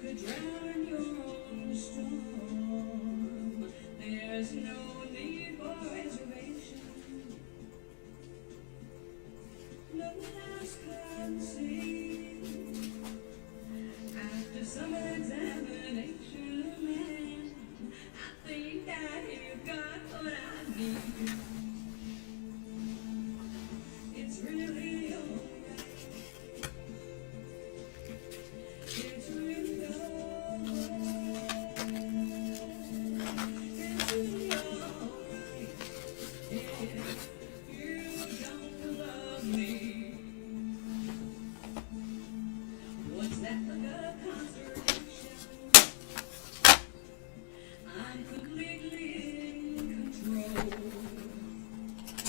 could drown your own storm. There's no need for reservation. No one else can see. After some examination, man, I think that you've got what I need. It's really alright. It's really alright. It's really alright. If you don't love me, what's that like a conservation? I'm completely in control.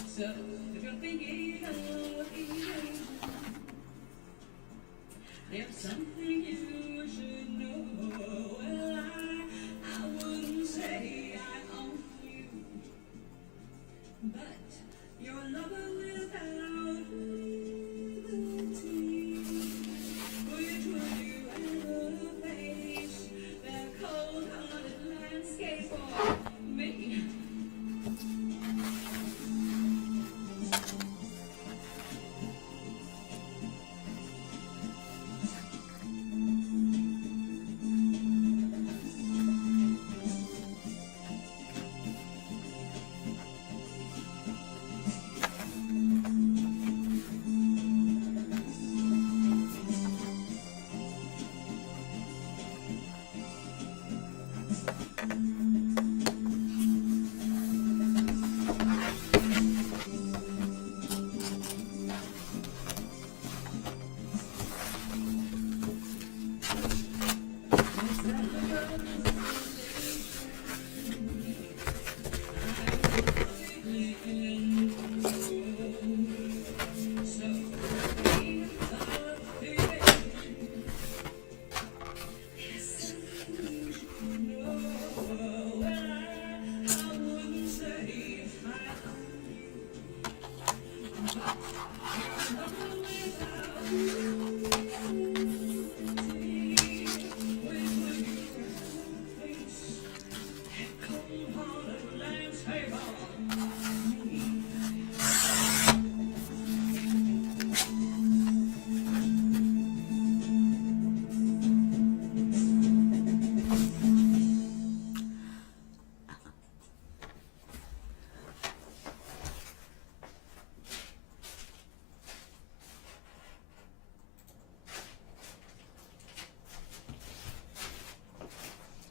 So if you're thinking of engagement, there's something you should know. Well, I wouldn't say I own you, but your lover without liberty. Which would you ever face that cold-hearted landscape for me?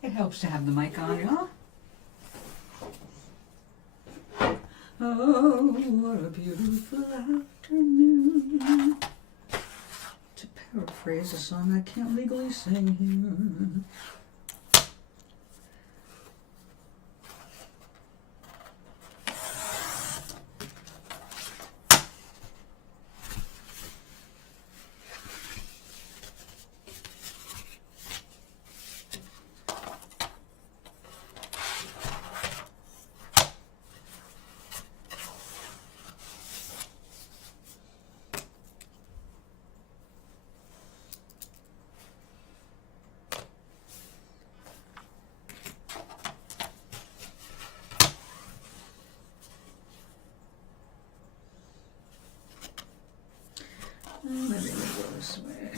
It helps to have the mic on, huh? Oh, what a beautiful afternoon. To paraphrase a song I can't legally sing here. Maybe we'll go this way.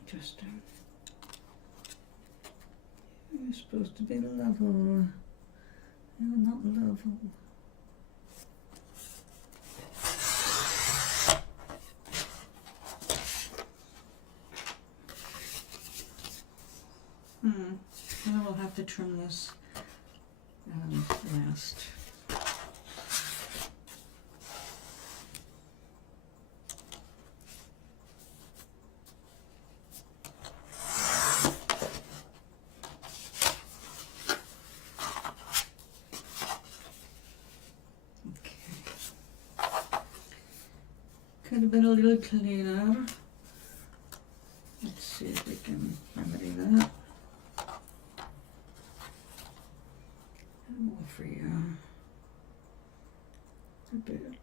Interesting. You're supposed to be level. You're not level. And we'll have to trim this last. Could have been a little cleaner. Let's see if we can remedy that. More for you. A bit.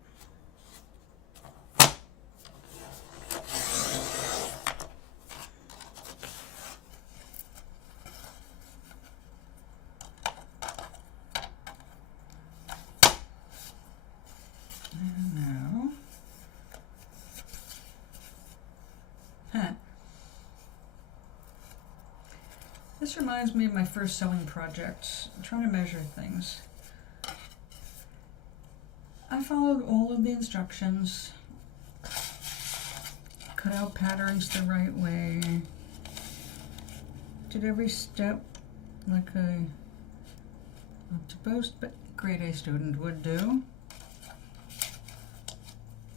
This reminds me of my first sewing project. I'm trying to measure things. I followed all of the instructions, cut out patterns the right way, did every step like a not to boast, but grade A student would do,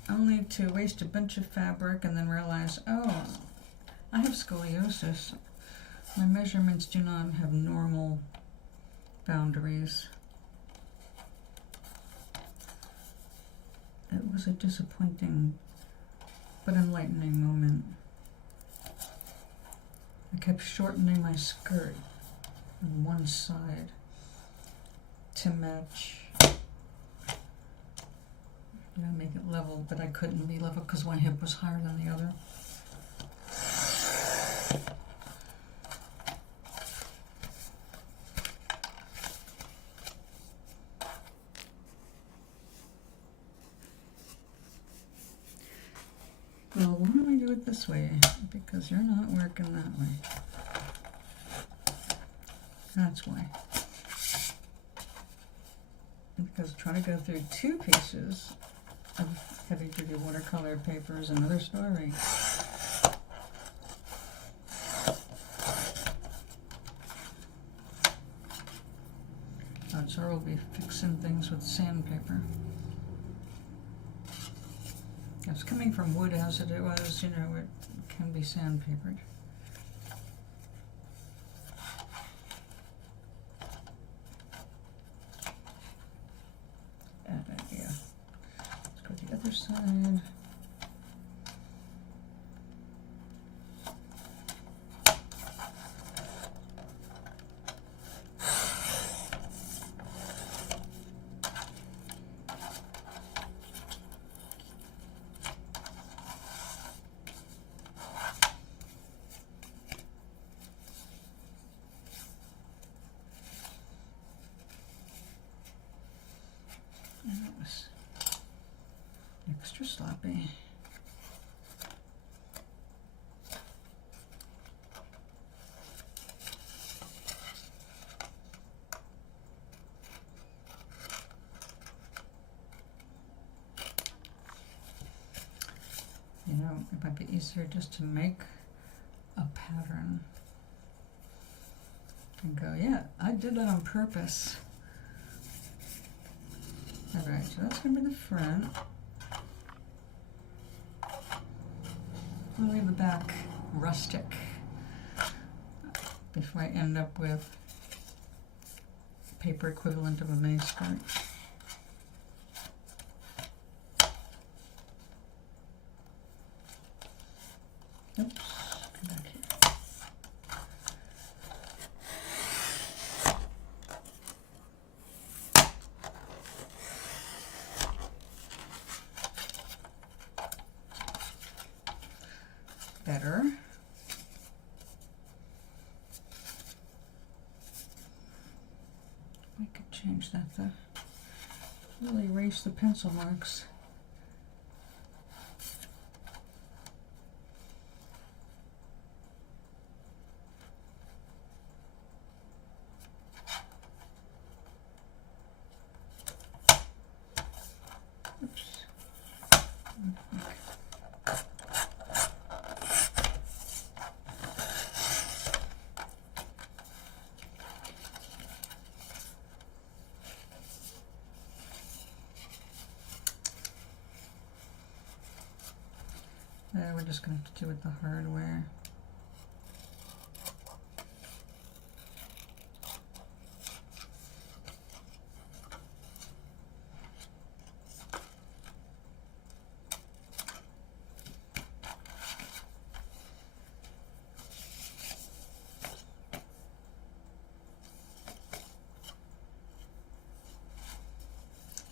only to waste a bunch of fabric and then realize, oh, I have scoliosis. My measurements do not have normal boundaries. It was a disappointing but enlightening moment. I kept shortening my skirt on one side to match, make it level, but I couldn't be level because one hip was higher than the other. Well, why don't we do it this way? Because you're not working that way. That's why. Because trying to go through two pieces of heavy-duty watercolor paper is another story. Odds are we'll be fixing things with sandpaper. It's coming from wood as it was, it can be sandpapered. Yeah. Let's go to the other side. And that was extra sloppy. It might be easier just to make a pattern and go, yeah, I did that on purpose. Alright, so that's going to be the front. I'll leave the back rustic before I end up with paper equivalent of a mini skirt. Oops, come back here. Better. We could change that though. Really erase the pencil marks. Oops. We're just going to have to do it the hard way.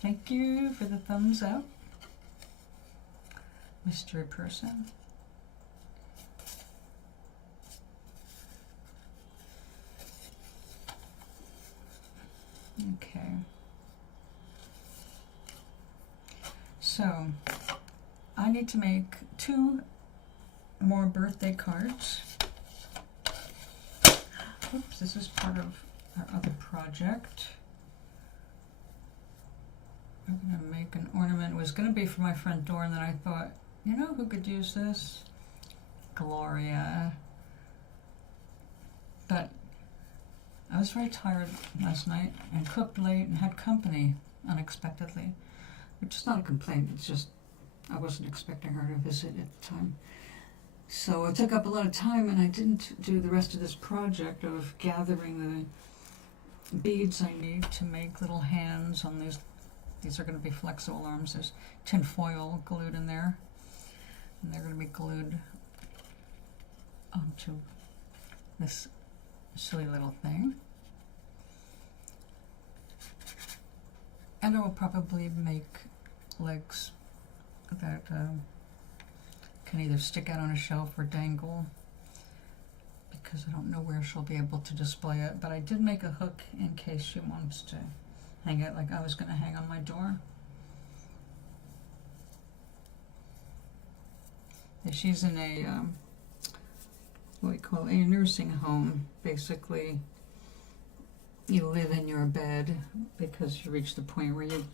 Thank you for the thumbs up, mystery person. Okay. So, I need to make 2 more birthday cards. Oops, this is part of our other project. I'm going to make an ornament. It was going to be for my front door, and then I thought, you know who could use this? Gloria. But I was very tired last night and cooked late and had company unexpectedly, which is not a complaint. It's just I wasn't expecting her to visit at the time. So it took up a lot of time, and I didn't do the rest of this project of gathering the beads I need to make little hands on these. These are going to be flexible arms. There's tin foil glued in there, and they're going to be glued onto this silly little thing. And I will probably make legs that can either stick out on a shelf or dangle, because I don't know where she'll be able to display it. But I did make a hook in case she wants to hang it like I was going to hang on my door. She's in a what we call a nursing home. Basically, you live in your bed because you reach the point where you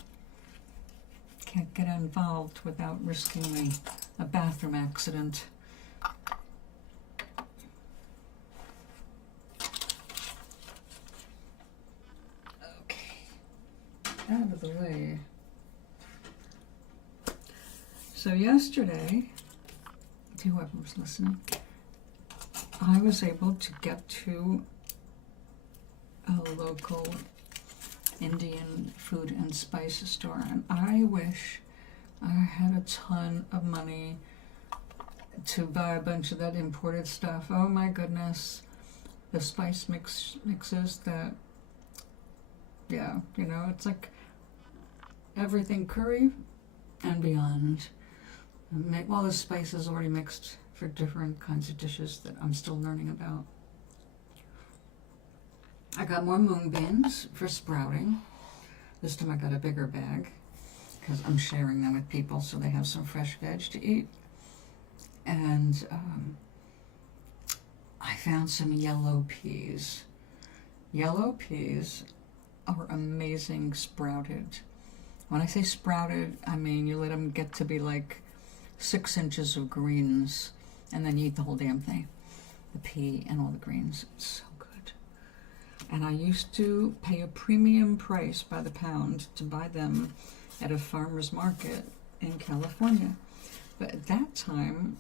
can't get involved without risking a bathroom accident. Okay, out of the way. So yesterday, to whoever was listening, I was able to get to a local Indian food and spice store, and I wish I had a ton of money to buy a bunch of that imported stuff. Oh my goodness, the spice mixes that, yeah, you know, it's like everything curry and beyond. All the spices already mixed for different kinds of dishes that I'm still learning about. I got more mung beans for sprouting. This time I got a bigger bag because I'm sharing them with people so they have some fresh veg to eat. And I found some yellow peas. Yellow peas are amazing sprouted. When I say sprouted, I mean you let them get to be like 6 inches of greens, and then you eat the whole damn thing. The pea and all the greens. It's so good. And I used to pay a premium price by the pound to buy them at a farmer's market in California. But at that time,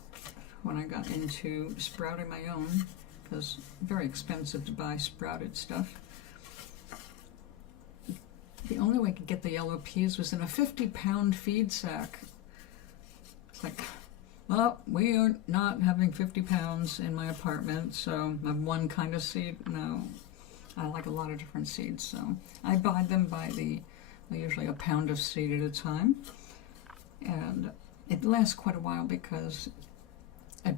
when I got into sprouting my own, because it's very expensive to buy sprouted stuff, the only way I could get the yellow peas was in a 50-pound feed sack. It's like, well, we are not having 50 pounds in my apartment, so I have one kind of seed. No, I like a lot of different seeds, so I buy them by usually a pound of seed at a time. And it lasts quite a while because a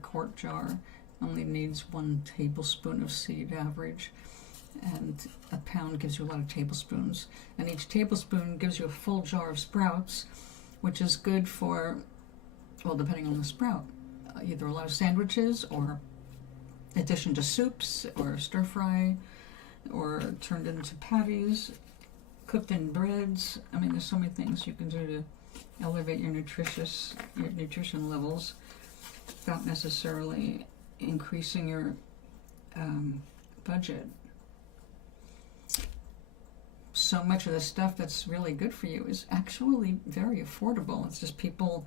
quart jar, only needs 1 tablespoon of seed average. And a pound gives you a lot of tablespoons. And each tablespoon gives you a full jar of sprouts, which is good for, well, depending on the sprout, either a lot of sandwiches or addition to soups or stir fry or turned into patties, cooked in breads. I mean, there's so many things you can do to elevate your nutrition levels without necessarily increasing your budget. So much of the stuff that's really good for you is actually very affordable. It's just people,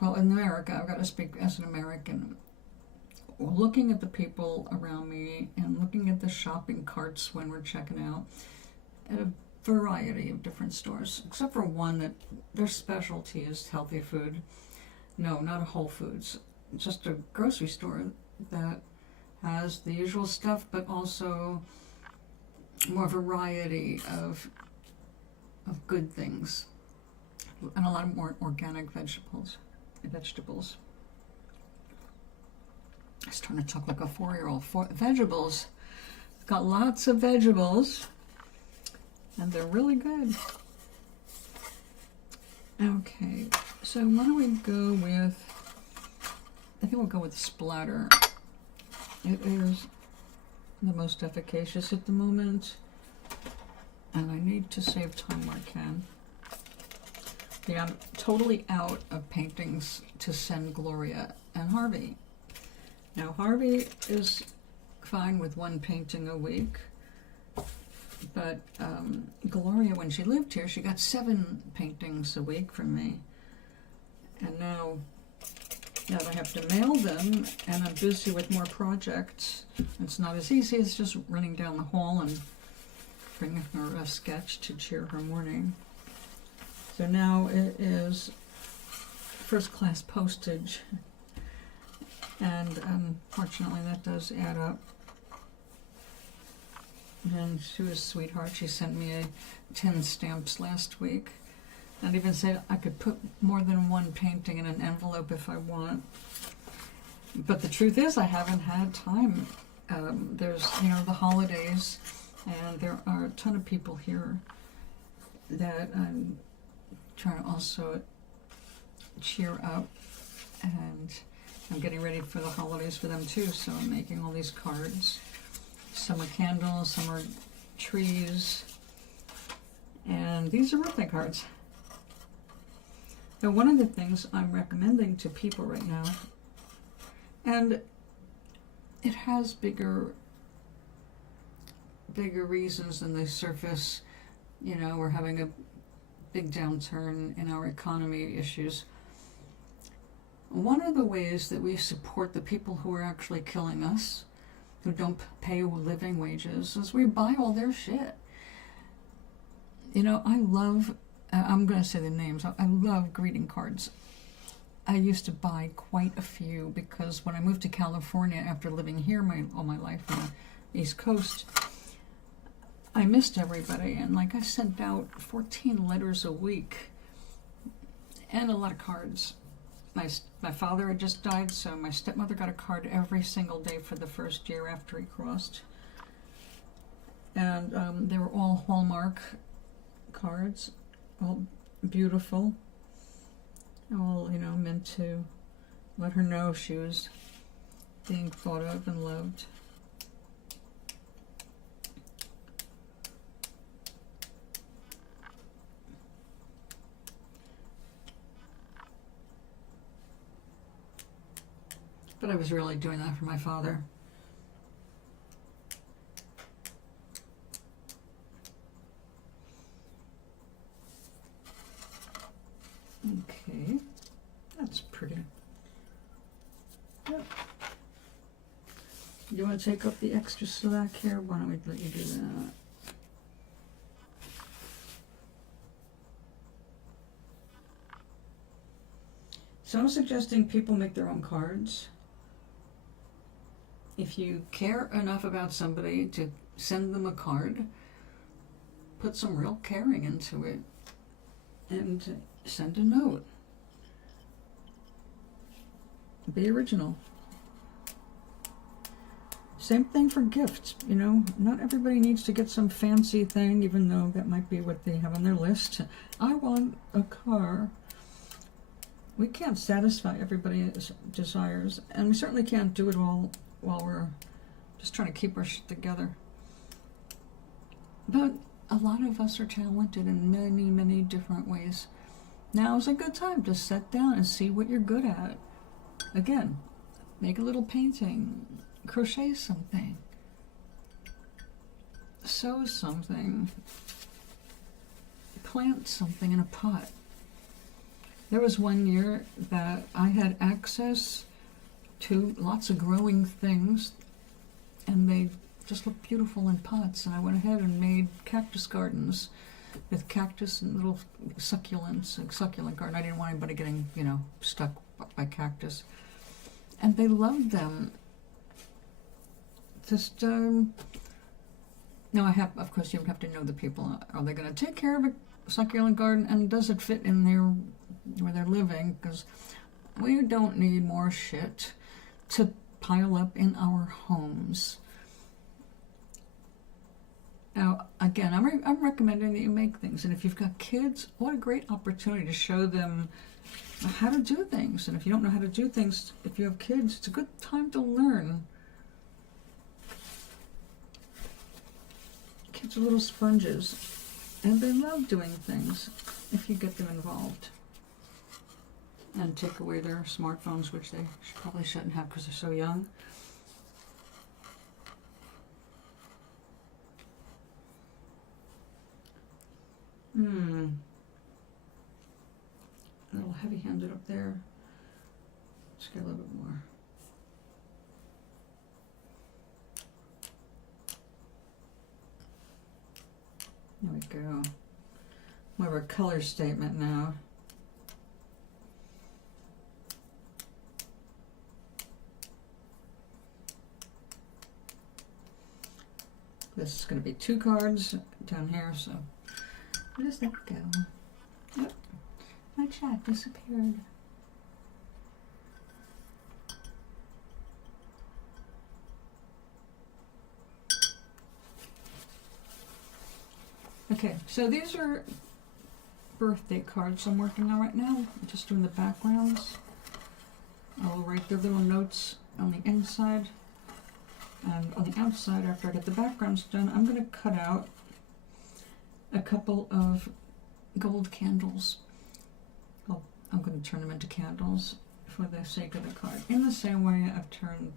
well, in America, I've got to speak as an American, looking at the people around me and looking at the shopping carts when we're checking out at a variety of different stores, except for one that their specialty is healthy food. No, not a Whole Foods, just a grocery store that has the usual stuff, but also more variety of good things, and a lot of more organic vegetables. I was trying to talk like a 4-year-old. Vegetables. It's got lots of vegetables, and they're really good. Okay, so why don't we go with, I think we'll go with splatter. It is the most efficacious at the moment, and I need to save time where I can. Yeah, I'm totally out of paintings to send Gloria and Harvey. Now, Harvey is fine with one painting a week, but Gloria, when she lived here, she got 7 paintings a week from me. And now that I have to mail them, and I'm busy with more projects, it's not as easy as just running down the hall and bringing her a sketch to cheer her morning. So now it is first class postage, and unfortunately that does add up. And she was a sweetheart. She sent me 10 stamps last week, and even said I could put more than one painting in an envelope if I want. But the truth is, I haven't had time. There's, the holidays, and there are a ton of people here that I'm trying to also cheer up, and I'm getting ready for the holidays for them too, so I'm making all these cards. Some are candles, some are trees, and these are birthday cards. Now, one of the things I'm recommending to people right now, and it has bigger reasons than the surface, we're having a big downturn in our economy issues. One of the ways that we support the people who are actually killing us, who don't pay living wages, is we buy all their shit. I love, I'm going to say the names, I love greeting cards. I used to buy quite a few because when I moved to California after living here all my life on the East Coast, I missed everybody, and I sent out 14 letters a week and a lot of cards. My father had just died, so my stepmother got a card every single day for the first year after he crossed. And they were all Hallmark cards, all beautiful, all, meant to let her know she was being thought of and loved. But I was really doing that for my father. Okay, that's pretty. Yep. You want to take up the extra slack here? Why don't we let you do that? So I'm suggesting people make their own cards. If you care enough about somebody to send them a card, put some real caring into it and send a note. Be original. Same thing for gifts, not everybody needs to get some fancy thing, even though that might be what they have on their list. I want a car. We can't satisfy everybody's desires, and we certainly can't do it all while we're just trying to keep our shit together. But a lot of us are talented in many, many different ways. Now is a good time to sit down and see what you're good at. Again, make a little painting, crochet something, sew something, plant something in a pot. There was one year that I had access to lots of growing things, and they just looked beautiful in pots, and I went ahead and made cactus gardens with cactus and little succulents, a succulent garden. I didn't want anybody getting, stuck by cactus. And they loved them. Just, now of course you have to know the people. Are they going to take care of a succulent garden, and does it fit in where they're living? Because we don't need more shit to pile up in our homes. Now, again, I'm recommending that you make things, and if you've got kids, what a great opportunity to show them how to do things. And if you don't know how to do things, if you have kids, it's a good time to learn. Kids are little sponges, and they love doing things if you get them involved. And take away their smartphones, which they probably shouldn't have because they're so young. A little heavy-handed up there. Let's get a little bit more. There we go. More of a color statement now. This is going to be 2 cards down here, so where does that go? Yep, my chat disappeared. Okay, so these are birthday cards I'm working on right now. I'm just doing the backgrounds. I will write the little notes on the inside. And on the outside, after I get the backgrounds done, I'm going to cut out a couple of gold candles. Well, I'm going to turn them into candles for the sake of the card. In the same way I've turned,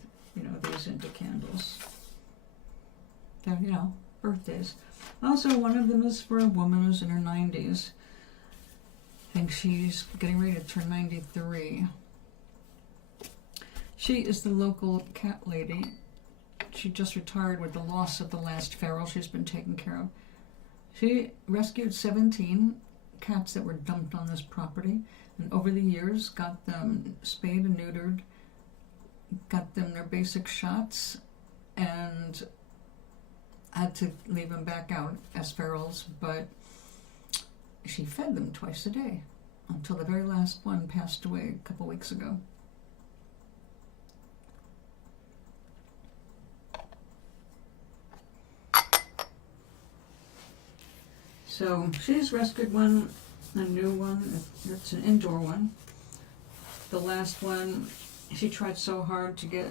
these into candles. They're, birthdays. Also, one of them is for a woman who's in her 90s. I think she's getting ready to turn 93. She is the local cat lady. She just retired with the loss of the last feral she's been taking care of. She rescued 17 cats that were dumped on this property, and over the years got them spayed and neutered, got them their basic shots, and had to leave them back out as ferals, but she fed them twice a day until the very last one passed away a couple weeks ago. So she's rescued one, a new one. It's an indoor one. The last one, she tried so hard to get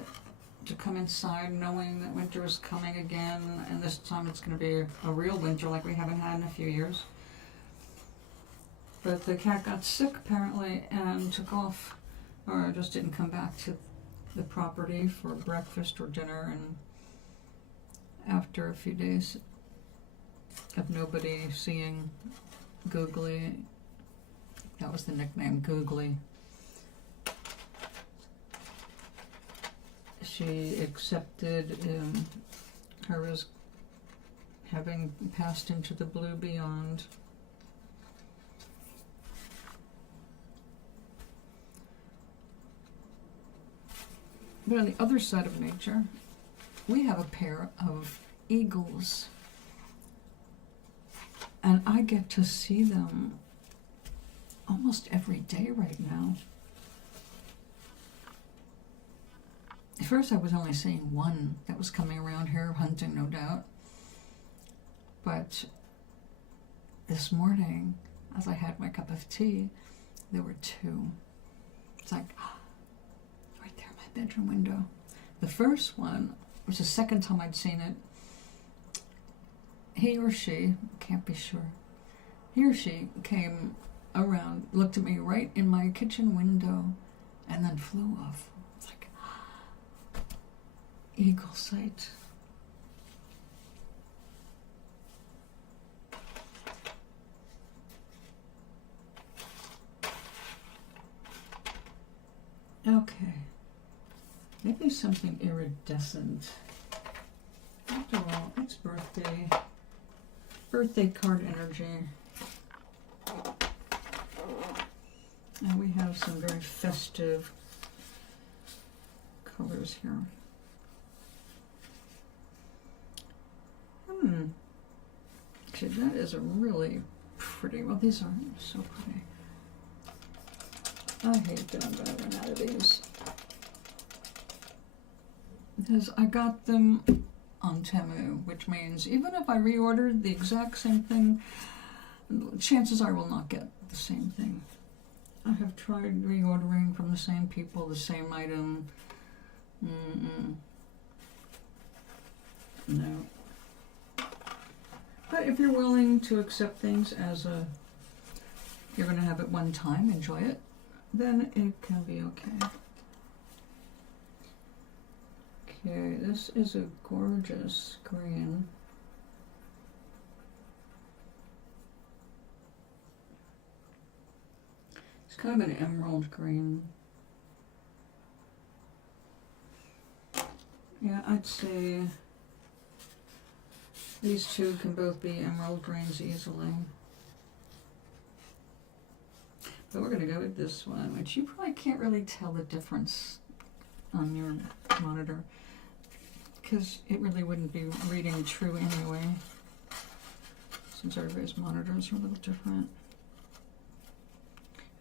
to come inside, knowing that winter was coming again, and this time it's going to be a real winter like we haven't had in a few years. But the cat got sick apparently and took off, or just didn't come back to the property for breakfast or dinner. And after a few days of nobody seeing Googly, that was the nickname, Googly, she accepted her as having passed into the blue beyond. But on the other side of nature, we have a pair of eagles. And I get to see them almost every day right now. At first I was only seeing one that was coming around here, hunting no doubt. But this morning, as I had my cup of tea, there were 2. It's like, right there in my bedroom window. The first one was the second time I'd seen it. He or she, can't be sure, he or she came around, looked at me right in my kitchen window, and then flew off. It's like, eagle sight. Okay, maybe something iridescent. After all, it's birthday. Birthday card energy. And we have some very festive colors here. Actually, that is a really pretty, well, these aren't so pretty. I hate that I'm going to run out of these. Because I got them on Temu, which means even if I reordered the exact same thing, chances are I will not get the same thing. I have tried reordering from the same people, the same item. No. But if you're willing to accept things as you're going to have it one time, enjoy it, then it can be okay. Okay, this is a gorgeous green. It's kind of an emerald green. Yeah, I'd say these two can both be emerald greens easily. But we're going to go with this one, which you probably can't really tell the difference on your monitor, because it really wouldn't be reading true anyway, since everybody's monitors are a little different.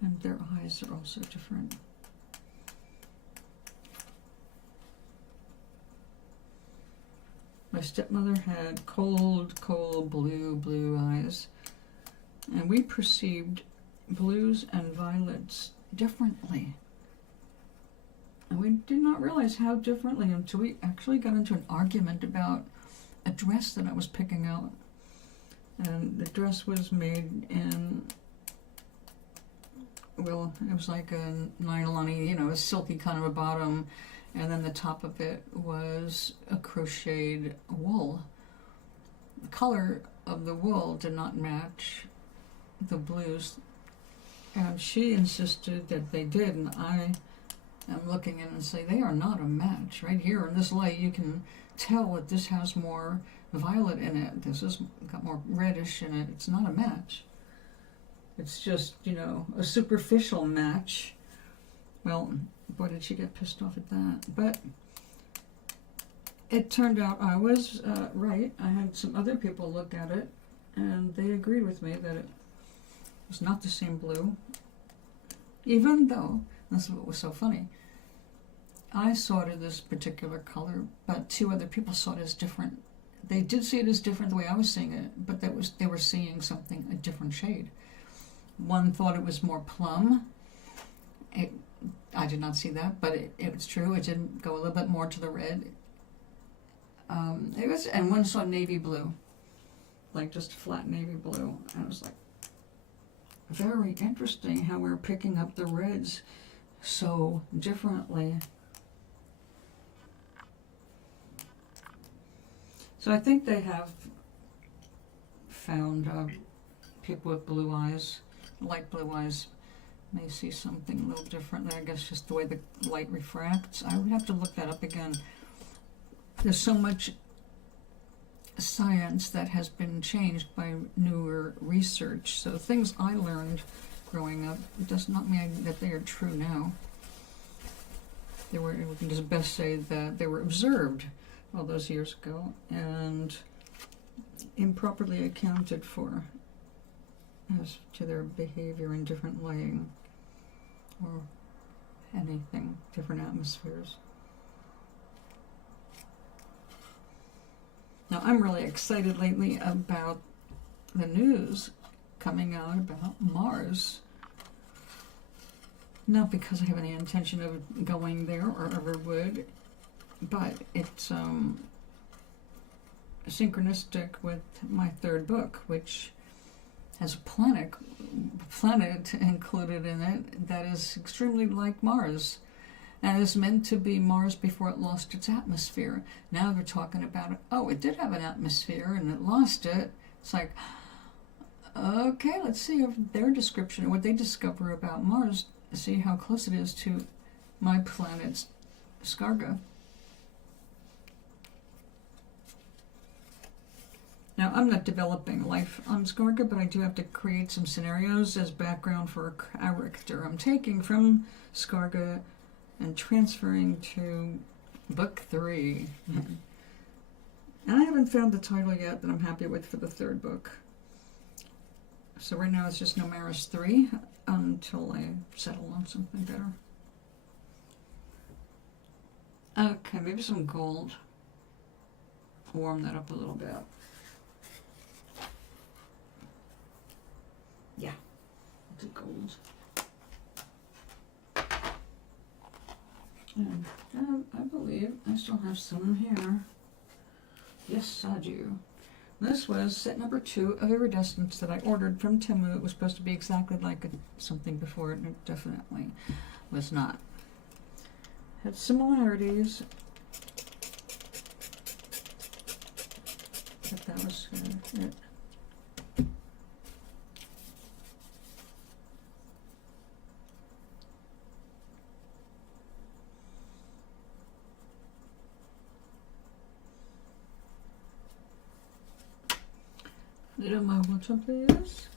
And their eyes are also different. My stepmother had cold, cold blue eyes, and we perceived blues and violets differently. And we did not realize how differently until we actually got into an argument about a dress that I was picking out. And the dress was made in, well, it was like a nylon-y, you know, a silky kind of a bottom, and then the top of it was a crocheted wool. The color of the wool did not match the blues, and she insisted that they did, and I am looking in and say, they are not a match. Right here in this light, you can tell that this has more violet in it. This has got more reddish in it. It's not a match. It's just, you know, a superficial match. Well, boy, did she get pissed off at that. But it turned out I was right. I had some other people look at it, and they agreed with me that it was not the same blue. Even though, this is what was so funny, I saw it as this particular color, but two other people saw it as different. They did see it as different the way I was seeing it, but they were seeing something, a different shade. One thought it was more plum. I did not see that, but it was true. It didn't go a little bit more to the red. And one saw navy blue, like just flat navy blue. And I was like, very interesting how we're picking up the reds so differently. So I think they have found people with blue eyes, light blue eyes, may see something a little differently. I guess just the way the light refracts. I would have to look that up again. There's so much science that has been changed by newer research. So things I learned growing up, it does not mean that they are true now. We can just best say that they were observed all those years ago and improperly accounted for as to their behavior in different lighting or anything, different atmospheres. Now, I'm really excited lately about the news coming out about Mars. Not because I have any intention of going there or ever would, but it's synchronistic with my third book, which has a planet included in it that is extremely like Mars, and is meant to be Mars before it lost its atmosphere. Now they're talking about, oh, it did have an atmosphere and it lost it. It's like, okay, let's see if their description, what they discover about Mars, see how close it is to my planet's Skarga. Now, I'm not developing life on Skarga, but I do have to create some scenarios as background for a character I'm taking from Skarga and transferring to book 3. And I haven't found the title yet that I'm happy with for the third book. So right now it's just Nomaris 3 until I settle on something better. Okay, maybe some gold. Warm that up a little bit. Yeah, it's a gold. And I believe I still have some here. Yes, I do. This was set number 2 of Iridescence that I ordered from Temu. It was supposed to be exactly like something before it, and it definitely was not. Had similarities, but that was it. Little marble please.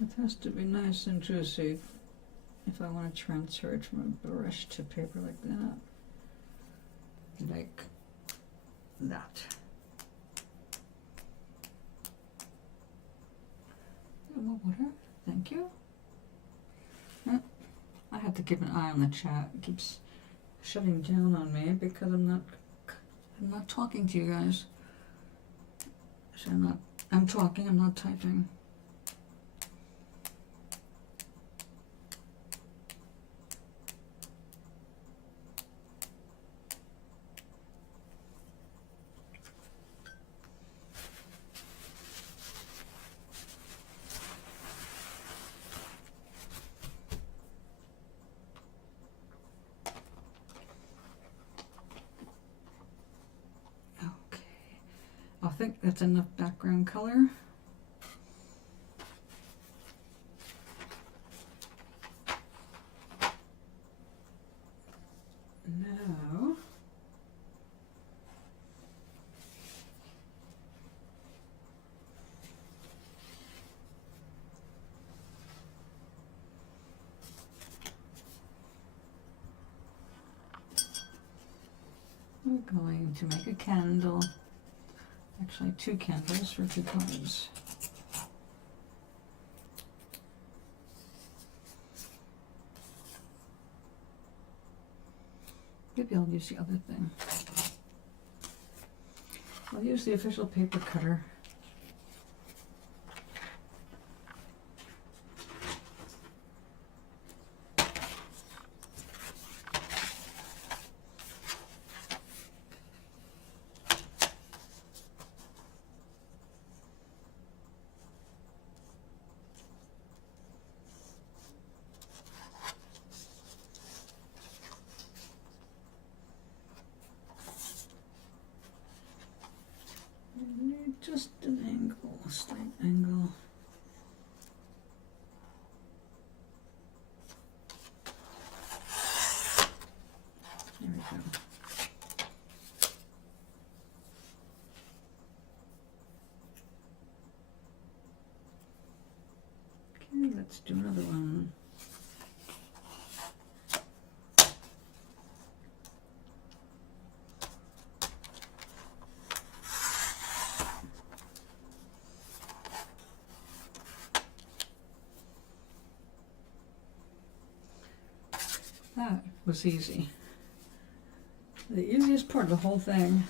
It has to be nice and juicy if I want to transfer it from a brush to paper like that. Like that. A little more water, thank you. I have to keep an eye on the chat. It keeps shutting down on me because I'm not talking to you guys. So I'm talking, I'm not typing. I think that's enough background color. Now, we're going to make a candle. Actually, 2 candles for 2 colors. Maybe I'll use the other thing. I'll use the official paper cutter. Just an angle, a slight angle. There we go. Okay, let's do another one. That was easy. The easiest part of the whole thing.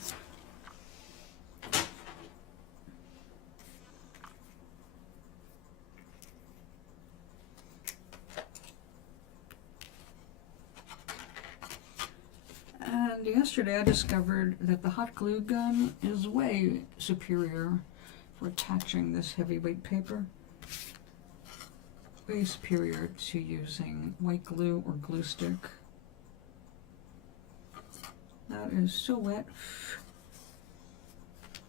And yesterday I discovered that the hot glue gun is way superior for attaching this heavyweight paper. Way superior to using white glue or glue stick. That is so wet.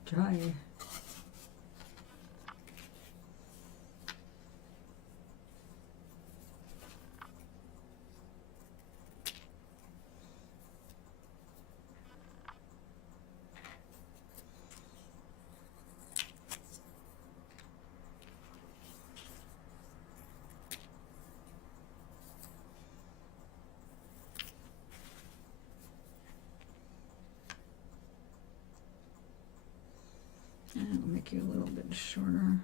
Dry. And we'll make you a little bit shorter.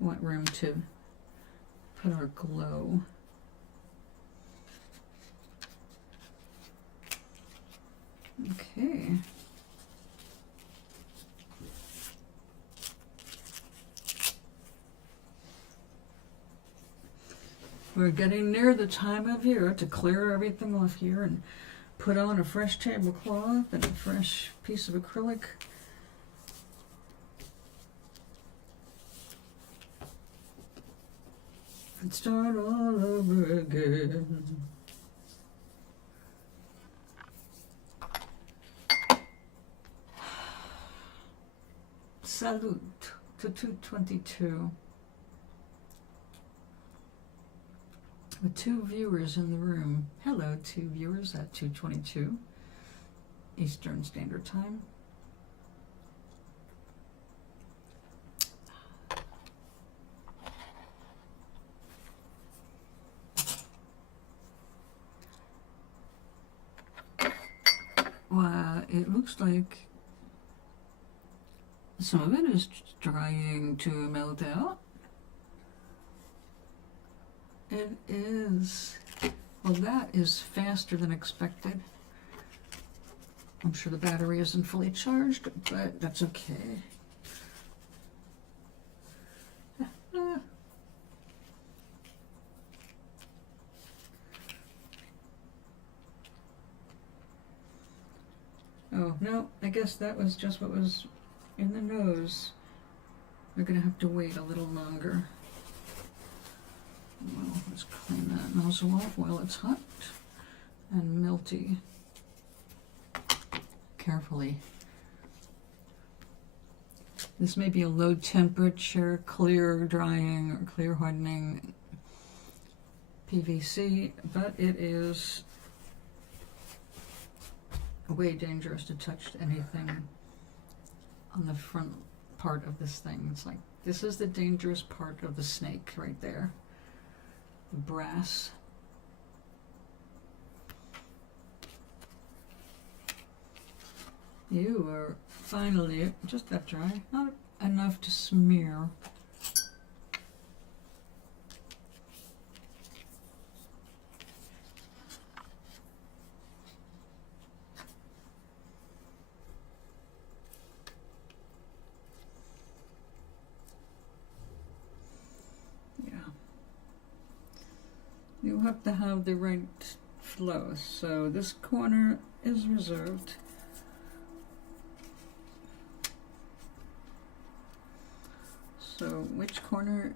We want room to put our glow. Okay. We're getting near the time of year to clear everything off here and put on a fresh tablecloth and a fresh piece of acrylic. And start all over again. Salute to 222. With 2 viewers in the room. Hello, 2 viewers at 2:22 Eastern Standard Time. Wow, it looks like some of it is trying to melt out. It is. Well, that is faster than expected. I'm sure the battery isn't fully charged, but that's okay. Oh, no, I guess that was just what was in the nose. We're going to have to wait a little longer. Well, let's clean that nozzle off while it's hot and melty. Carefully. This may be a low temperature, clear drying or clear hardening PVC, but it is way dangerous to touch anything on the front part of this thing. It's like, this is the dangerous part of the snake right there. The brass. You are finally just that dry, not enough to smear. You have to have the right flow. So this corner is reserved. So which corner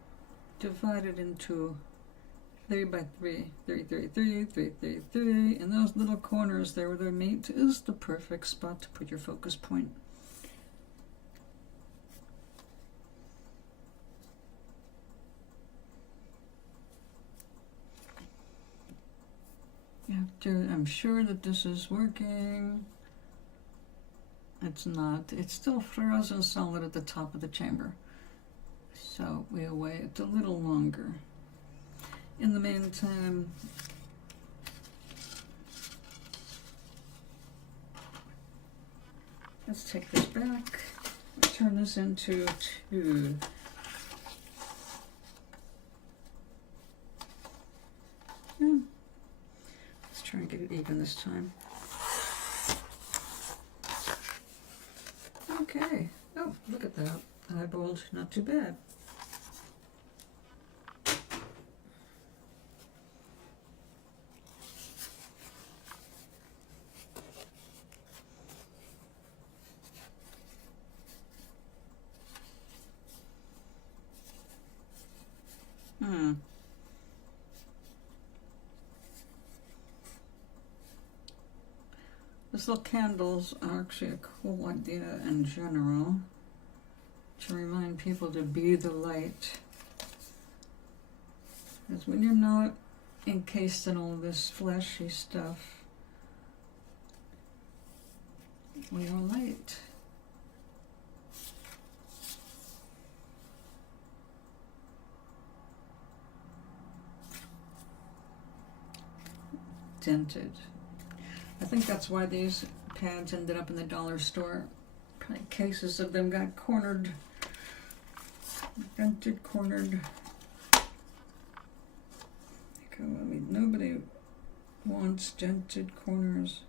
divided into 3 by 3, 3, 3, 3, 3, 3, 3, and those little corners there where they meet is the perfect spot to put your focus point. I'm sure that this is working. It's not. It's still frozen solid at the top of the chamber. So we'll wait a little longer. In the meantime, let's take this back. Turn this into 2. Try and get it even this time. Okay. Oh, look at that. Eyeballed, not too bad. These little candles are actually a cool idea in general, to remind people to be the light. Because when you're not encased in all this fleshy stuff, we are light. Dented. I think that's why these pads ended up in the dollar store. Probably cases of them got cornered, dented, cornered. I mean, nobody wants dented corners.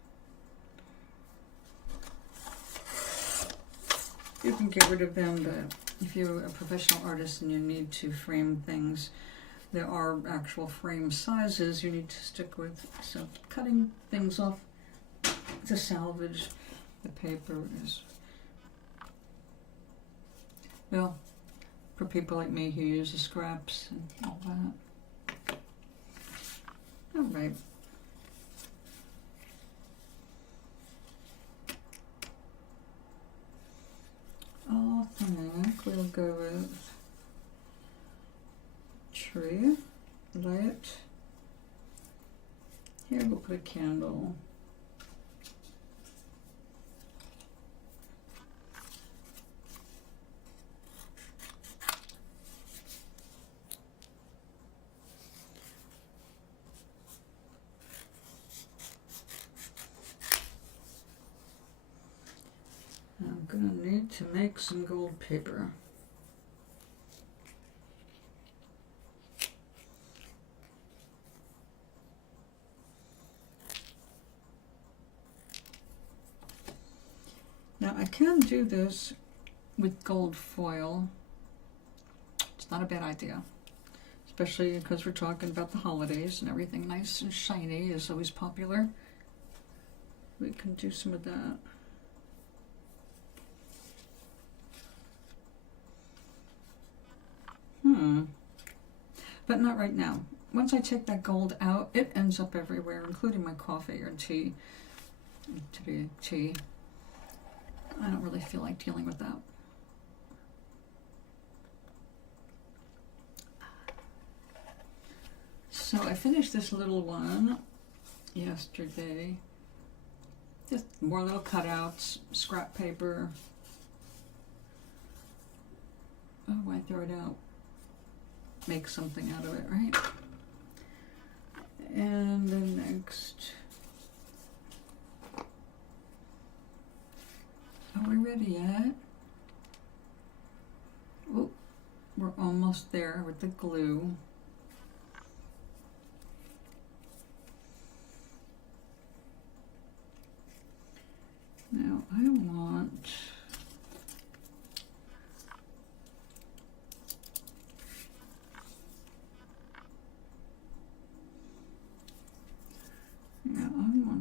You can get rid of them, but if you're a professional artist and you need to frame things, there are actual frame sizes you need to stick with. So cutting things off to salvage the paper is, well, for people like me who use the scraps and all that. All right. I think we'll go with tree, light. Here we'll put a candle. I'm gonna need to make some gold paper. Now I can do this with gold foil. It's not a bad idea, especially because we're talking about the holidays and everything nice and shiny is always popular. We can do some of that. But not right now. Once I take that gold out, it ends up everywhere, including my coffee or tea. To be tea. I don't really feel like dealing with that. So I finished this little one yesterday. Just more little cutouts, scrap paper. Oh, why throw it out? Make something out of it, right? And then next, are we ready yet? Oh, we're almost there with the glue. Now I want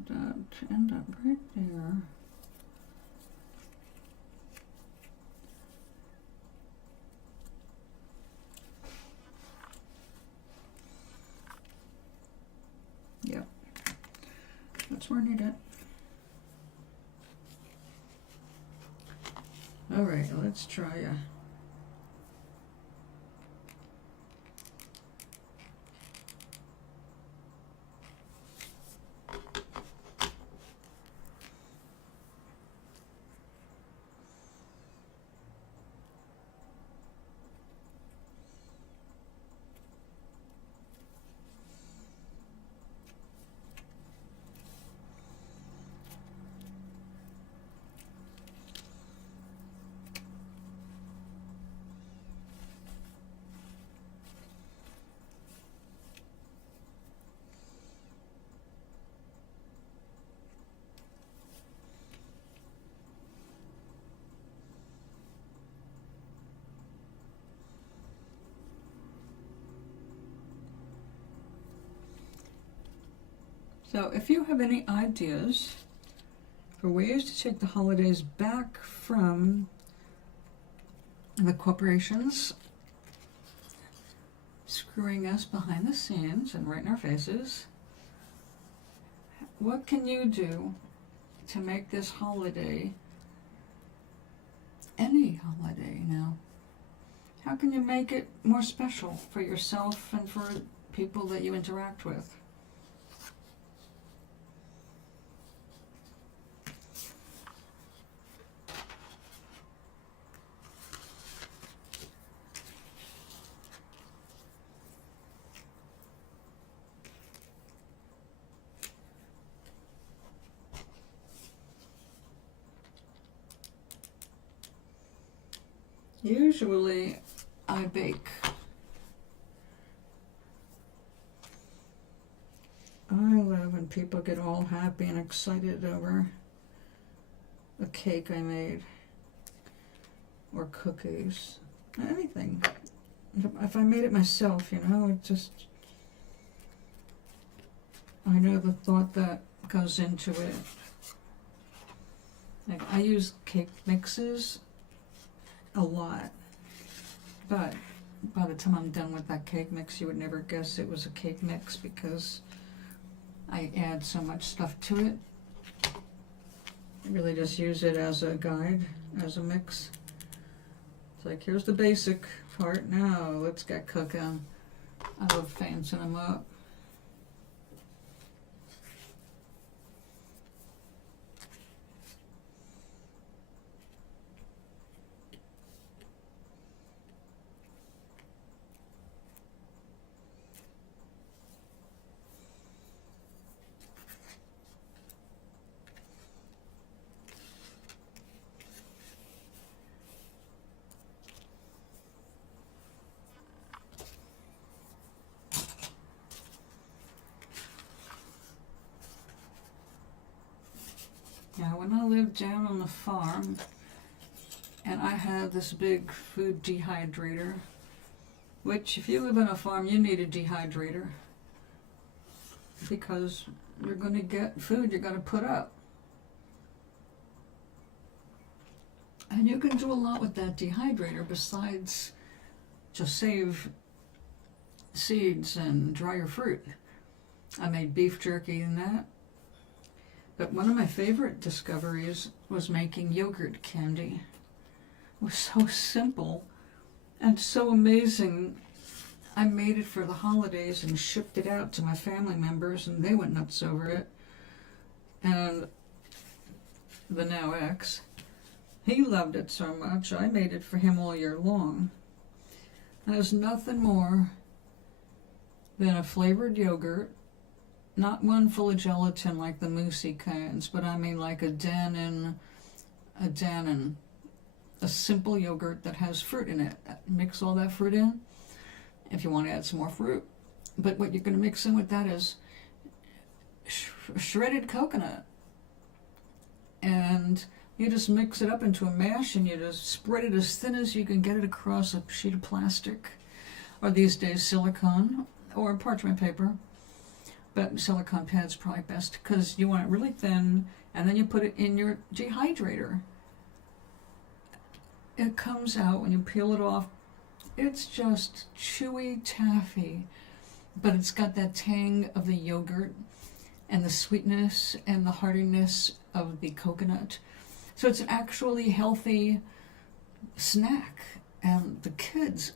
that to end up right there. Yep, that's where I need it. All right, let's try a So if you have any ideas for ways to take the holidays back from the corporations screwing us behind the scenes and right in our faces, what can you do to make this holiday, any holiday now, how can you make it more special for yourself and for people that you interact with? Usually I bake. I love when people get all happy and excited over a cake I made or cookies, anything. if I made it myself, you know, it just, I know the thought that goes into it. Like, I use cake mixes a lot, but by the time I'm done with that cake mix, you would never guess it was a cake mix because I add so much stuff to it. I really just use it as a guide, as a mix. It's like, here's the basic part, now let's get cooking. I love fancying them up. Now, when I lived down on the farm, and I had this big food dehydrator, which if you live on a farm, you need a dehydrator because you're going to get food you're going to put up. And you can do a lot with that dehydrator besides just save seeds and dry your fruit. I made beef jerky in that. But one of my favorite discoveries was making yogurt candy. It was so simple and so amazing. I made it for the holidays and shipped it out to my family members, and they went nuts over it. And the now ex, he loved it so much, I made it for him all year long. And there's nothing more than a flavored yogurt. Not one full of gelatin like the moussey kinds, but I mean like a Dannon, a simple yogurt that has fruit in it. Mix all that fruit in if you want to add some more fruit. But what you're going to mix in with that is shredded coconut. And you just mix it up into a mash and you just spread it as thin as you can get it across a sheet of plastic, or these days silicone or parchment paper. But silicone pad's probably best because you want it really thin, and then you put it in your dehydrator. It comes out when you peel it off. It's just chewy taffy, but it's got that tang of the yogurt and the sweetness and the heartiness of the coconut. So it's an actually healthy snack, and the kids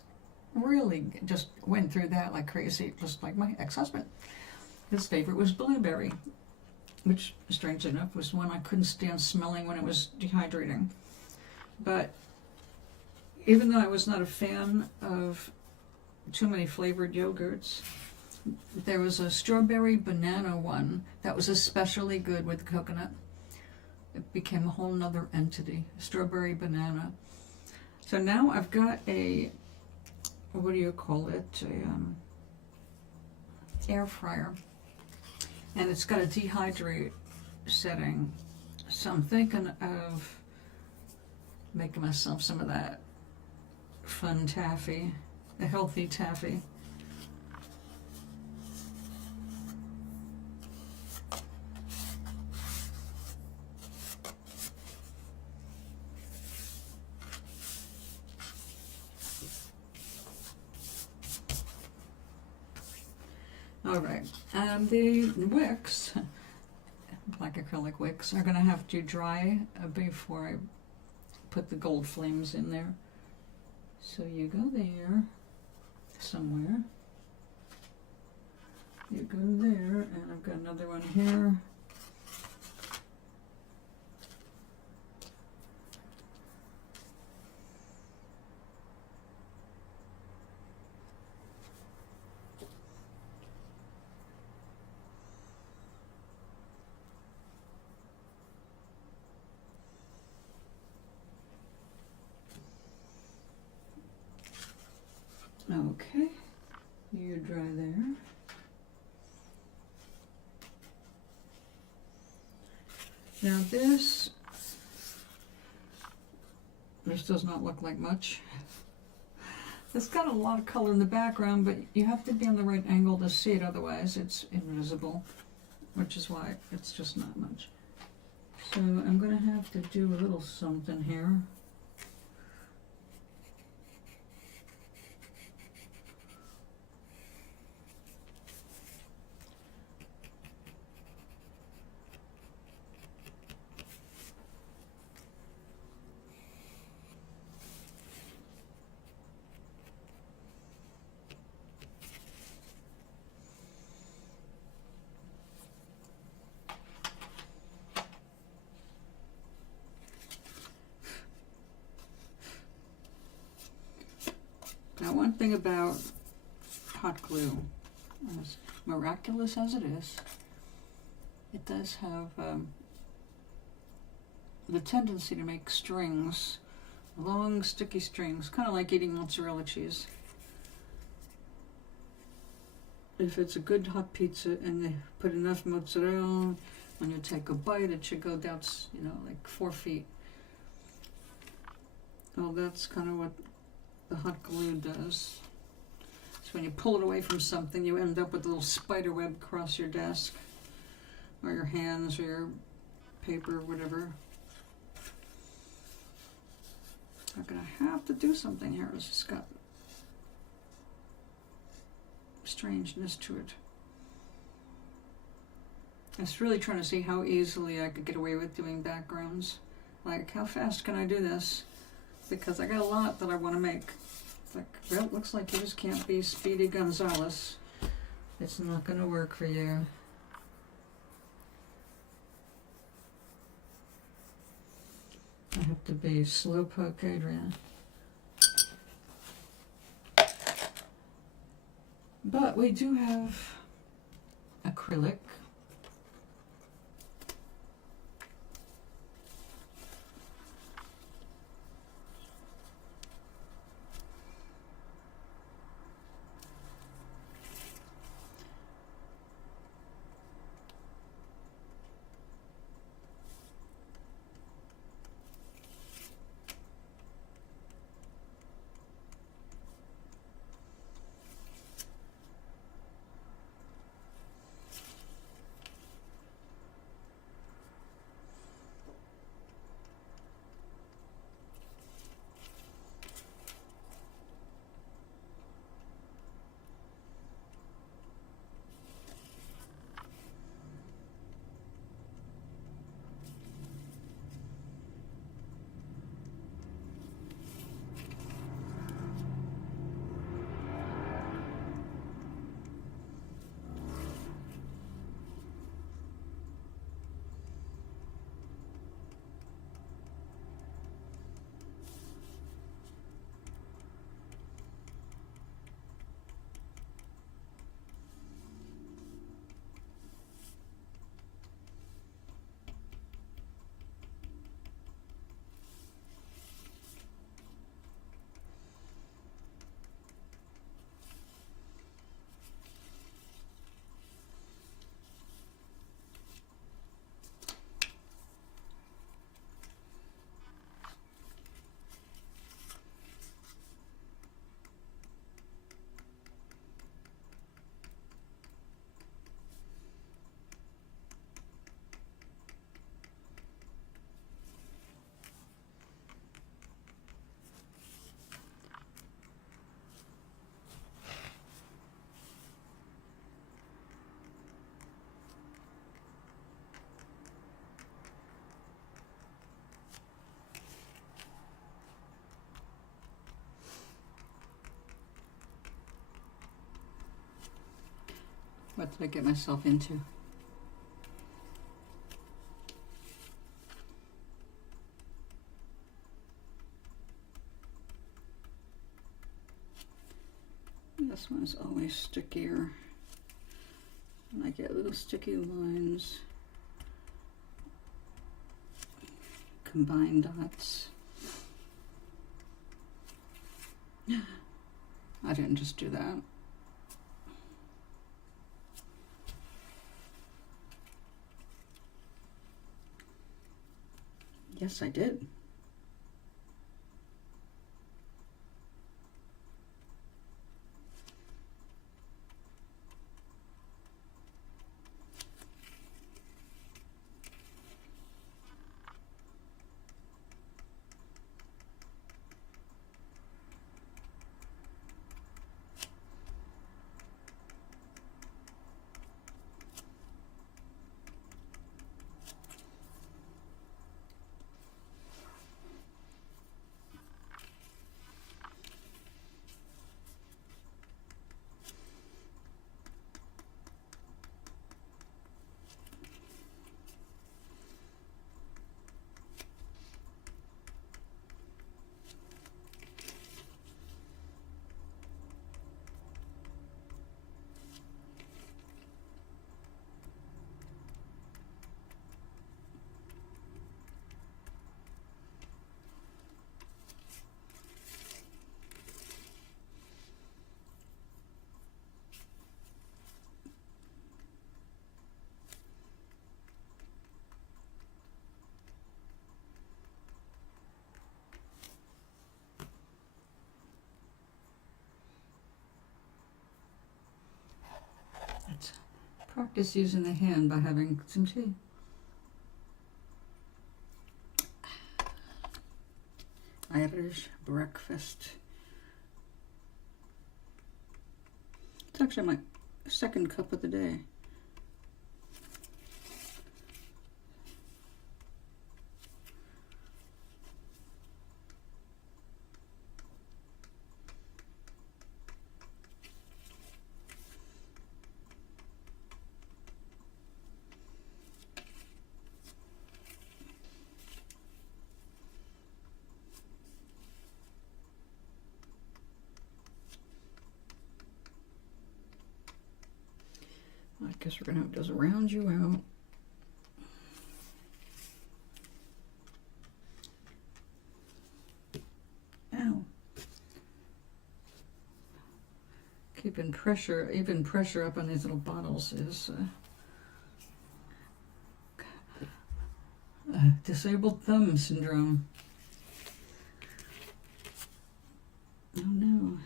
really just went through that like crazy, just like my ex-husband. His favorite was blueberry, which, strange enough, was one I couldn't stand smelling when it was dehydrating. But even though I was not a fan of too many flavored yogurts, there was a strawberry banana one that was especially good with coconut. It became a whole nother entity, strawberry banana. So now I've got a, what do you call it, air fryer. And it's got a dehydrate setting. So I'm thinking of making myself some of that fun taffy, the healthy taffy. All right, and the wicks, black acrylic wicks, are going to have to dry before I put the gold flames in there. So you go there somewhere. You go there, and I've got another one here. Okay, you dry there. Now this does not look like much, It's got a lot of color in the background, but you have to be on the right angle to see it, otherwise it's invisible, which is why it's just not much. So I'm going to have to do a little something here. Now, one thing about hot glue, as miraculous as it is, it does have the tendency to make strings, long sticky strings, kind of like eating mozzarella cheese. If it's a good hot pizza and they put enough mozzarella, when you take a bite, it should go down, you know, like 4 feet. Well, that's kind of what the hot glue does. So when you pull it away from something, you end up with a little spider web across your desk, or your hands, or your paper, or whatever. I'm gonna have to do something here. It's just got strangeness to it. I was really trying to see how easily I could get away with doing backgrounds. Like, how fast can I do this? Because I got a lot that I want to make. It's like, well, it looks like you just can't be Speedy Gonzales. It's not going to work for you. I have to be slowpoke Adrienne. But we do have acrylic. What did I get myself into? This one's always stickier. And I get little sticky lines. Combined dots. I didn't just do that. Yes, I did. Practice using the hand by having some tea. Irish breakfast. It's actually my second cup of the day. I guess we're gonna have to just round you out. Ow. Keeping pressure, even pressure up on these little bottles is disabled thumb syndrome. Oh no.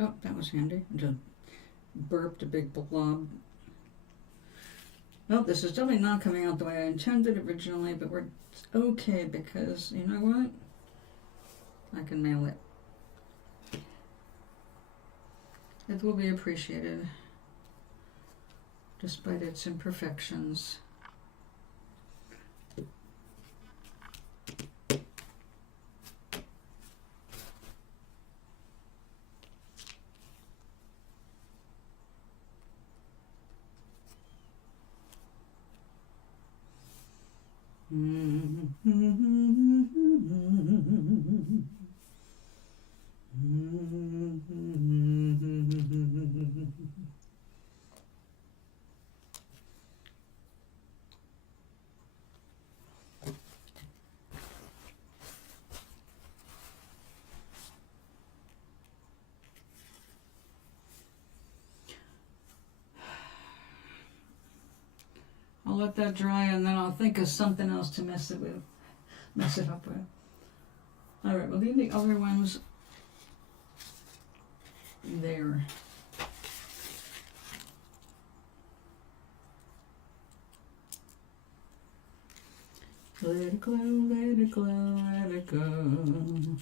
Oh, that was handy. I just burped a big blob. Well, this is definitely not coming out the way I intended originally, but it's okay because, you know what? I can mail it. It will be appreciated, despite its imperfections. I'll let that dry and then I'll think of something else to mess it up with. Alright, we'll leave the other ones there. Let it glow, let it glow, let it go.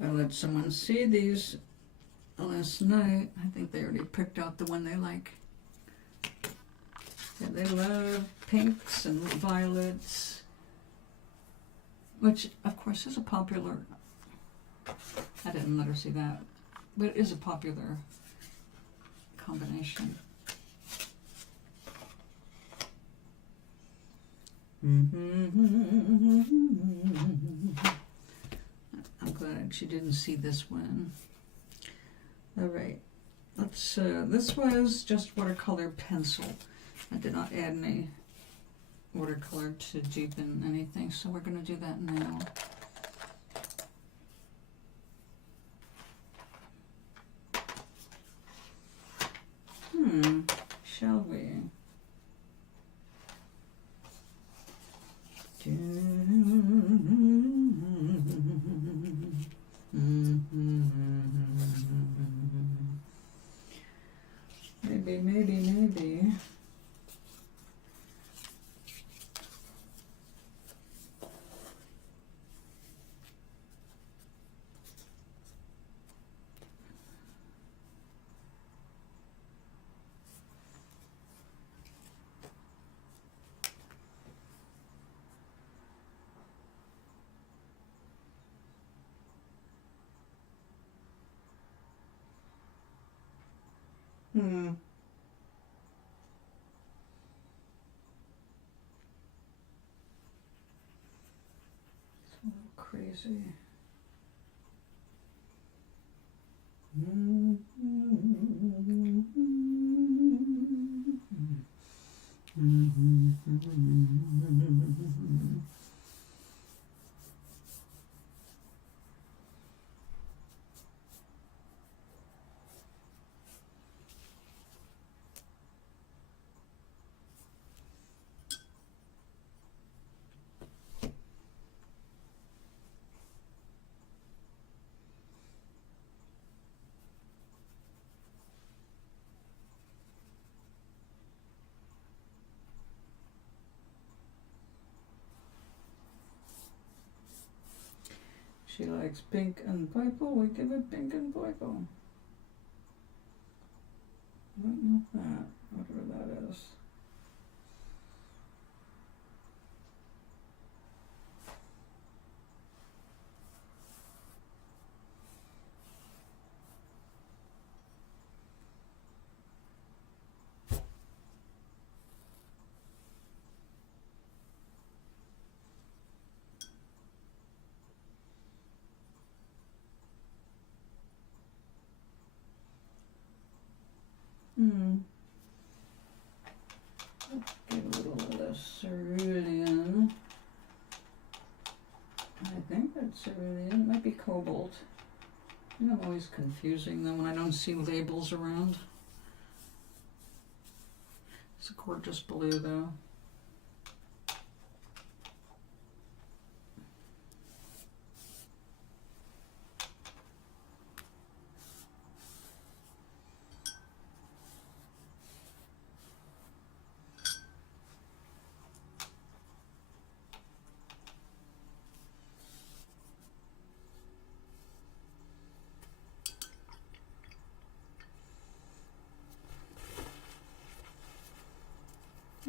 I let someone see these last night. I think they already picked out the one they like. Yeah, they love pinks and violets, which of course is a popular, I didn't let her see that, but it is a popular combination. I'm glad she didn't see this one. All right, let's. This was just watercolor pencil. I did not add any watercolor to deepen anything, so we're going to do that now. Shall we? Maybe. Hmm. It's a little crazy. She likes pink and purple. We give it pink and purple. I don't know that, whatever that is. Get a little of the cerulean. I think that's cerulean. It might be cobalt. I'm always confusing them when I don't see labels around. It's a gorgeous blue though.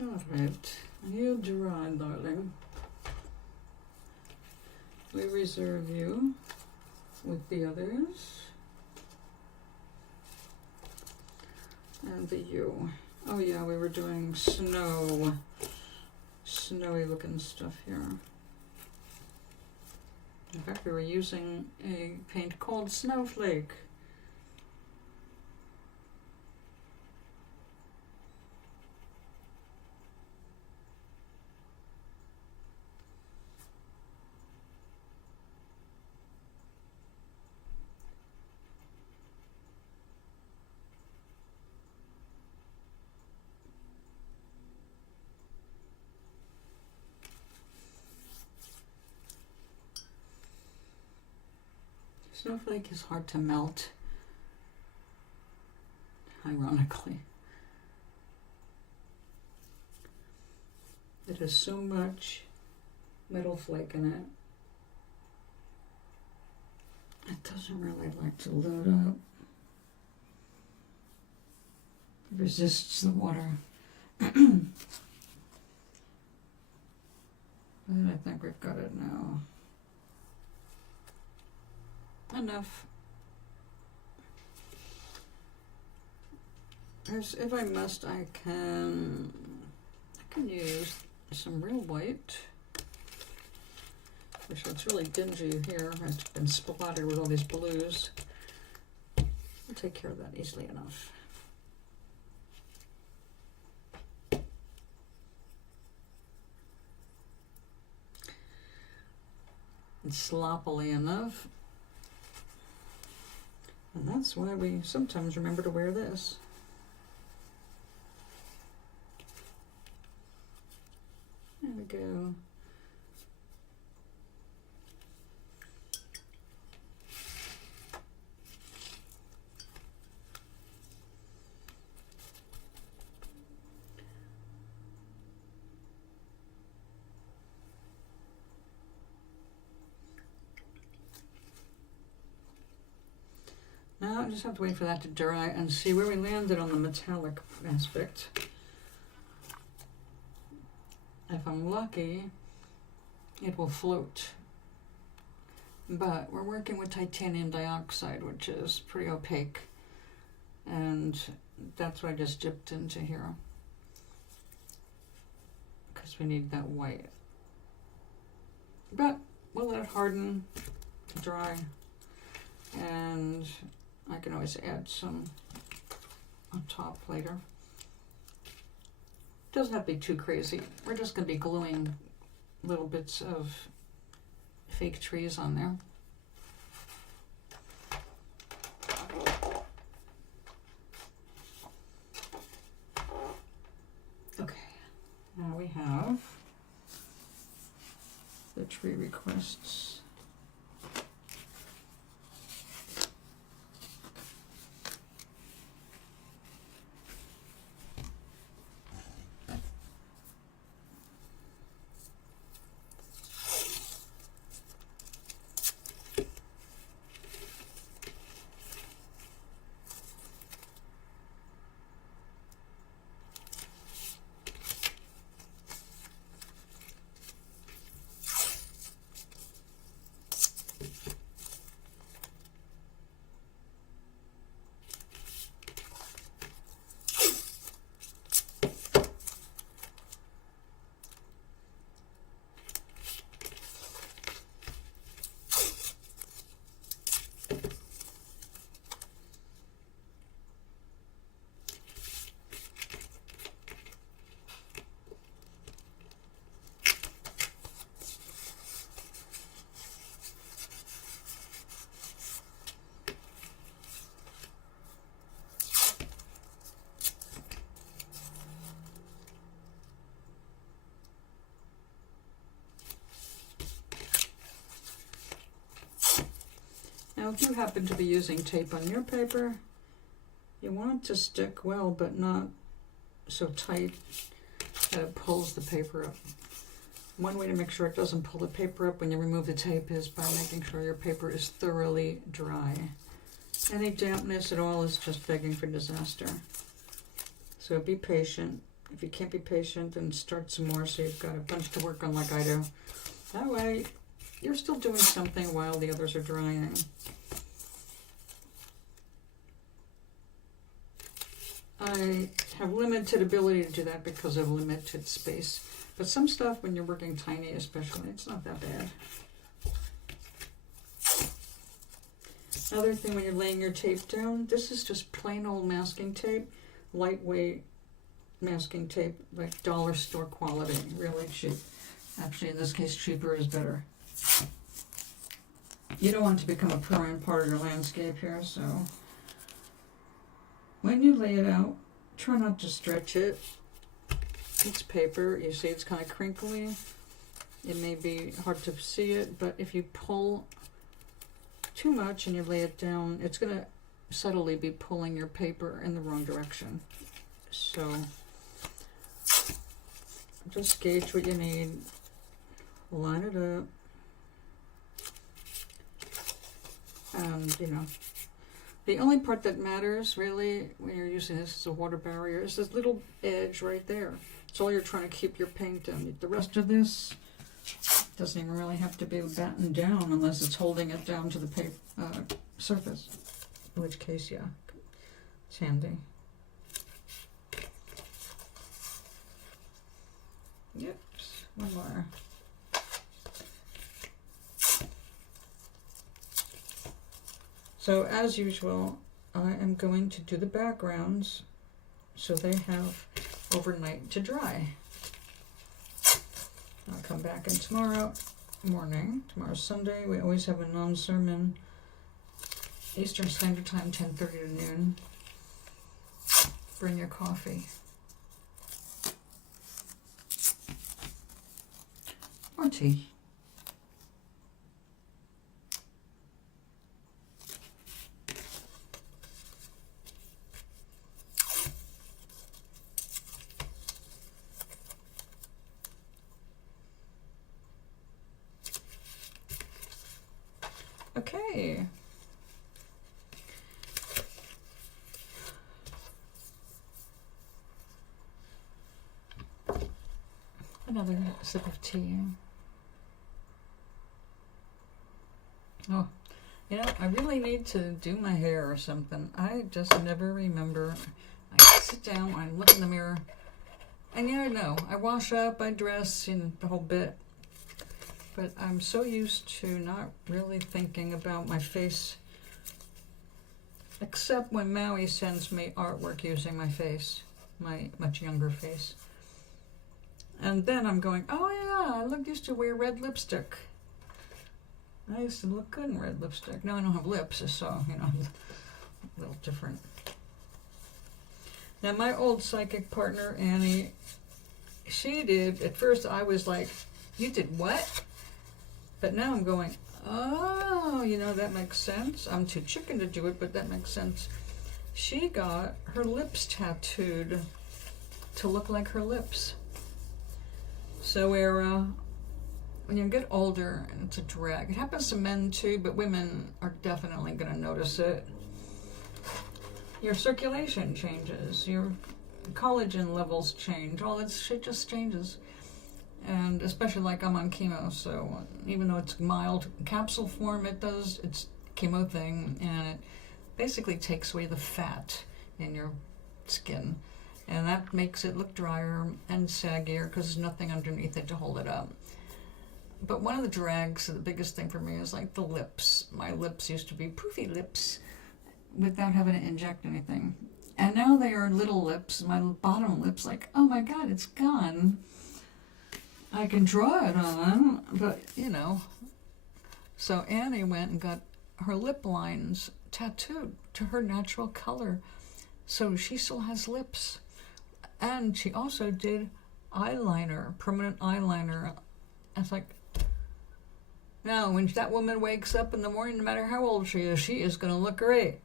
Alright, you dry, darling. We reserve you with the others. And the you. Oh yeah, we were doing snowy looking stuff here. In fact, we were using a paint called Snowflake. Snowflake is hard to melt, ironically. It has so much metal flake in it. It doesn't really like to load up. It resists the water. But I think we've got it now. Enough. If I must, I can use some real white. Which it's really dingy here. It's been splattered with all these blues. I'll take care of that easily enough. And sloppily enough. And that's why we sometimes remember to wear this. There we go. Now I just have to wait for that to dry and see where we landed on the metallic aspect. If I'm lucky, it will float. But we're working with titanium dioxide, which is pretty opaque. and that's what I just dipped into here because we need that white. But we'll let it harden, dry, and I can always add some on top later. Doesn't have to be too crazy. We're just going to be gluing little bits of fake trees on there. Okay, now we have the tree requests. Now, if you happen to be using tape on your paper, you want it to stick well, but not so tight that it pulls the paper up. One way to make sure it doesn't pull the paper up when you remove the tape is by making sure your paper is thoroughly dry. Any dampness at all is just begging for disaster. So be patient. If you can't be patient, then start some more so you've got a bunch to work on like I do. That way, you're still doing something while the others are drying. I have limited ability to do that because of limited space. But some stuff, when you're working tiny especially, it's not that bad. Another thing when you're laying your tape down, this is just plain old masking tape, lightweight masking tape, like dollar store quality, really cheap. Actually, in this case, cheaper is better. You don't want it to become a permanent part of your landscape here, so when you lay it out, try not to stretch it. It's paper, you see it's kind of crinkly. It may be hard to see it, but if you pull too much and you lay it down, it's going to subtly be pulling your paper in the wrong direction. So just gauge what you need, line it up, and you know, the only part that matters really when you're using this as a water barrier is this little edge right there. It's all you're trying to keep your paint in. The rest of this doesn't even really have to be battened down unless it's holding it down to the paper surface, in which case, yeah, it's handy. Yep, one more. So as usual, I am going to do the backgrounds so they have overnight to dry. I'll come back in tomorrow morning. Tomorrow's Sunday. We always have a non-sermon Eastern Standard Time, 10:30 to noon. Bring your coffee. Or tea. Okay. Another sip of tea. Oh, You know, I really need to do my hair or something. I just never remember. I sit down, I look in the mirror, and yeah, I know. I wash up, I dress, the whole bit. But I'm so used to not really thinking about my face, except when Maui sends me artwork using my face, my much younger face. And then I'm going, oh yeah, I used to wear red lipstick. I used to look good in red lipstick. Now I don't have lips, so, you know, a little different. Now my old psychic partner, Annie, she did, at first I was like, you did what? But now I'm going, oh, you know, that makes sense. I'm too chicken to do it, but that makes sense. She got her lips tattooed to look like her lips. So when you get older, and it's a drag. It happens to men too, but women are definitely going to notice it. Your circulation changes, your collagen levels change, all that shit just changes. And especially like I'm on chemo, so even though it's mild capsule form, it's chemo thing, and it basically takes away the fat in your skin. And that makes it look drier and saggier because there's nothing underneath it to hold it up. But one of the drags, the biggest thing for me is like the lips. My lips used to be poofy lips without having to inject anything. And now they are little lips, my bottom lips, like, oh my God, it's gone. I can draw it on, but, you know. So Annie went and got her lip lines tattooed to her natural color. So she still has lips. And she also did eyeliner, permanent eyeliner. I was like, now when that woman wakes up in the morning, no matter how old she is going to look great.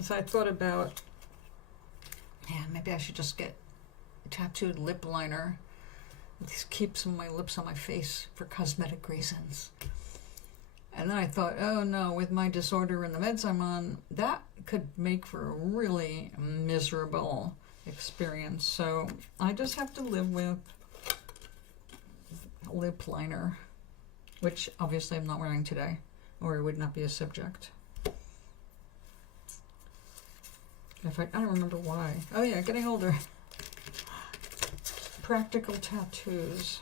So I thought about, yeah, maybe I should just get tattooed lip liner. Just keep some of my lips on my face for cosmetic reasons. And then I thought, oh no, with my disorder and the meds I'm on, that could make for a really miserable experience. So I just have to live with lip liner, which obviously I'm not wearing today, or it would not be a subject. In fact, I don't remember why. Oh yeah, getting older. Practical tattoos.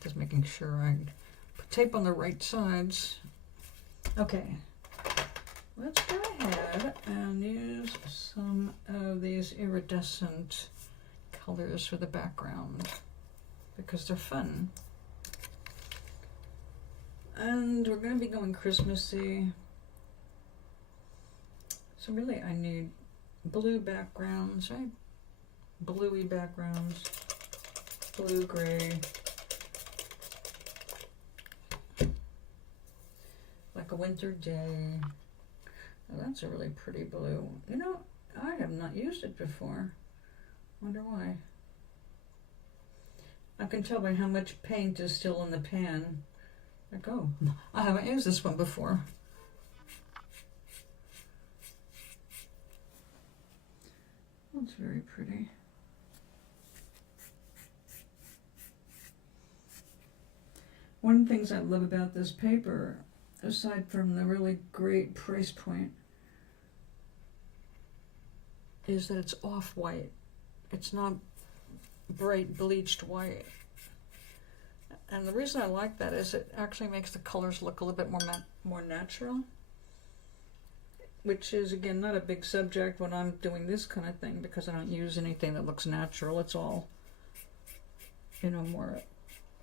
Just making sure I put tape on the right sides. Okay, let's go ahead and use some of these iridescent colors for the background because they're fun. And we're going to be going Christmassy. So really I need blue backgrounds, right? Bluey backgrounds, blue, gray. Like a winter day. Oh, that's a really pretty blue. You know, I have not used it before. Wonder why. I can tell by how much paint is still in the pan. Like, oh, I haven't used this one before. That's very pretty. One of the things I love about this paper, aside from the really great price point, is that it's off-white. It's not bright bleached white. And the reason I like that is it actually makes the colors look a little bit more natural, which is, again, not a big subject when I'm doing this kind of thing because I don't use anything that looks natural. It's all, you know, more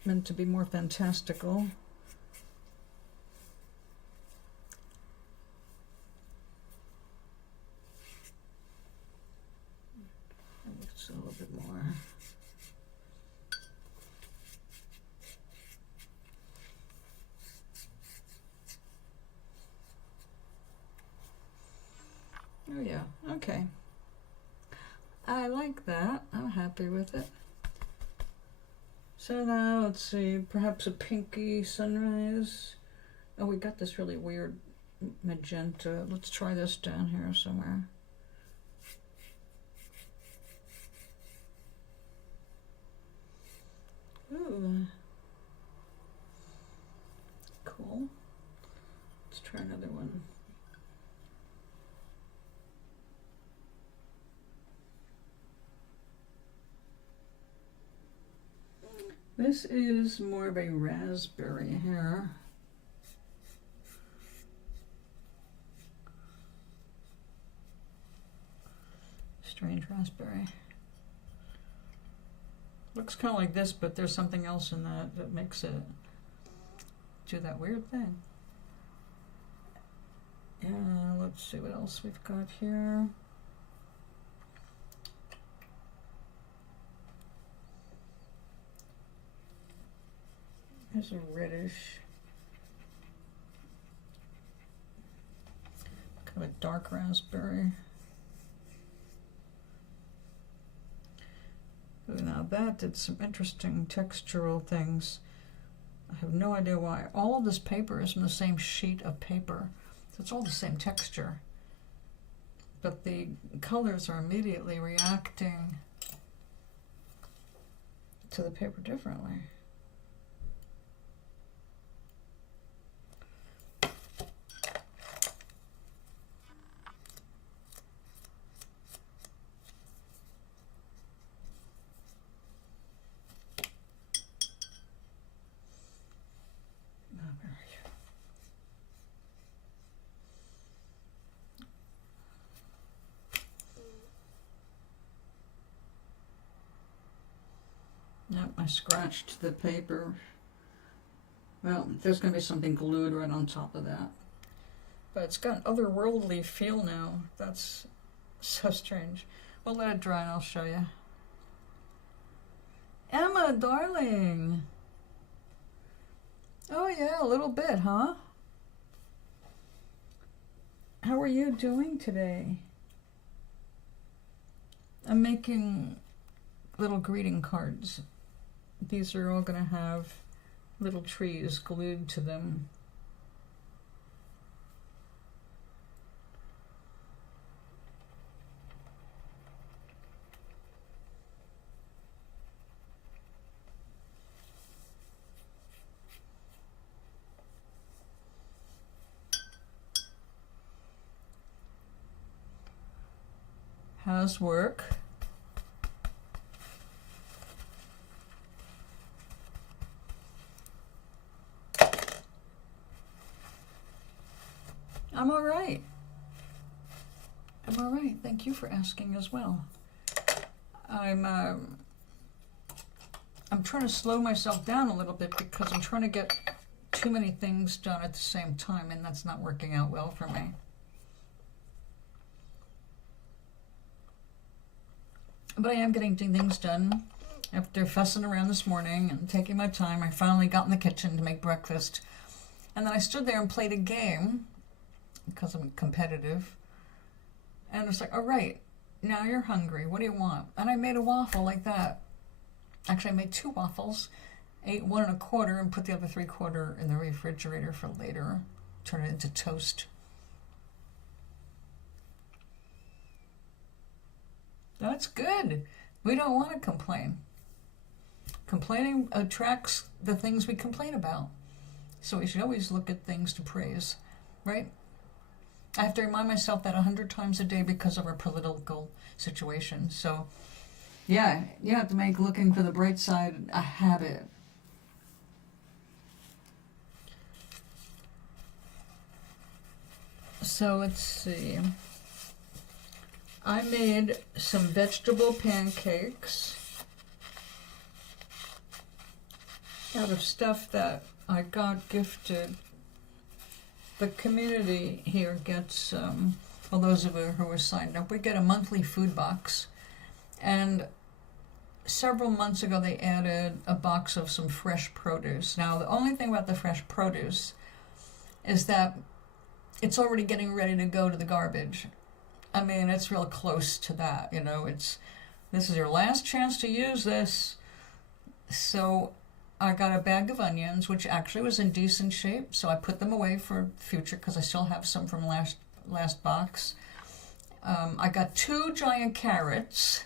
meant to be more fantastical. It's a little bit more. Oh yeah, okay. I like that. I'm happy with it. So now, let's see, perhaps a pinky sunrise. Oh, we got this really weird magenta. Let's try this down here somewhere. This is more of a raspberry here. Strange raspberry. Looks kind of like this, but there's something else in that that makes it do that weird thing. Let's see what else we've got here. There's a reddish, kind of a dark raspberry. Ooh, now that did some interesting textural things. I have no idea why. All of this paper is from the same sheet of paper. So it's all the same texture. But the colors are immediately reacting to the paper differently. Yep, I scratched the paper. Well, there's going to be something glued right on top of that. But it's got an otherworldly feel now. That's so strange. We'll let it dry and I'll show you. Emma, darling! Oh yeah, a little bit, huh? How are you doing today? I'm making little greeting cards. These are all going to have little trees glued to them. How's work? I'm all right. I'm all right. Thank you for asking as well. I'm trying to slow myself down a little bit because I'm trying to get too many things done at the same time, and that's not working out well for me. But I am getting things done. After fussing around this morning and taking my time, I finally got in the kitchen to make breakfast. And then I stood there and played a game, because I'm competitive. And it's like, all right, now you're hungry. What do you want? And I made a waffle like that. Actually, I made 2 waffles, ate 1 1/4 and put the other 3/4 in the refrigerator for later. Turn it into toast. That's good. We don't want to complain. Complaining attracts the things we complain about. So we should always look at things to praise, right? I have to remind myself that 100 times a day because of our political situation. So, yeah, you have to make looking for the bright side a habit. So let's see. I made some vegetable pancakes out of stuff that I got gifted. The community here gets, well, those of you who are signed up, we get a monthly food box. And several months ago, they added a box of some fresh produce. Now, the only thing about the fresh produce is that it's already getting ready to go to the garbage. I mean, it's real close to that, you know. This is your last chance to use this. So I got a bag of onions, which actually was in decent shape, so I put them away for future because I still have some from last box. I got 2 giant carrots.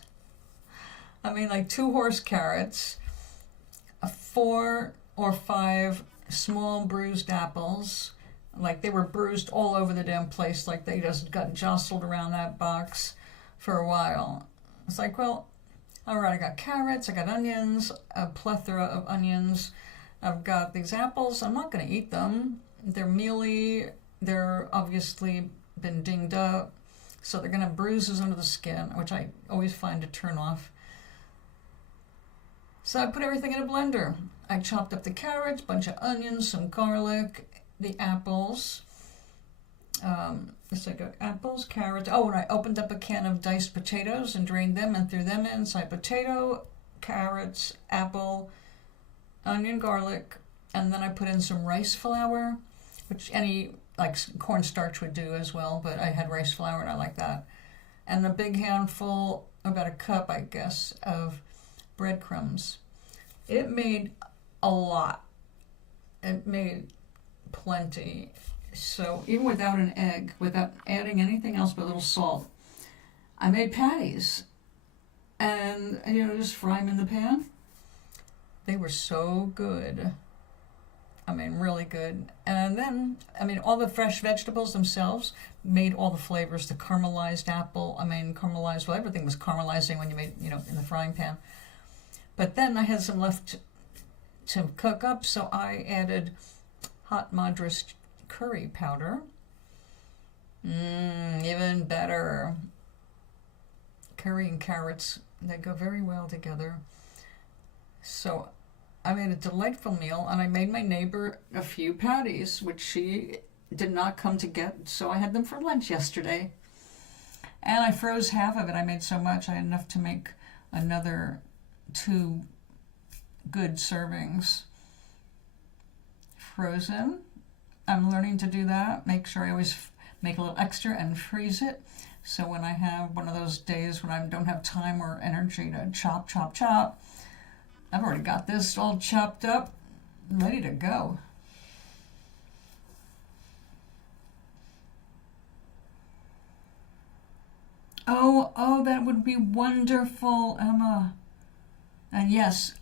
I mean, like 2 horse carrots, 4 or 5 small bruised apples. Like they were bruised all over the damn place, like they just got jostled around that box for a while. It's like, well, All right, I got carrots, I got onions, a plethora of onions. I've got these apples. I'm not going to eat them. They're mealy. They're obviously been dinged up. So they're going to have bruises under the skin, which I always find to turn off. So I put everything in a blender. I chopped up the carrots, bunch of onions, some garlic, the apples. So I got apples, carrots. Oh, and I opened up a can of diced potatoes and drained them and threw them in. So I potato, carrots, apple, onion, garlic, and then I put in some rice flour, which any like cornstarch would do as well, but I had rice flour and I like that. And a big handful, about a cup, I guess, of breadcrumbs. It made a lot. It made plenty. So even without an egg, without adding anything else but a little salt, I made patties. And, just fry them in the pan. They were so good. I mean, really good. And then, all the fresh vegetables themselves made all the flavors. The caramelized apple, caramelized, well, everything was caramelizing when you made, in the frying pan. But then I had some left to cook up, so I added hot Madras curry powder. Even better. Curry and carrots, they go very well together. So I made a delightful meal, and I made my neighbor a few patties, which she did not come to get, so I had them for lunch yesterday. And I froze half of it. I made so much, I had enough to make another 2 good servings. Frozen. I'm learning to do that. Make sure I always make a little extra and freeze it. So when I have one of those days when I don't have time or energy to chop, I've already got this all chopped up, ready to go. Oh, that would be wonderful, Emma. And yes,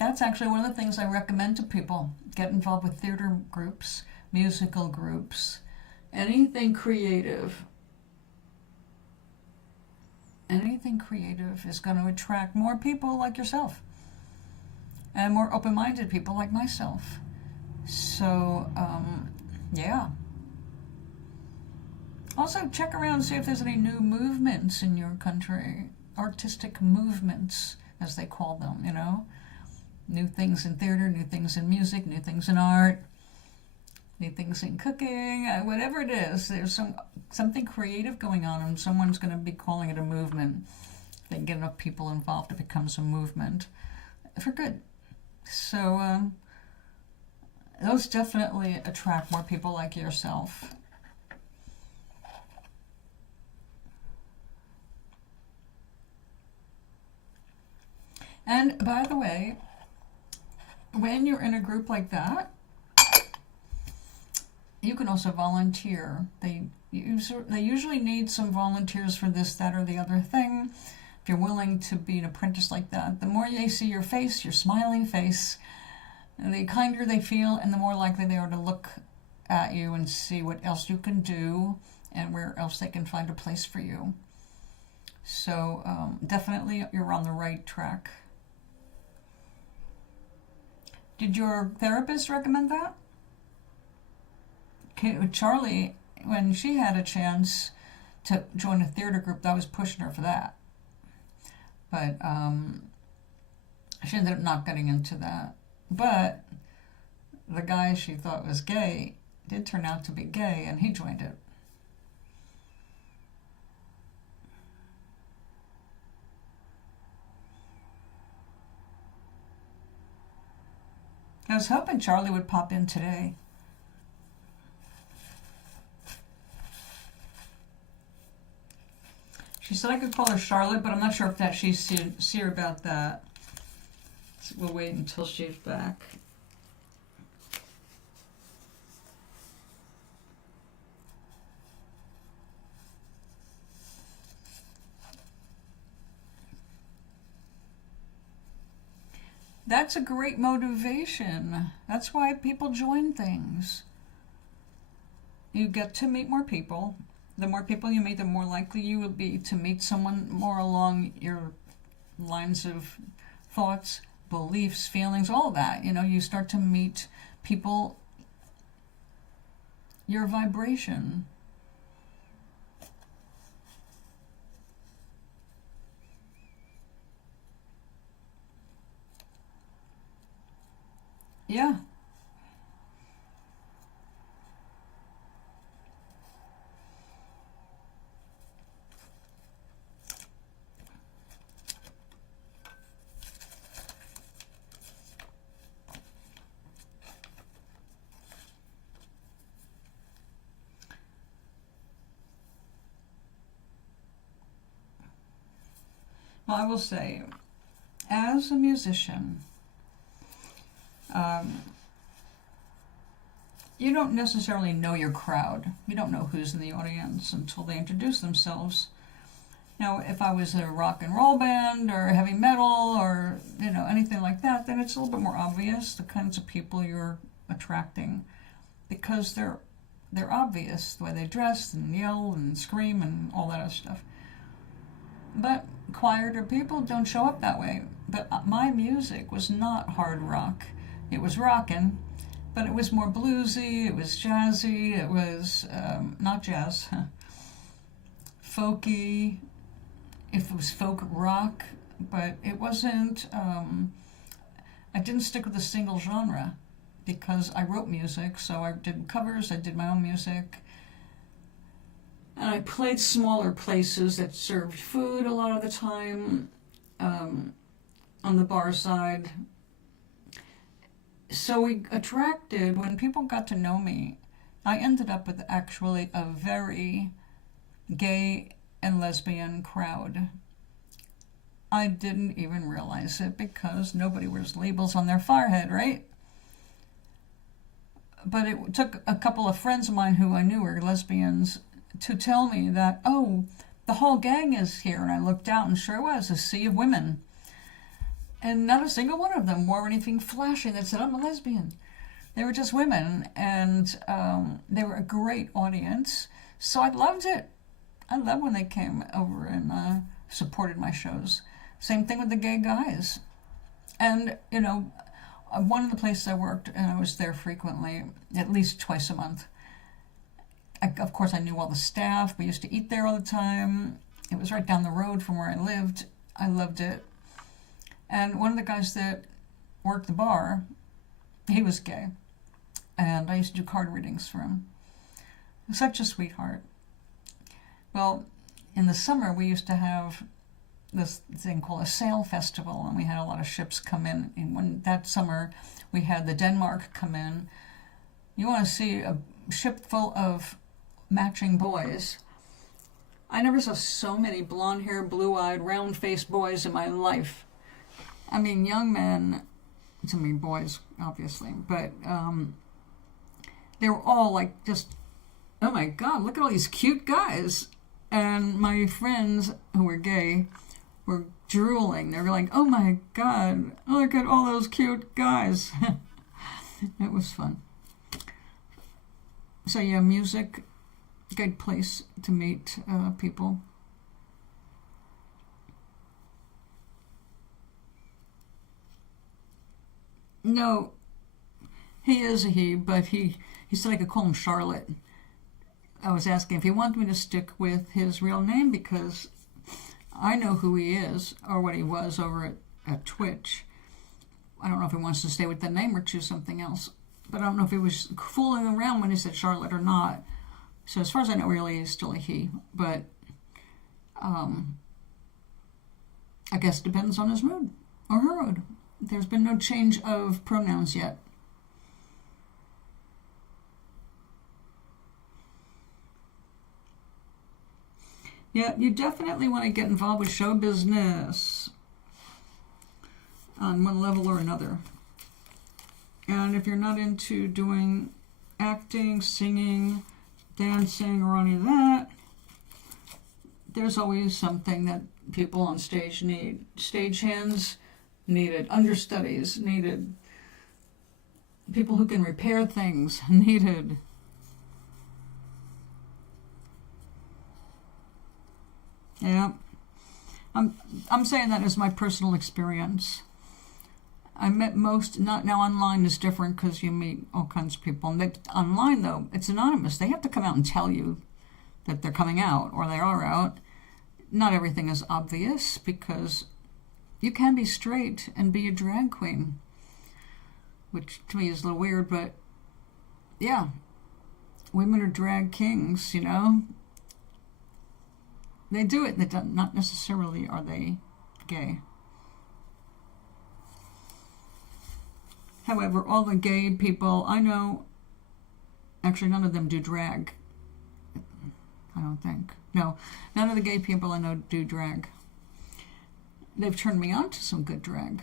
that's actually one of the things I recommend to people. Get involved with theater groups, musical groups, anything creative. Anything creative is going to attract more people like yourself. And more open-minded people like myself. So, yeah. Also, check around and see if there's any new movements in your country. Artistic movements, as they call them, New things in theater, new things in music, new things in art, new things in cooking, whatever it is. There's something creative going on, and someone's going to be calling it a movement. If they can get enough people involved, it becomes a movement for good. So those definitely attract more people like yourself. And by the way, when you're in a group like that, you can also volunteer. They usually need some volunteers for this, that, or the other thing. If you're willing to be an apprentice like that, the more they see your face, your smiling face, the kinder they feel, and the more likely they are to look at you and see what else you can do and where else they can find a place for you. So definitely you're on the right track. Did your therapist recommend that? Charlie, when she had a chance to join a theater group, I was pushing her for that. But she ended up not getting into that. But the guy she thought was gay did turn out to be gay, and he joined it. I was hoping Charlie would pop in today. She said I could call her Charlotte, but I'm not sure if that she's sincere about that. So we'll wait until she's back. That's a great motivation. That's why people join things. You get to meet more people. The more people you meet, the more likely you will be to meet someone more along your lines of thoughts, beliefs, feelings, all that. You know, you start to meet people, your vibration. Yeah. Well, I will say, as a musician, you don't necessarily know your crowd. You don't know who's in the audience until they introduce themselves. Now, if I was in a rock and roll band or heavy metal or, you know, anything like that, then it's a little bit more obvious the kinds of people you're attracting, because they're obvious, the way they dress and yell and scream and all that other stuff. But quieter people don't show up that way. But my music was not hard rock. It was rockin', but it was more bluesy, it was jazzy, it was not jazz, folky, if it was folk rock, but it wasn't, I didn't stick with a single genre because I wrote music, so I did covers, I did my own music, and I played smaller places that served food a lot of the time, on the bar side. So we attracted, when people got to know me, I ended up with actually a very gay and lesbian crowd. I didn't even realize it because nobody wears labels on their forehead, right? But it took a couple of friends of mine who I knew were lesbians to tell me that, oh, the whole gang is here. And I looked out and sure it was a sea of women. And not a single one of them wore anything flashy that said, I'm a lesbian. They were just women, and they were a great audience. So I loved it. I loved when they came over and supported my shows. Same thing with the gay guys. And, you know, one of the places I worked, and I was there frequently, at least twice a month. Of course, I knew all the staff. We used to eat there all the time. It was right down the road from where I lived. I loved it. And one of the guys that worked the bar, he was gay. And I used to do card readings for him. Such a sweetheart. Well, in the summer, we used to have this thing called a sail festival, and we had a lot of ships come in. And when that summer, we had the Denmark come in. You want to see a ship full of matching boys. I never saw so many blonde-haired, blue-eyed, round-faced boys in my life. I mean, young men, I mean boys, obviously, but they were all like just, oh my God, look at all these cute guys. And my friends who were gay were drooling. They were like, oh my God, look at all those cute guys. It was fun. So yeah, music, good place to meet people. No, he is a he, but he said I could call him Charlotte. I was asking if he wanted me to stick with his real name because I know who he is, or what he was over at Twitch. I don't know if he wants to stay with the name or choose something else. But I don't know if he was fooling around when he said Charlotte or not. So as far as I know, really, he's still a he. But I guess it depends on his mood or her mood. There's been no change of pronouns yet. Yeah, you definitely want to get involved with show business on one level or another. And if you're not into doing acting, singing, dancing, or any of that, there's always something that people on stage need. Stagehands needed, understudies needed, people who can repair things needed. Yeah. I'm saying that as my personal experience. I met most, not now online is different because you meet all kinds of people. And online, though, it's anonymous. They have to come out and tell you that they're coming out or they are out. Not everything is obvious because you can be straight and be a drag queen, which to me is a little weird, but yeah, women are drag kings, you know. They do it. They don't, not necessarily are they gay. However, all the gay people I know, actually none of them do drag. I don't think. No, none of the gay people I know do drag. They've turned me on to some good drag.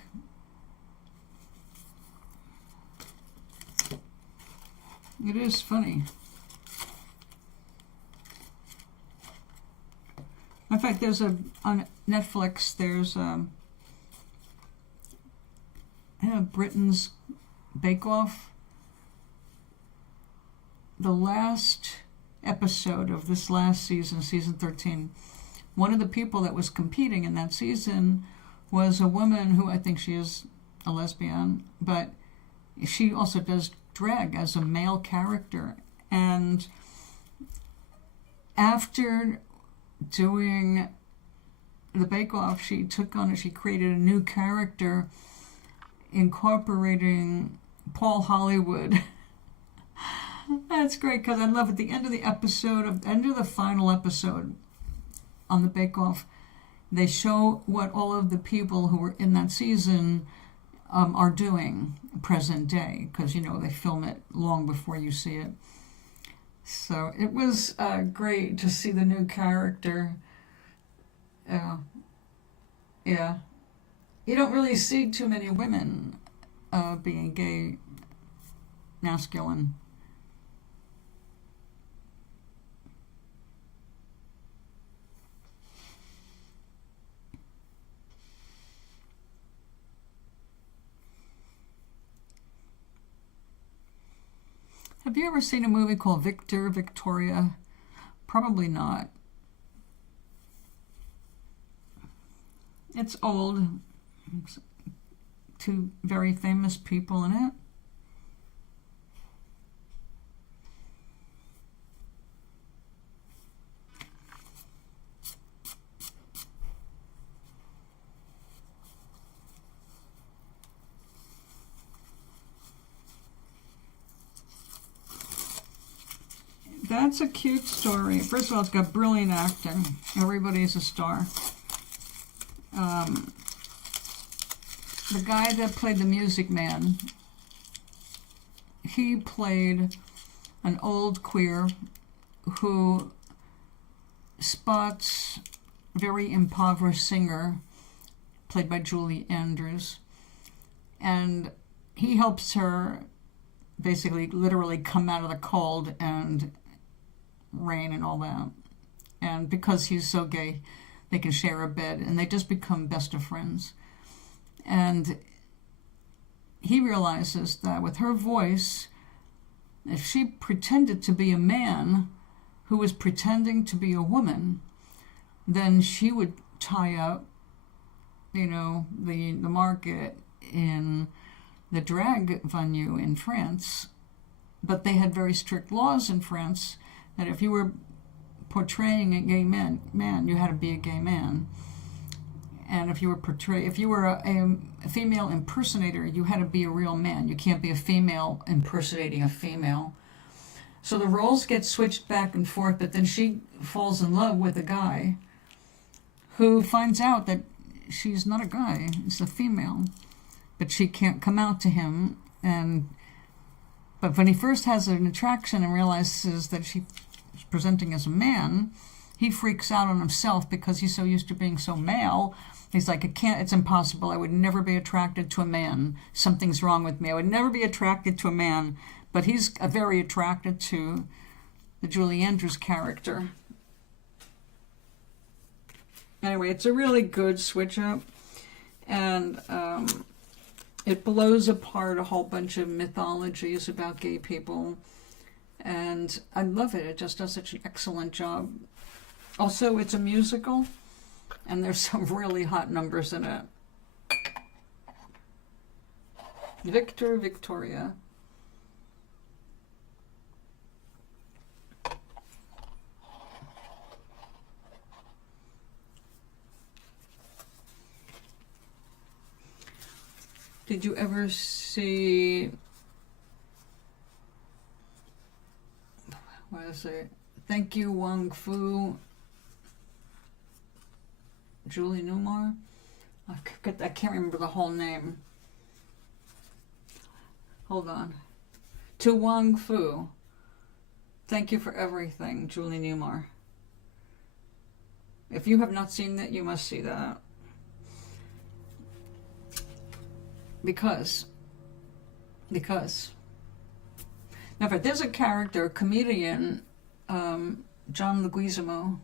It is funny. In fact, there's on Netflix, there's Britain's Bake Off. The last episode of this last season, season 13, one of the people that was competing in that season was a woman who I think she is a lesbian, but she also does drag as a male character. And after doing the Bake Off, she created a new character incorporating Paul Hollywood. That's great because I love at the end of the final episode on the Bake Off, they show what all of the people who were in that season are doing present day, because you know they film it long before you see it. So it was great to see the new character. Yeah. You don't really see too many women being gay, masculine. Have you ever seen a movie called Victoria? Probably not. It's old. It's two very famous people in it. That's a cute story. First of all, it's got brilliant acting. Everybody's a star. The guy that played the Music Man, he played an old queer who spots a very impoverished singer, played by Julie Andrews, and he helps her basically literally come out of the cold and rain and all that. And because he's so gay, they can share a bed, and they just become best of friends. And he realizes that with her voice, if she pretended to be a man who was pretending to be a woman, then she would tie up, you know, the market in the drag venue in France. But they had very strict laws in France that if you were portraying a gay man, you had to be a gay man. And if you were a female impersonator, you had to be a real man. You can't be a female impersonating a female. So the roles get switched back and forth, but then she falls in love with a guy who finds out that she's not a guy, it's a female. But she can't come out to him. But when he first has an attraction and realizes that she's presenting as a man, he freaks out on himself because he's so used to being so male. He's like, it's impossible. I would never be attracted to a man. Something's wrong with me. I would never be attracted to a man. But he's very attracted to the Julie Andrews character. Anyway, it's a really good switch up. And it blows apart a whole bunch of mythologies about gay people. And I love it. It just does such an excellent job. Also, it's a musical. And there's some really hot numbers in it. Victor, Victoria. Did you ever see, what is it? Thank you, Wong Fu. Julie Newmar? I can't remember the whole name. Hold on. To Wong Fu. Thank you for everything, Julie Newmar. If you have not seen that, you must see that. Because. Now, if there's a character, a comedian, John Leguizamo,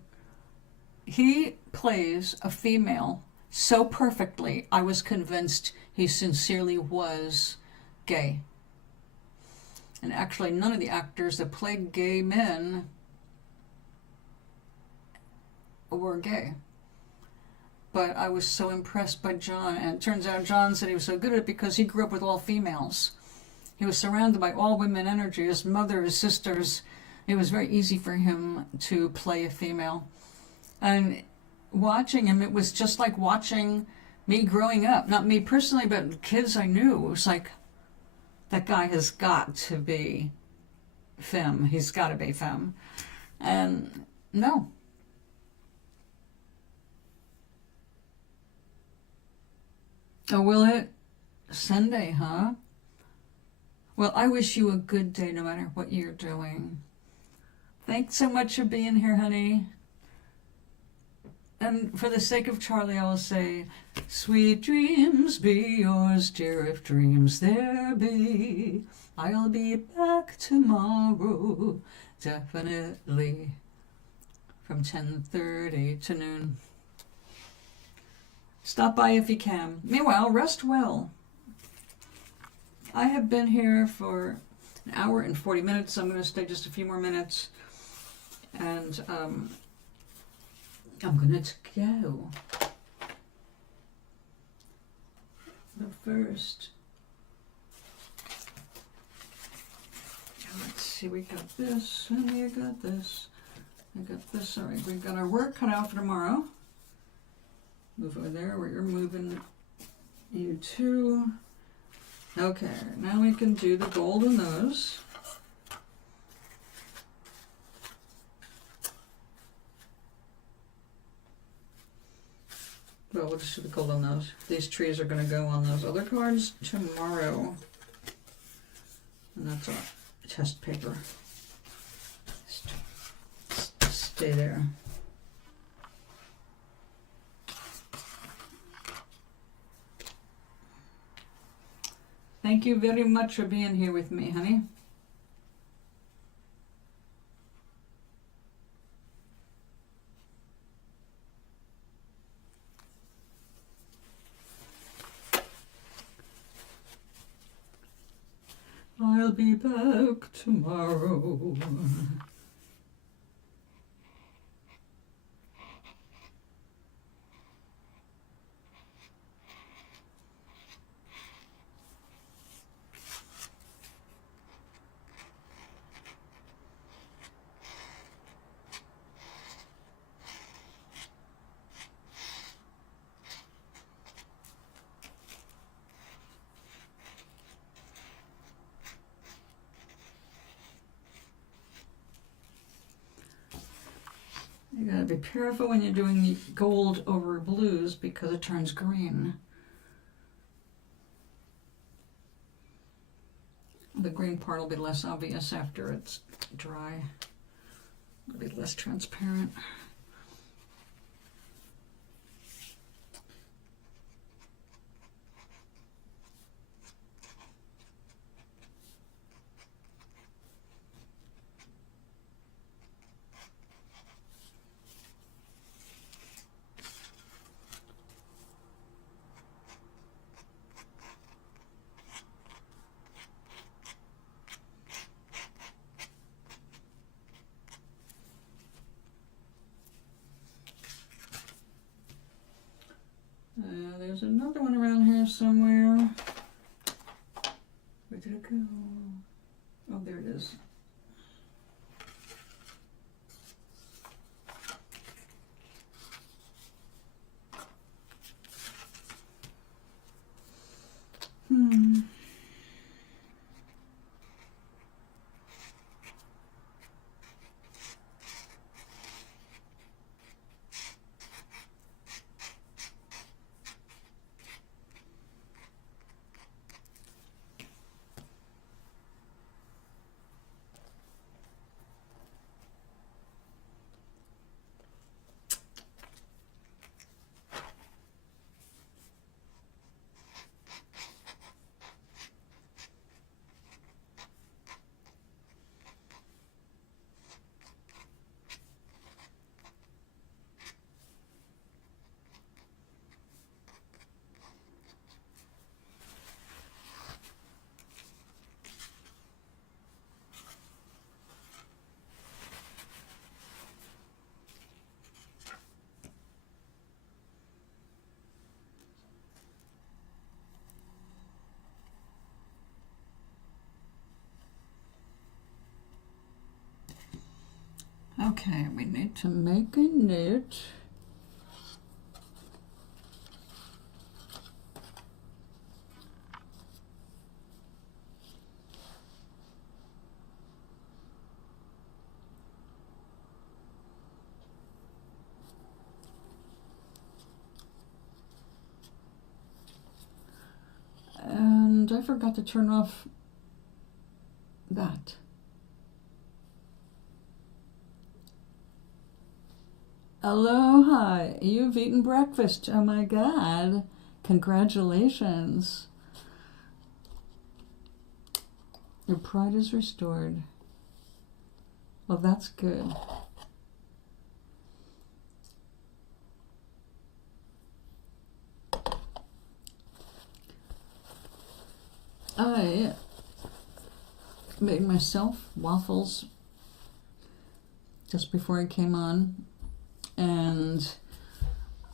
he plays a female so perfectly, I was convinced he sincerely was gay. And actually, none of the actors that played gay men were gay. But I was so impressed by John, and it turns out John said he was so good at it because he grew up with all females. He was surrounded by all women energy, his mother, his sisters. It was very easy for him to play a female. And watching him, it was just like watching me growing up. Not me personally, but kids I knew. It was like, that guy has got to be femme. He's got to be femme. And no. Oh, will it? Sunday, huh? Well, I wish you a good day no matter what you're doing. Thanks so much for being here, honey. And for the sake of Charlie, I will say, sweet dreams be yours, dear, if dreams there be. I'll be back tomorrow, definitely, from 10:30 to noon. Stop by if you can. Meanwhile, rest well. I have been here for an hour and 40 minutes. So I'm going to stay just a few more minutes. And I'm going to go. But first, let's see, we got this, and we got this. I got this. All right, we've got our work cut out for tomorrow. Move over there where you're moving you to. Okay, now we can do the gold in those. Well, we'll just do the gold on those. These trees are going to go on those other cards tomorrow. And that's our test paper. Stay there. Thank you very much for being here with me, honey. I'll be back tomorrow. You gotta be careful when you're doing the gold over blues because it turns green. The green part will be less obvious after it's dry. It'll be less transparent. go? Oh, there it is. Okay, we need to make a knit. And I forgot to turn off that. Aloha, you've eaten breakfast. Oh my God, congratulations. Your pride is restored. Well, that's good. I made myself waffles just before I came on, and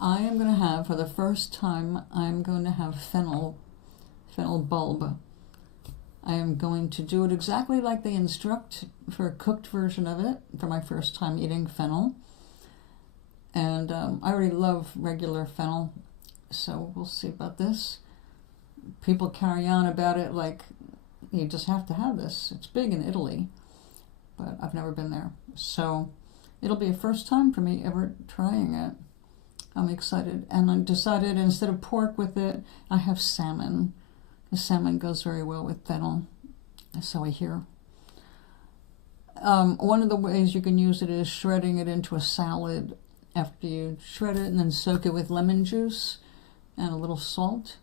I am going to have, for the first time, I'm going to have fennel bulb. I am going to do it exactly like they instruct for a cooked version of it for my first time eating fennel. And I already love regular fennel, so we'll see about this. People carry on about it like you just have to have this. It's big in Italy, but I've never been there. So it'll be a first time for me ever trying it. I'm excited. And I decided instead of pork with it, I have salmon. The salmon goes very well with fennel, so I hear. One of the ways you can use it is shredding it into a salad after you shred it, and then soak it with lemon juice and a little salt.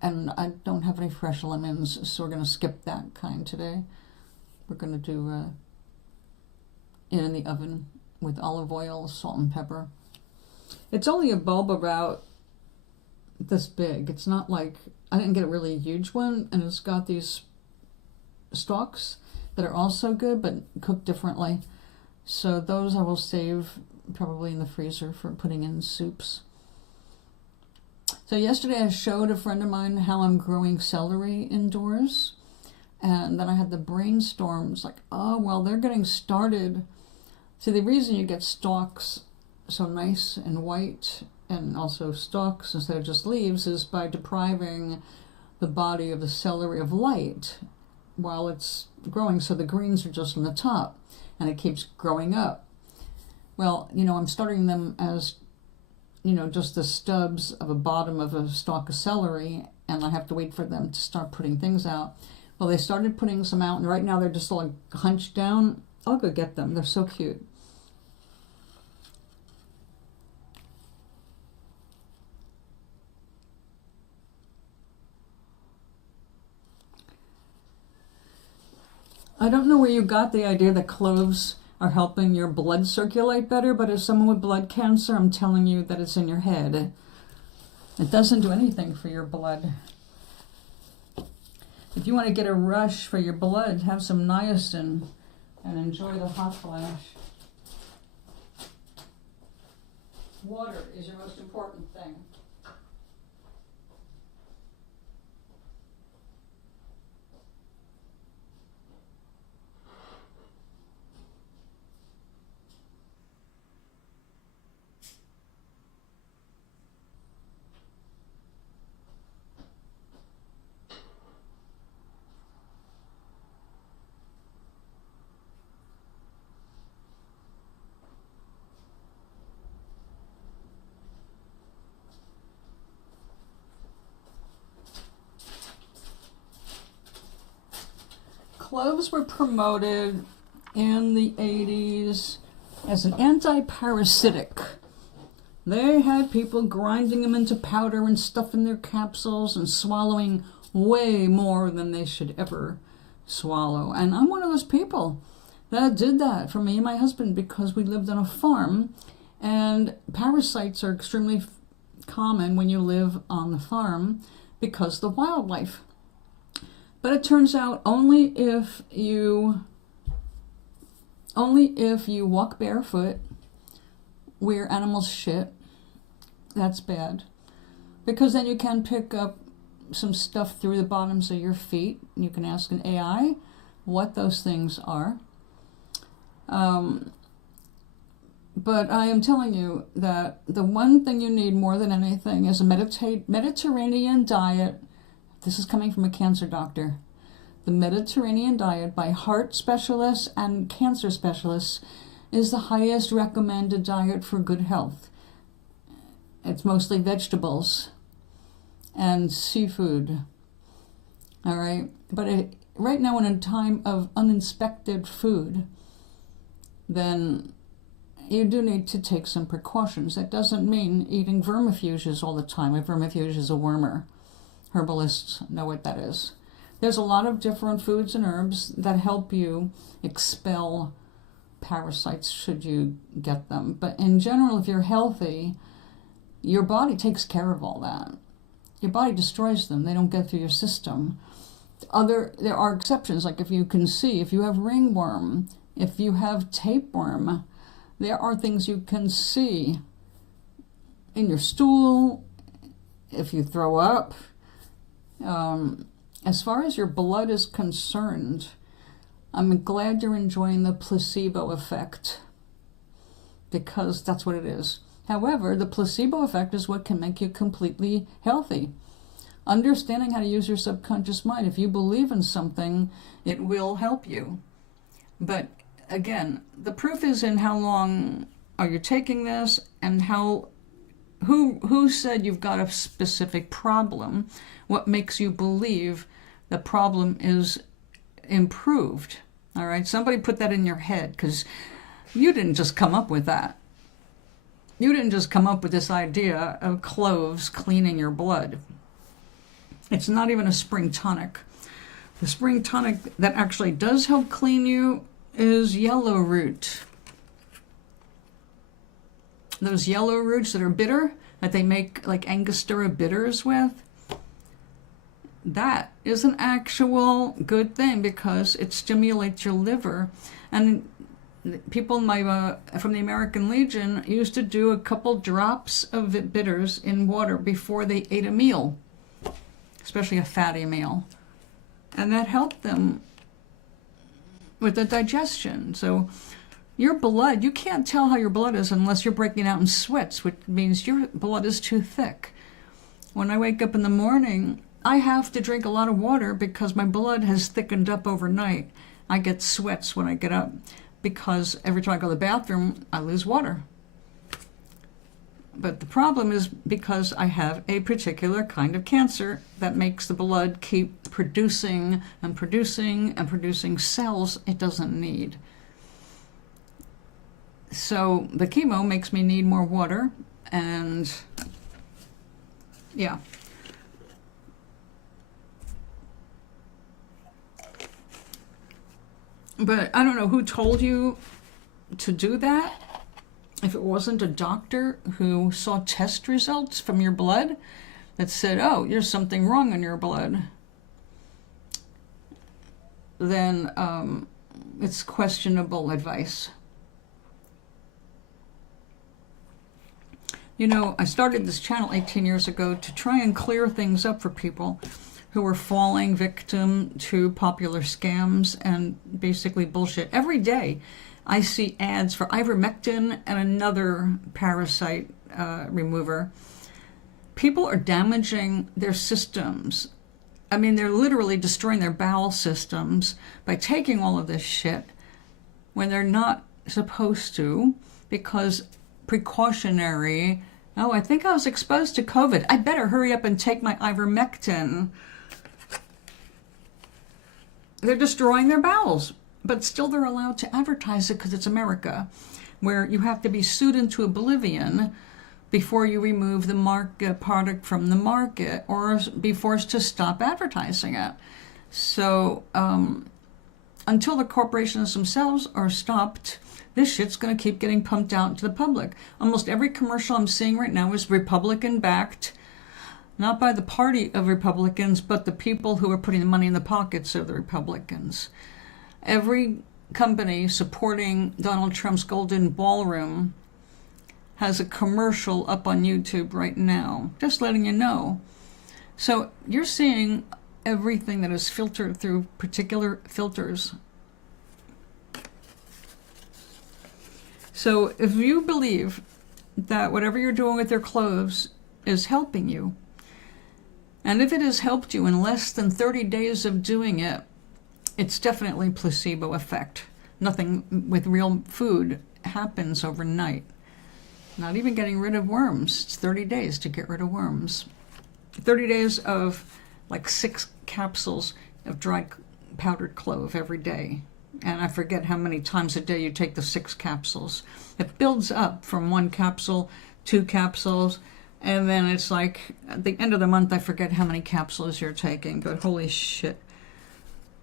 And I don't have any fresh lemons, so we're going to skip that kind today. We're going to do it in the oven with olive oil, salt, and pepper. It's only a bulb about this big. It's not like, I didn't get a really huge one, and it's got these stalks that are also good, but cooked differently. So those I will save probably in the freezer for putting in soups. So yesterday I showed a friend of mine how I'm growing celery indoors, and then I had the brainstorms like, oh, well, they're getting started. See, the reason you get stalks so nice and white and also stalks instead of just leaves is by depriving the body of the celery of light while it's growing, so the greens are just on the top and it keeps growing up. Well, I'm starting them as just the stubs of a bottom of a stalk of celery, and I have to wait for them to start putting things out. Well, they started putting some out, and right now they're just all like hunched down. I'll go get them. They're so cute. I don't know where you got the idea that cloves are helping your blood circulate better, but as someone with blood cancer, I'm telling you that it's in your head. It doesn't do anything for your blood. If you want to get a rush for your blood, have some niacin and enjoy the hot flash. Water is your most important thing. cloves were promoted in the 80s as an anti-parasitic. They had people grinding them into powder and stuffing their capsules and swallowing way more than they should ever swallow. And I'm one of those people that did that for me and my husband because we lived on a farm, and parasites are extremely common when you live on the farm because of the wildlife. But it turns out only if you walk barefoot, where animals shit, that's bad. Because then you can pick up some stuff through the bottoms of your feet. You can ask an AI what those things are. But I am telling you that the one thing you need more than anything is a Mediterranean diet. This is coming from a cancer doctor. The Mediterranean diet by heart specialists and cancer specialists is the highest recommended diet for good health. It's mostly vegetables and seafood. All right? But right now, in a time of uninspected food, then you do need to take some precautions. That doesn't mean eating vermifuges all the time. A vermifuge is a wormer. Herbalists know what that is. There's a lot of different foods and herbs that help you expel parasites should you get them. But in general, if you're healthy, your body takes care of all that. Your body destroys them. They don't get through your system. There are exceptions, like if you have ringworm, if you have tapeworm, there are things you can see in your stool, if you throw up. As far as your blood is concerned, I'm glad you're enjoying the placebo effect, because that's what it is. However, the placebo effect is what can make you completely healthy. Understanding how to use your subconscious mind. If you believe in something, it will help you. But again, the proof is in how long are you taking this, and who said you've got a specific problem? What makes you believe the problem is improved? All right, somebody put that in your head, because you didn't just come up with that. You didn't just come up with this idea of cloves cleaning your blood. It's not even a spring tonic. The spring tonic that actually does help clean you is yellow root. Those yellow roots that are bitter, that they make like Angostura bitters with, that is an actual good thing because it stimulates your liver. And people from the American Legion used to do a couple drops of bitters in water before they ate a meal, especially a fatty meal. And that helped them with the digestion. So your blood, you can't tell how your blood is unless you're breaking out in sweats, which means your blood is too thick. When I wake up in the morning, I have to drink a lot of water because my blood has thickened up overnight. I get sweats when I get up because every time I go to the bathroom, I lose water. But the problem is because I have a particular kind of cancer that makes the blood keep producing and producing and producing cells it doesn't need. So the chemo makes me need more water, and yeah. But I don't know who told you to do that. If it wasn't a doctor who saw test results from your blood that said, oh, there's something wrong in your blood, then it's questionable advice. You know, I started this channel 18 years ago to try and clear things up for people who were falling victim to popular scams and basically bullshit. Every day I see ads for ivermectin and another parasite remover. People are damaging their systems. I mean, they're literally destroying their bowel systems by taking all of this shit when they're not supposed to, because precautionary, oh, I think I was exposed to COVID. I better hurry up and take my ivermectin. they're destroying their bowels. But still they're allowed to advertise it because it's America, where you have to be sued into oblivion before you remove the product from the market or be forced to stop advertising it. So until the corporations themselves are stopped, this shit's going to keep getting pumped out to the public. Almost every commercial I'm seeing right now is Republican-backed, not by the party of Republicans, but the people who are putting the money in the pockets of the Republicans. Every company supporting Donald Trump's Golden Ballroom has a commercial up on YouTube right now, just letting you know. So you're seeing everything that is filtered through particular filters. So if you believe that whatever you're doing with your clothes is helping you, and if it has helped you in less than 30 days of doing it, it's definitely placebo effect. Nothing with real food happens overnight. Not even getting rid of worms. It's 30 days to get rid of worms. 30 days of like 6 capsules of dried powdered clove every day. And I forget how many times a day you take the 6 capsules. It builds up from 1 capsule, 2 capsules, and then it's like at the end of the month I forget how many capsules you're taking, but holy shit.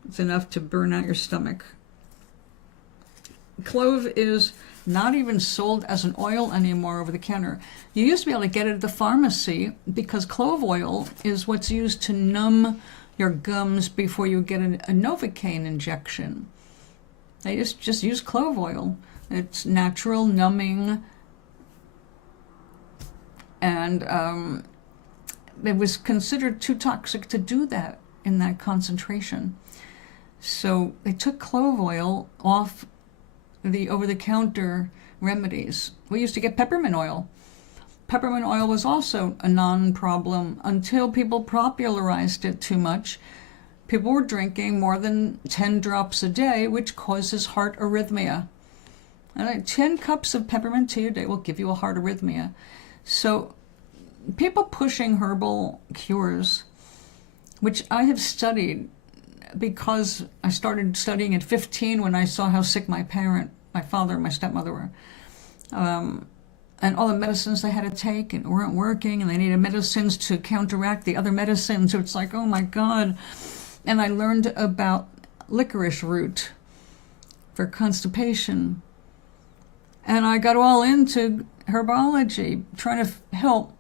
It's enough to burn out your stomach. Clove is not even sold as an oil anymore over the counter. You used to be able to get it at the pharmacy because clove oil is what's used to numb your gums before you get a Novocaine injection. They just use clove oil. It's natural, numbing, and it was considered too toxic to do that in that concentration. So they took clove oil off the over-the-counter remedies. We used to get peppermint oil. Peppermint oil was also a non-problem until people popularized it too much. People were drinking more than 10 drops a day, which causes heart arrhythmia. And 10 cups of peppermint tea a day will give you a heart arrhythmia. So people pushing herbal cures, which I have studied because I started studying at 15 when I saw how sick my father and my stepmother were. And all the medicines they had to take and weren't working, and they needed medicines to counteract the other medicines. So it's like, oh my God. And I learned about licorice root for constipation. And I got all into herbology, trying to help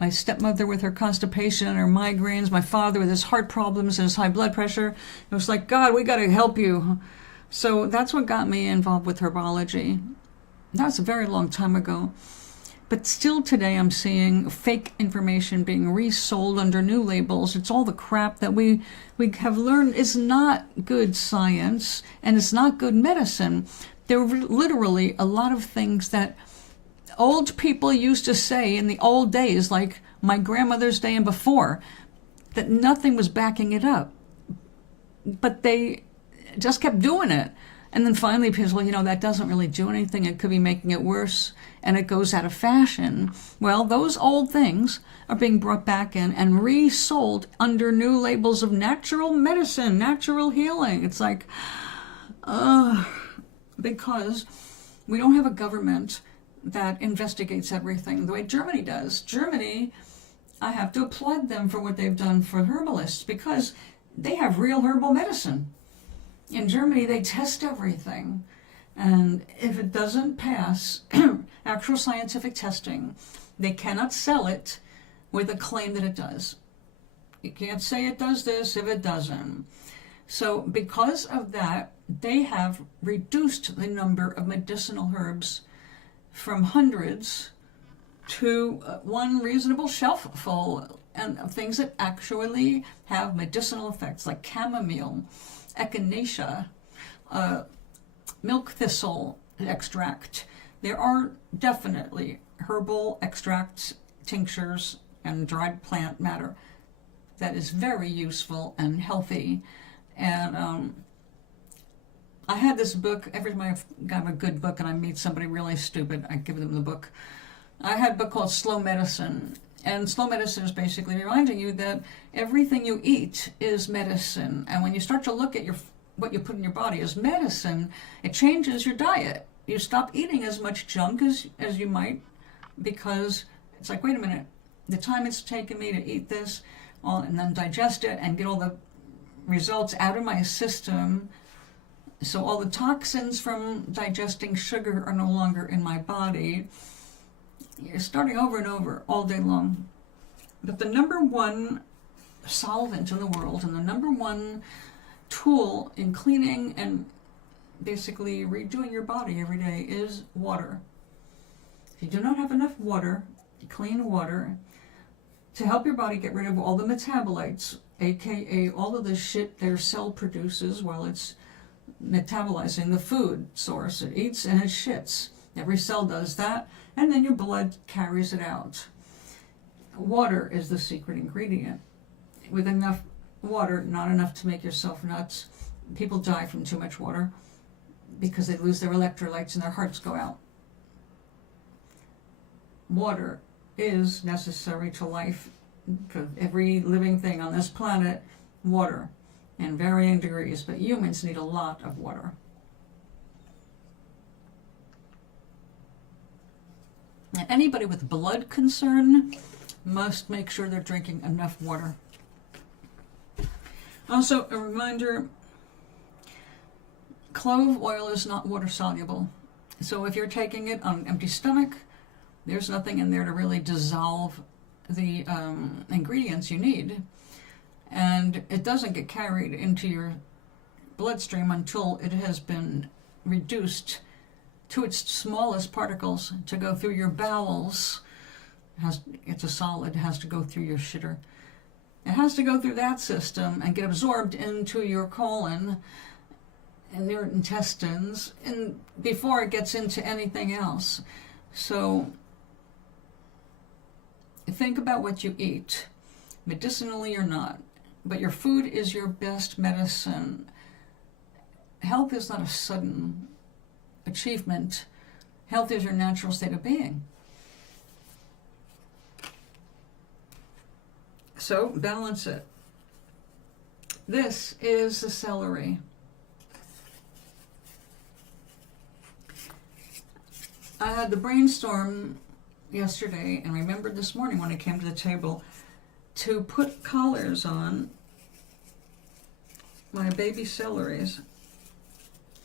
my stepmother with her constipation and her migraines, my father with his heart problems and his high blood pressure. It was like, God, we got to help you. So that's what got me involved with herbology. That was a very long time ago. But still today I'm seeing fake information being resold under new labels. It's all the crap that we have learned is not good science and it's not good medicine. There were literally a lot of things that old people used to say in the old days, like my grandmother's day and before, that nothing was backing it up. But they just kept doing it. And then finally people, well, that doesn't really do anything. It could be making it worse. And it goes out of fashion. Well, those old things are being brought back in and resold under new labels of natural medicine, natural healing. It's like, because we don't have a government that investigates everything the way Germany does. Germany, I have to applaud them for what they've done for herbalists because they have real herbal medicine. In Germany, they test everything. And if it doesn't pass actual scientific testing, they cannot sell it with a claim that it does. You can't say it does this if it doesn't. So because of that, they have reduced the number of medicinal herbs from hundreds to one reasonable shelf full, and of things that actually have medicinal effects, like chamomile, echinacea, milk thistle extract. There are definitely herbal extracts, tinctures, and dried plant matter that is very useful and healthy. And I had this book. Every time I have a good book and I meet somebody really stupid, I give them the book. I had a book called Slow Medicine. And slow medicine is basically reminding you that everything you eat is medicine. And when you start to look at your what you put in your body is medicine. It changes your diet. You stop eating as much junk as you might, because it's like, wait a minute, the time it's taken me to eat this and then digest it and get all the results out of my system, so all the toxins from digesting sugar are no longer in my body. You're starting over and over all day long. But the number one solvent in the world and the number one tool in cleaning and basically redoing your body every day is water. If you do not have enough water, clean water, to help your body get rid of all the metabolites, aka all of the shit their cell produces while it's metabolizing the food source. It eats and it shits. Every cell does that, and then your blood carries it out. Water is the secret ingredient. With enough water, not enough to make yourself nuts. People die from too much water because they lose their electrolytes and their hearts go out. Water is necessary to life, for every living thing on this planet. Water, in varying degrees, but humans need a lot of water. And anybody with blood concern must make sure they're drinking enough water. Also, a reminder, clove oil is not water soluble. So if you're taking it on an empty stomach, there's nothing in there to really dissolve the ingredients you need. And it doesn't get carried into your bloodstream until it has been reduced to its smallest particles to go through your bowels. It's a solid, it has to go through your shitter. It has to go through that system and get absorbed into your colon and your intestines, and before it gets into anything else. So think about what you eat, medicinally or not. But your food is your best medicine. Health is not a sudden achievement. Health is your natural state of being. So balance it. This is the celery. I had the brainstorm yesterday and remembered this morning when I came to the table to put collars on my baby celeries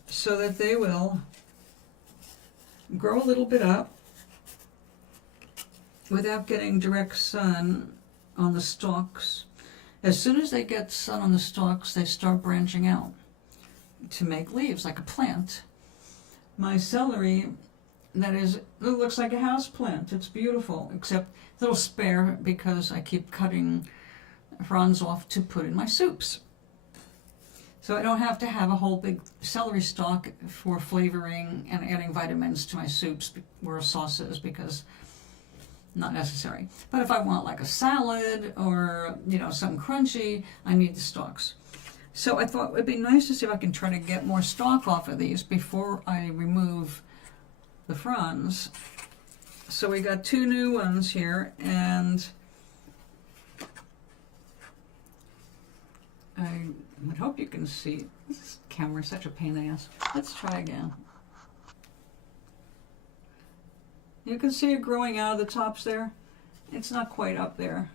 so that they will grow a little bit up without getting direct sun on the stalks. As soon as they get sun on the stalks, they start branching out to make leaves like a plant. My celery, that is, it looks like a house plant. It's beautiful, except a little spare because I keep cutting fronds off to put in my soups. So I don't have to have a whole big celery stalk for flavoring and adding vitamins to my soups or sauces, because not necessary. But if I want like a salad or, something crunchy, I need the stalks. So I thought it would be nice to see if I can try to get more stalk off of these before I remove the fronds. So we got 2 new ones here, and I would hope you can see. This camera is such a pain in the ass. Let's try again. You can see it growing out of the tops there. It's not quite up there.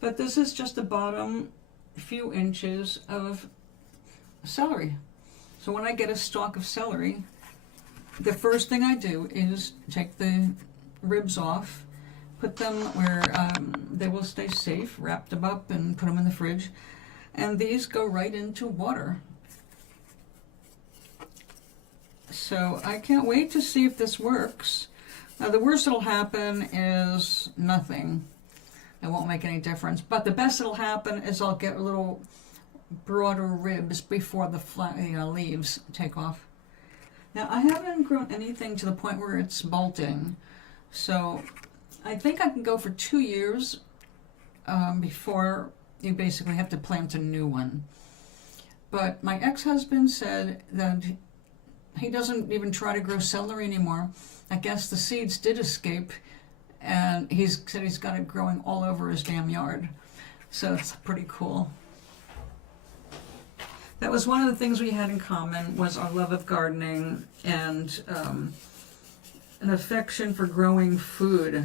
But this is just the bottom few inches of celery. So when I get a stalk of celery, the first thing I do is take the ribs off, put them where they will stay safe, wrap them up and put them in the fridge. And these go right into water. So I can't wait to see if this works. Now the worst that'll happen is nothing. It won't make any difference. But the best that'll happen is I'll get a little broader ribs before the leaves take off. Now I haven't grown anything to the point where it's bolting. So I think I can go for 2 years before you basically have to plant a new one. But my ex-husband said that he doesn't even try to grow celery anymore. I guess the seeds did escape, and he said he's got it growing all over his damn yard. So it's pretty cool. That was one of the things we had in common, was our love of gardening and an affection for growing food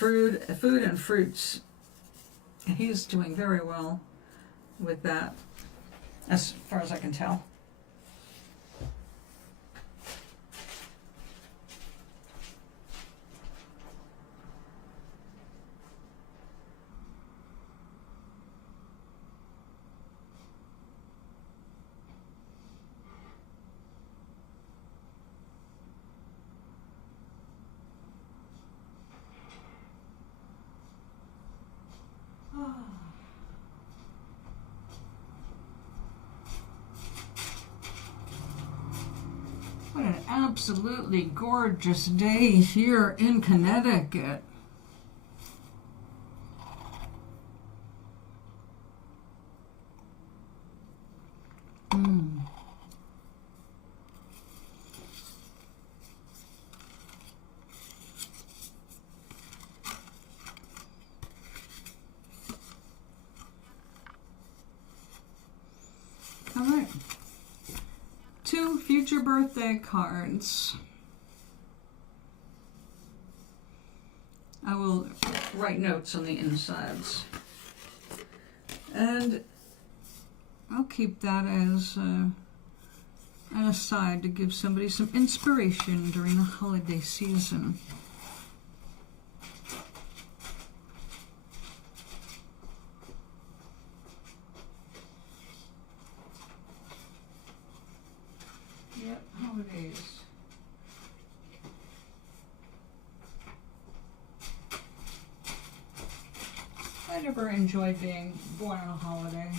and fruits. And he's doing very well with that, as far as I can tell. What an absolutely gorgeous day here in Connecticut. All right. 2 future birthday cards. I will write notes on the insides. And I'll keep that as an aside to give somebody some inspiration during the holiday season. Yep, holidays. I never enjoyed being born on a holiday.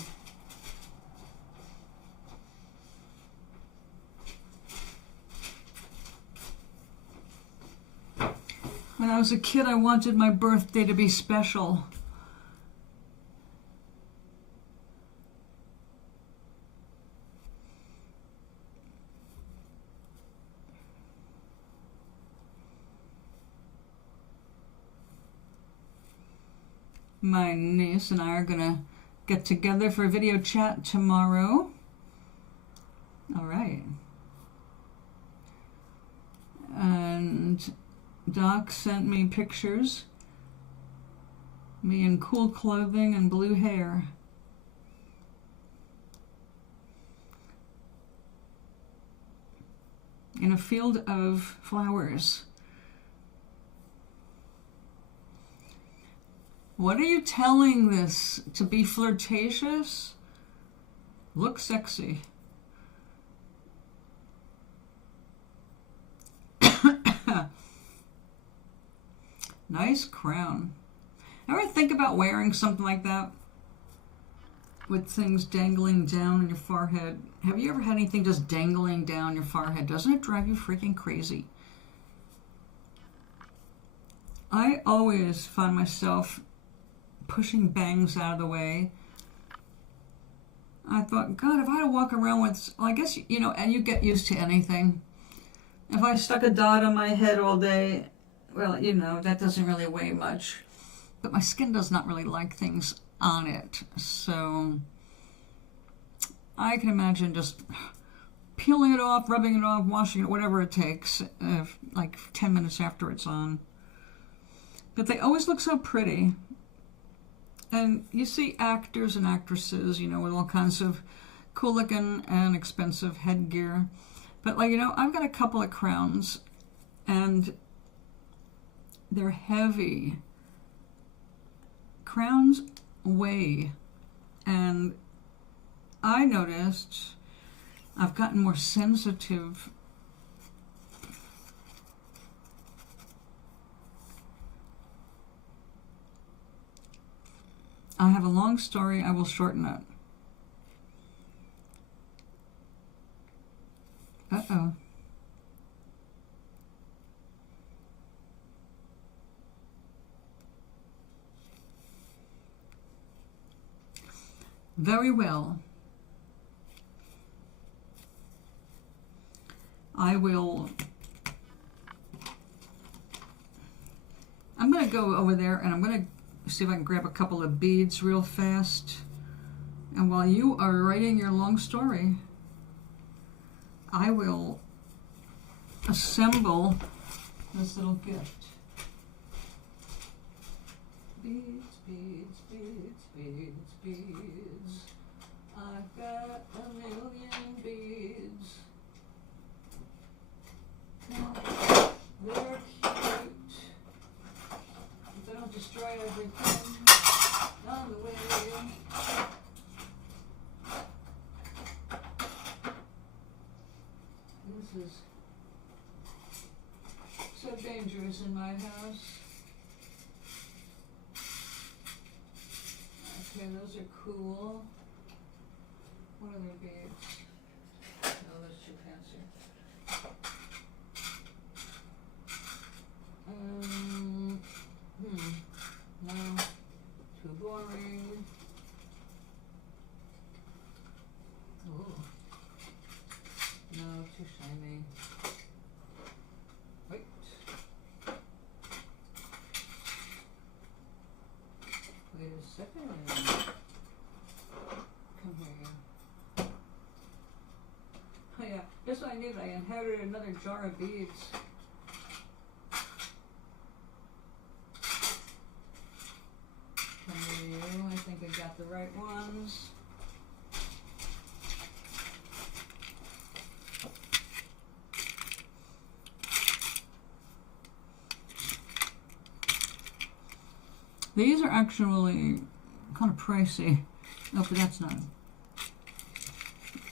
When I was a kid, I wanted my birthday to be special. My niece and I are gonna get together for a video chat tomorrow. All right. And Doc sent me pictures. Me in cool clothing and blue hair. In a field of flowers. What are you telling this? To be flirtatious? Look sexy. Nice crown. Ever think about wearing something like that? With things dangling down on your forehead. Have you ever had anything just dangling down your forehead? Doesn't it drive you freaking crazy? I always find myself pushing bangs out of the way. I thought, God, if I had to walk around with, well, I guess, you know, and you get used to anything. If I stuck a dot on my head all day, well, you know, that doesn't really weigh much. But my skin does not really like things on it. So I can imagine just peeling it off, rubbing it off, washing it, whatever it takes, like 10 minutes after it's on. But they always look so pretty. And you see actors and actresses, you know, with all kinds of cool looking and expensive headgear. But, like, you know, I've got a couple of crowns, and they're heavy. Crowns weigh. And I noticed I've gotten more sensitive. I have a long story. I will shorten it. Uh-oh. Very well. I'm going to go over there and I'm going to see if I can grab a couple of beads real fast. And while you are writing your long story, I will assemble this little gift. Beads, beads, beads, beads, beads. I've got a million beads. Now, they're cute. If they don't destroy everything on the way. This is so dangerous in my house. Okay, those are cool. What are their beads? No, that's too fancy. No, too boring. Ooh. No, too shiny. Wait. Wait a second. Come here. Oh yeah, guess what I did? I inherited another jar of beads. Come here, I think I got the right ones. These are actually kind of pricey. Oh, but that's not.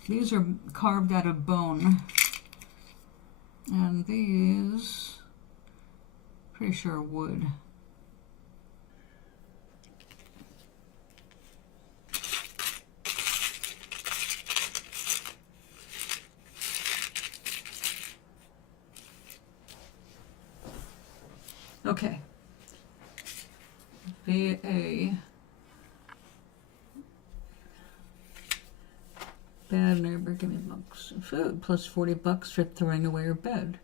These are carved out of bone. And these, pretty sure are wood. Okay. VA. Bad neighbor, give me bucks and food, plus 40 bucks for throwing away your bed.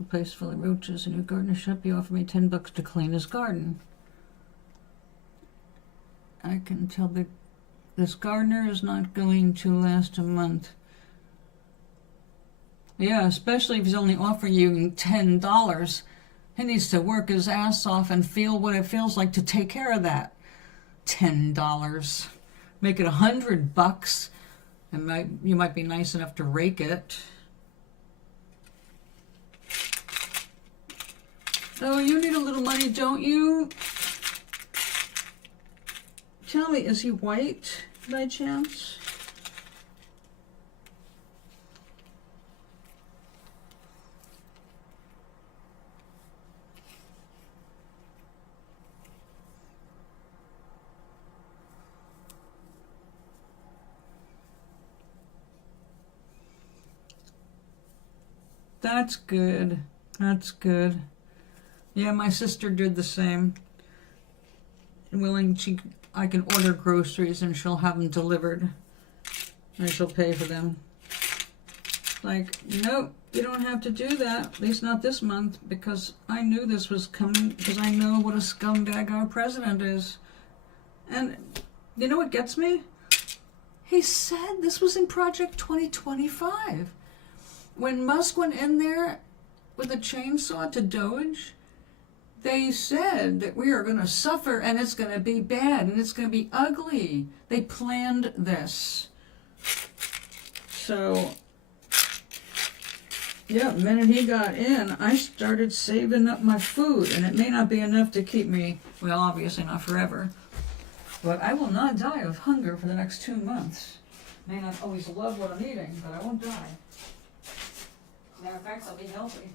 A place full of roaches, a new gardener shop, you offer me 10 bucks to clean his garden. I can tell that this gardener is not going to last a month. Yeah, especially if he's only offering you $10. He needs to work his ass off and feel what it feels like to take care of that. $10. Make it $100. And you might be nice enough to rake it. Oh, you need a little money, don't you? Tell me, is he white by chance? That's good. That's good. Yeah, my sister did the same. I can order groceries and she'll have them delivered. And she'll pay for them. Like, nope, you don't have to do that. At least not this month, because I knew this was coming, because I know what a scumbag our president is. And you know what gets me? He said this was in Project 2025. When Musk went in there with a chainsaw to Doge, they said that we are going to suffer and it's going to be bad and it's going to be ugly. They planned this. So, yeah, the minute he got in, I started saving up my food. And it may not be enough to keep me, well, obviously not forever, but I will not die of hunger for the next 2 months. May not always love what I'm eating, but I won't die. Matter of fact, I'll be healthy.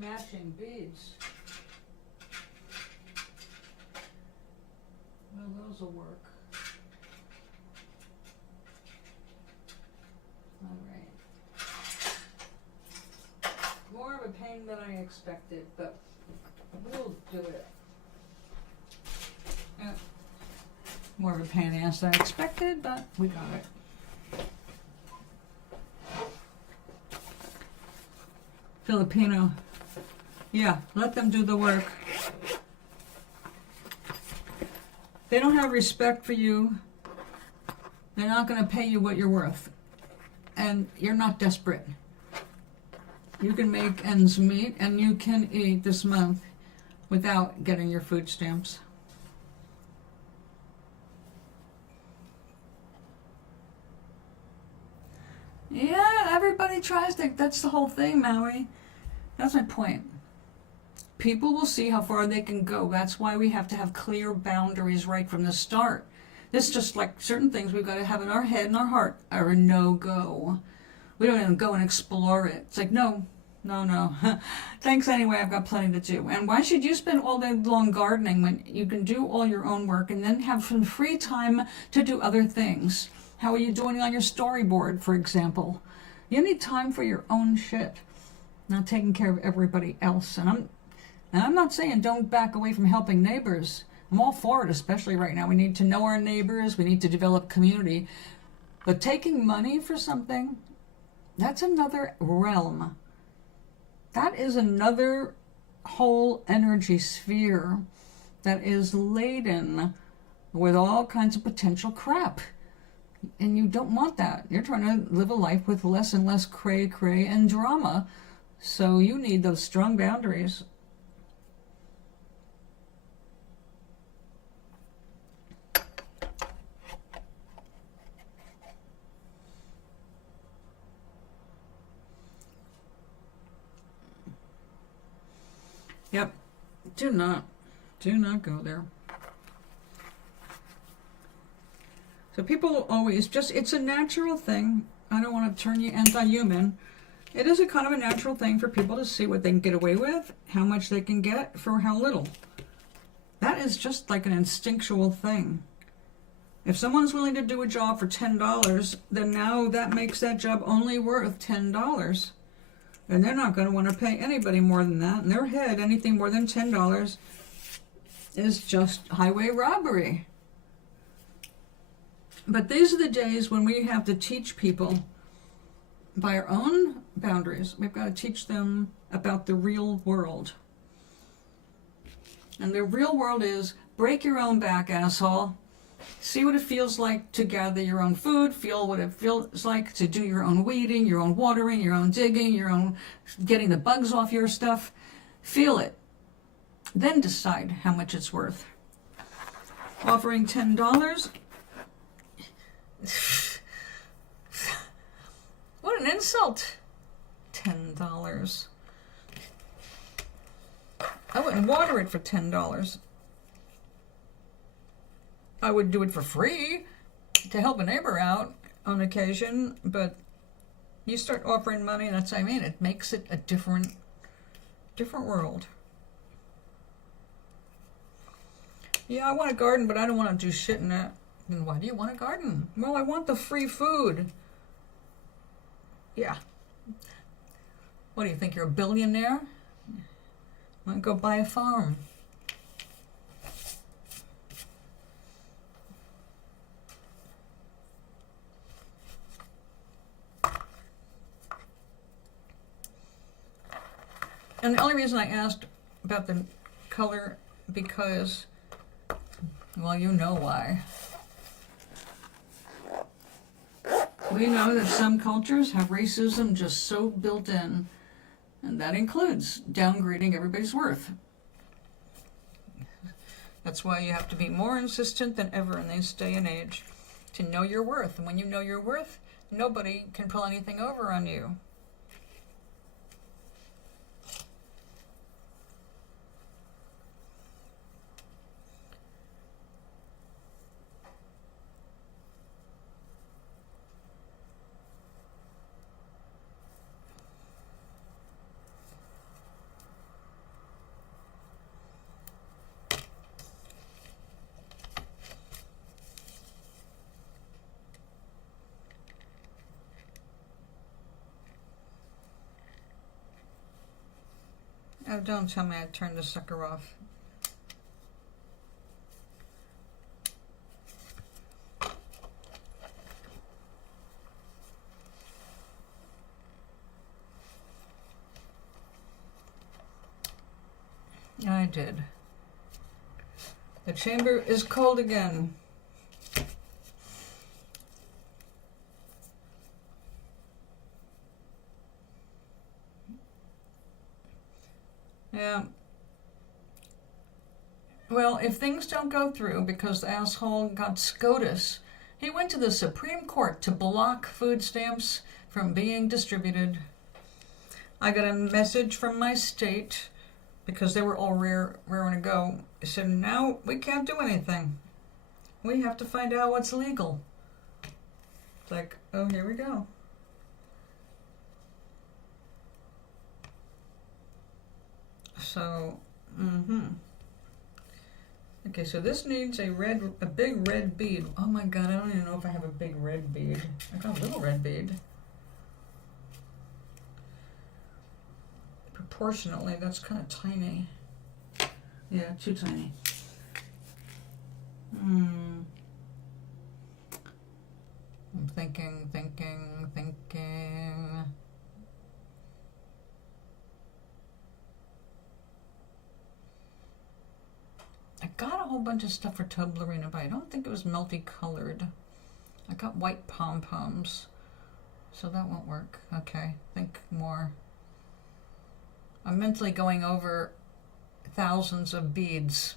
matching beads. Well, those will work. All right. More of a pain than I expected, but we'll do it. More of a pain in the ass than I expected, but we got it. Filipino. Yeah, let them do the work. They don't have respect for you. They're not going to pay you what you're worth. And you're not desperate. You can make ends meet and you can eat this month without getting your food stamps. Yeah, everybody tries to. That's the whole thing, Maui. That's my point. People will see how far they can go. That's why we have to have clear boundaries right from the start. It's just like certain things we've got to have in our head and our heart are a no-go. We don't even go and explore it. It's like, no. Thanks anyway, I've got plenty to do. And why should you spend all day long gardening when you can do all your own work and then have some free time to do other things? How are you doing on your storyboard, for example? You need time for your own shit, not taking care of everybody else. And I'm not saying don't back away from helping neighbors. I'm all for it, especially right now. We need to know our neighbors. We need to develop community. But taking money for something, that's another realm. That is another whole energy sphere that is laden with all kinds of potential crap. And you don't want that. You're trying to live a life with less and less cray-cray and drama. So you need those strong boundaries. Yep. Do not go there. So people always just, it's a natural thing. I don't want to turn you anti-human. It is a kind of a natural thing for people to see what they can get away with, how much they can get for how little. That is just like an instinctual thing. If someone's willing to do a job for $10, then now that makes that job only worth $10. And they're not going to want to pay anybody more than that. In their head, anything more than $10 is just highway robbery. But these are the days when we have to teach people by our own boundaries. We've got to teach them about the real world. And the real world is break your own back, asshole. See what it feels like to gather your own food. Feel what it feels like to do your own weeding, your own watering, your own digging, your own getting the bugs off your stuff. Feel it. Then decide how much it's worth. Offering $10. What an insult. $10. I wouldn't water it for $10. I would do it for free to help a neighbor out on occasion, but you start offering money, that's what I mean. It makes it a different world. Yeah, I want a garden, but I don't want to do shit in it. Then why do you want a garden? Well, I want the free food. Yeah. What do you think, you're a billionaire? Why don't you go buy a farm? And the only reason I asked about the color, because, well, you know why. We know that some cultures have racism just so built in, and that includes downgrading everybody's worth. That's why you have to be more insistent than ever in this day and age to know your worth. And when you know your worth, nobody can pull anything over on you. Oh, don't tell me I turned the sucker off. I did. The chamber is cold again. Yeah. Well, if things don't go through because the asshole got SCOTUS, he went to the Supreme Court to block food stamps from being distributed. I got a message from my state because they were all raring to go. They said, now we can't do anything. We have to find out what's legal. It's like, oh, here we go. So, okay, so this needs a big red bead. Oh my god, I don't even know if I have a big red bead. I got a little red bead. Proportionately, that's kind of tiny. Yeah, too tiny. I'm thinking. I got a whole bunch of stuff for Toblerone, but I don't think it was multicolored. I got white pom-poms, so that won't work. Okay, think more. I'm mentally going over thousands of beads.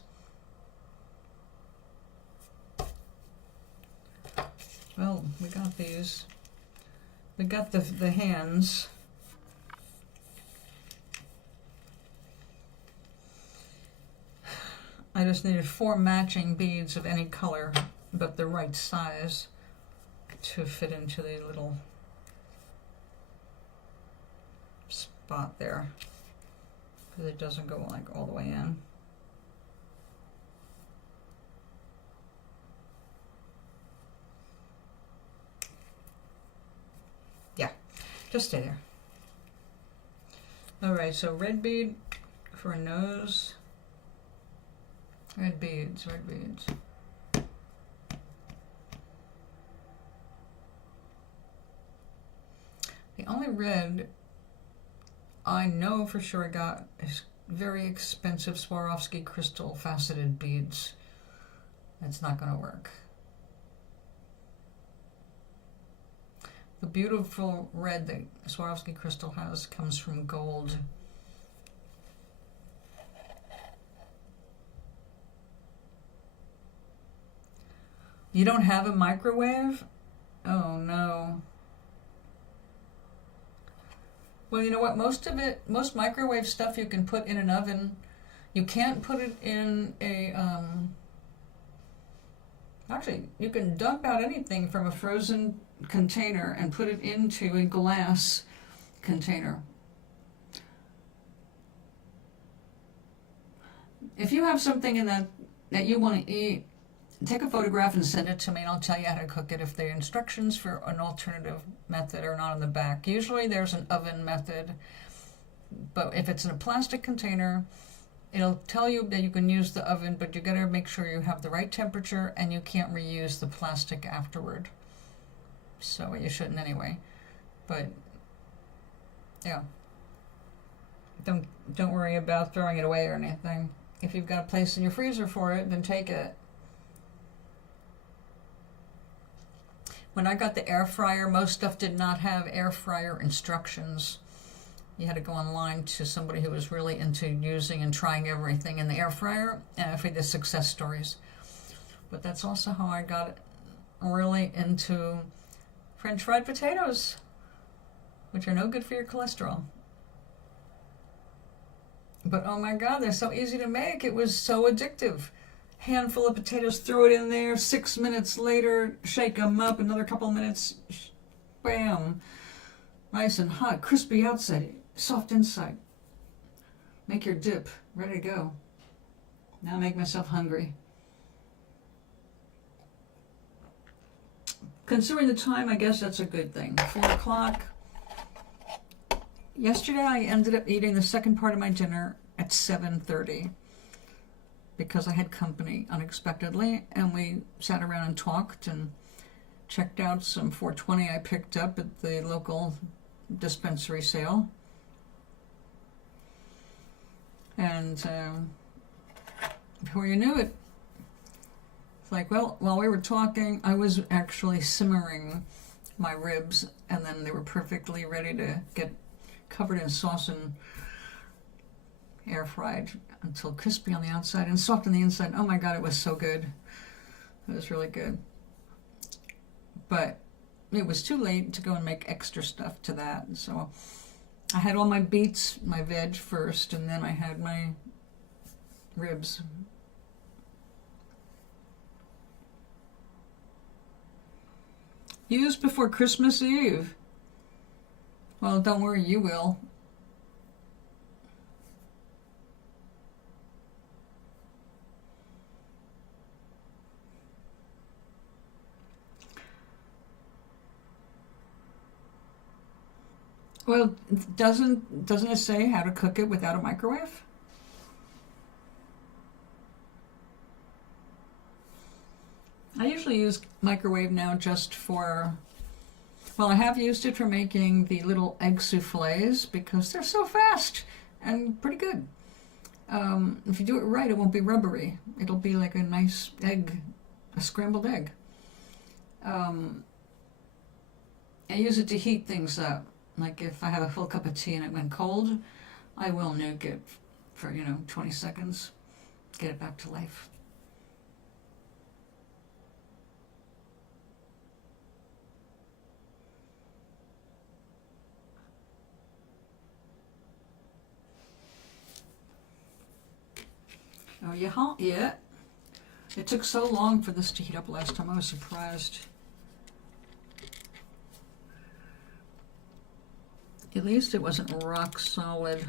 Well, we got these. We got the hands. I just needed 4 matching beads of any color, but the right size to fit into the little spot there, because it doesn't go like all the way in. Yeah, just stay there. All right, so red bead for a nose. Red beads. The only red I know for sure I got is very expensive Swarovski crystal faceted beads. It's not going to work. The beautiful red that Swarovski crystal has comes from gold. You don't have a microwave? Oh no. Well, you know what? Most microwave stuff you can put in an oven. You can't put it in a, actually, you can dump out anything from a frozen container and put it into a glass container. If you have something in that you want to eat, take a photograph and send it to me, and I'll tell you how to cook it if the instructions for an alternative method are not on the back. Usually there's an oven method, but if it's in a plastic container, it'll tell you that you can use the oven, but you gotta make sure you have the right temperature and you can't reuse the plastic afterward. So you shouldn't anyway. But yeah, don't worry about throwing it away or anything. If you've got a place in your freezer for it, then take it. When I got the air fryer, most stuff did not have air fryer instructions. You had to go online to somebody who was really into using and trying everything in the air fryer for the success stories. But that's also how I got really into French fried potatoes, which are no good for your cholesterol. But oh my God, they're so easy to make. It was so addictive. Handful of potatoes, throw it in there, 6 minutes later, shake them up, another couple minutes, bam. Nice and hot, crispy outside, soft inside. Make your dip, ready to go. Now I make myself hungry. Considering the time, I guess that's a good thing. 4 o'clock, Yesterday I ended up eating the second part of my dinner at 7:30 because I had company unexpectedly, and we sat around and talked and checked out some 420 I picked up at the local dispensary sale. And before you knew it, it's like, well, while we were talking, I was actually simmering my ribs, and then they were perfectly ready to get covered in sauce and air fried until crispy on the outside and soft on the inside. Oh my God, it was so good. It was really good. But it was too late to go and make extra stuff to that. So I had all my beets, my veg first, and then I had my ribs. Used before Christmas Eve. Well, don't worry, you will. Well, doesn't it say how to cook it without a microwave? I usually use microwave now just for, well, I have used it for making the little egg souffles because they're so fast and pretty good. If you do it right, it won't be rubbery. It'll be like a nice egg, a scrambled egg. I use it to heat things up. Like if I have a full cup of tea and it went cold, I will nuke it for, 20 seconds, get it back to life. Oh, yeah. It took so long for this to heat up last time. I was surprised. At least it wasn't rock solid.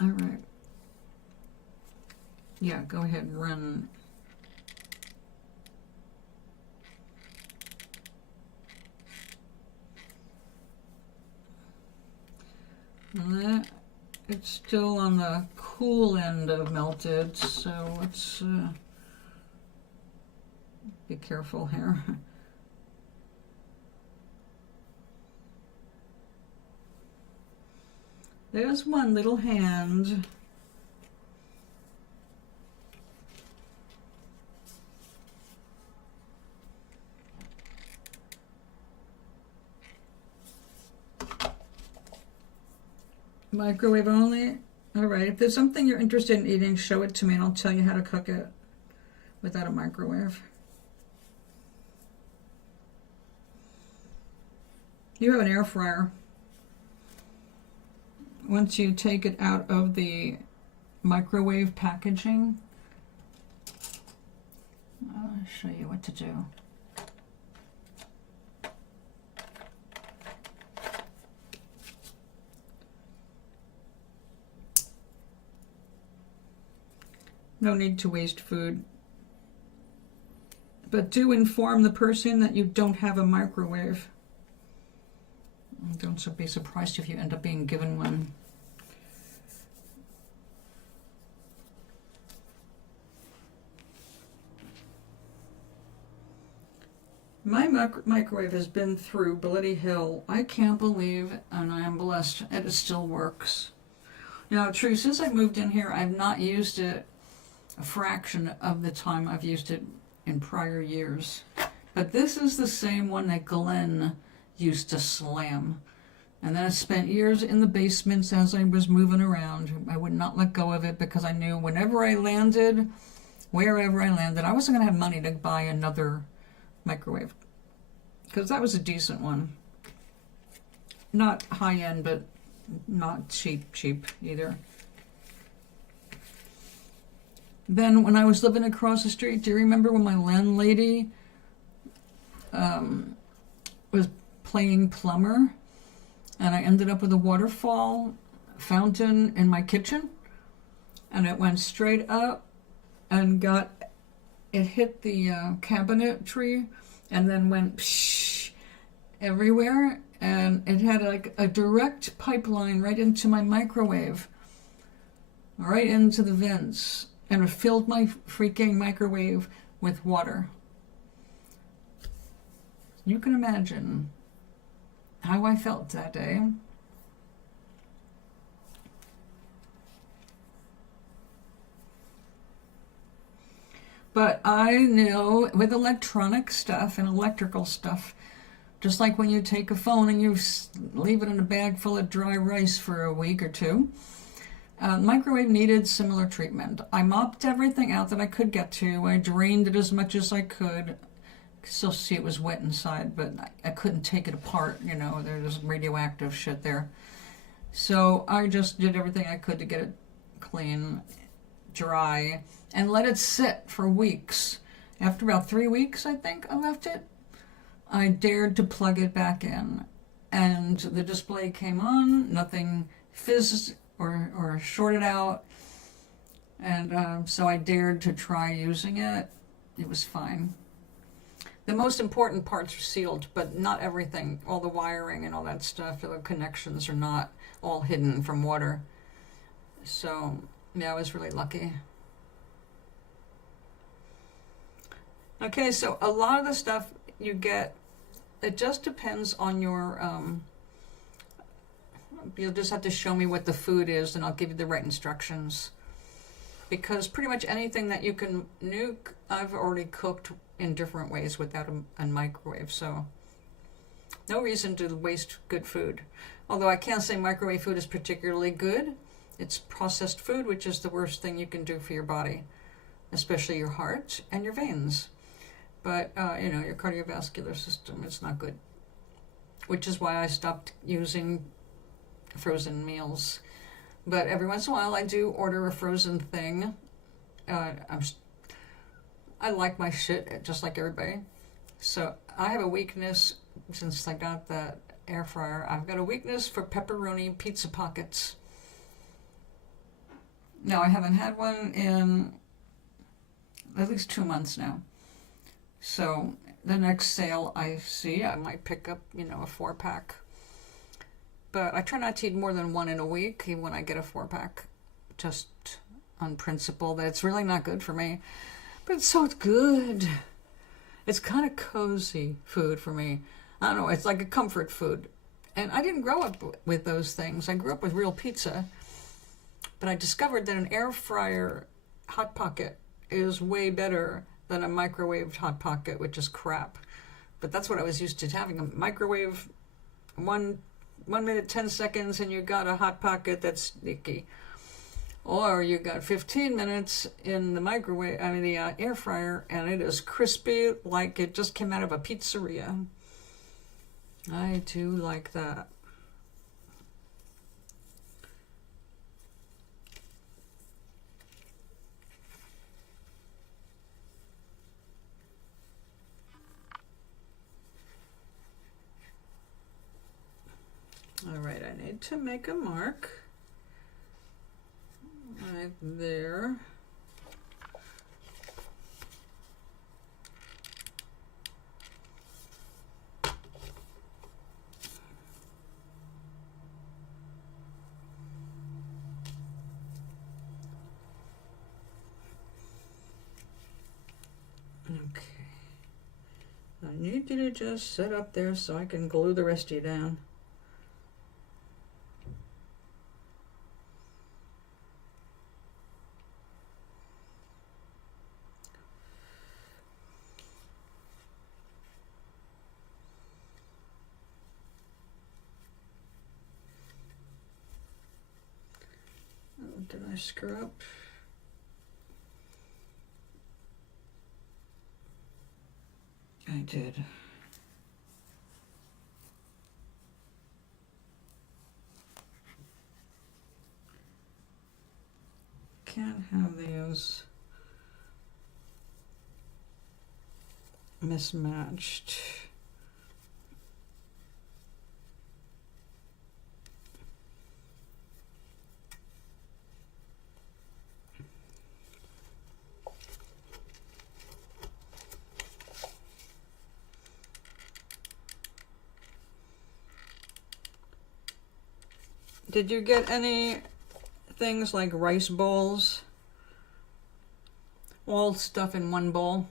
All right. Yeah, go ahead and run. And that, it's still on the cool end of melted, so let's be careful here. There's one little hand. Microwave only? Alright, if there's something you're interested in eating, show it to me and I'll tell you how to cook it without a microwave. You have an air fryer. Once you take it out of the microwave packaging, I'll show you what to do. No need to waste food. But do inform the person that you don't have a microwave. Don't be surprised if you end up being given one. My microwave has been through bloody hell. I can't believe, and I am blessed, and it still works. Now, true, since I moved in here, I've not used it a fraction of the time I've used it in prior years. But this is the same one that Glenn used to slam. And then I spent years in the basements as I was moving around. I would not let go of it because I knew whenever I landed, wherever I landed, I wasn't going to have money to buy another microwave. Because that was a decent one. Not high-end, but not cheap either. Then when I was living across the street, do you remember when my landlady was playing plumber and I ended up with a waterfall fountain in my kitchen, and it went straight up and it hit the cabinetry and then went psh everywhere, and it had like a direct pipeline right into my microwave, right into the vents, and it filled my freaking microwave with water. You can imagine how I felt that day. But I know with electronic stuff and electrical stuff, just like when you take a phone and you leave it in a bag full of dry rice for a week or two, microwave needed similar treatment. I mopped everything out that I could get to. I drained it as much as I could. Still see it was wet inside, but I couldn't take it apart. You know, there's radioactive shit there. So I just did everything I could to get it clean, dry, and let it sit for weeks. After about 3 weeks, I think I left it, I dared to plug it back in, and the display came on. Nothing fizzed or shorted out, and so I dared to try using it. It was fine. The most important parts are sealed, but not everything. All the wiring and all that stuff, the connections are not all hidden from water. So yeah, I was really lucky. Okay, so a lot of the stuff you get, it just depends on your, you'll just have to show me what the food is and I'll give you the right instructions. Because pretty much anything that you can nuke, I've already cooked in different ways without a microwave, so no reason to waste good food. Although I can't say microwave food is particularly good. It's processed food, which is the worst thing you can do for your body, especially your heart and your veins. But, you know, your cardiovascular system, it's not good. Which is why I stopped using frozen meals. But every once in a while I do order a frozen thing. I like my shit just like everybody. So I have a weakness, since I got that air fryer, I've got a weakness for pepperoni pizza pockets. Now, I haven't had one in at least 2 months now. So the next sale I see, I might pick up, you know, a 4-pack. But I try not to eat more than one in a week, even when I get a 4-pack. Just on principle that it's really not good for me. But it's so good. It's kind of cozy food for me. I don't know, it's like a comfort food. And I didn't grow up with those things. I grew up with real pizza. But I discovered that an air fryer Hot Pocket is way better than a microwaved Hot Pocket, which is crap. But that's what I was used to, having a microwave, 1 minute, 10 seconds, and you got a Hot Pocket that's icky. Or you got 15 minutes in the microwave, the air fryer, and it is crispy like it just came out of a pizzeria. I do like that. All right, I need to make a mark right there. Okay. I need you to just sit up there so I can glue the rest of you down. Did I screw up? I did. Can't have these mismatched. Did you get any things like rice bowls? All stuff in one bowl?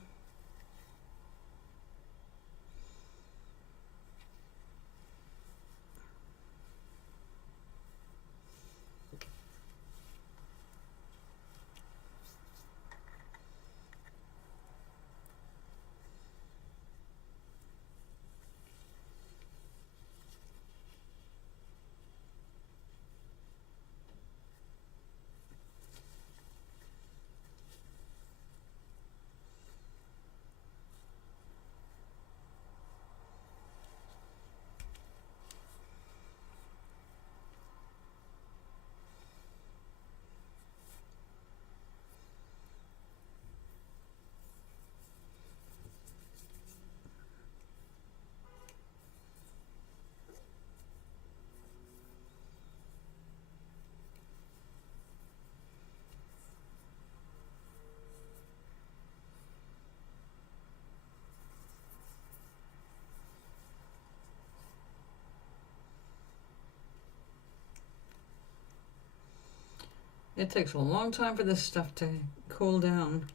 It takes a long time for this stuff to cool down.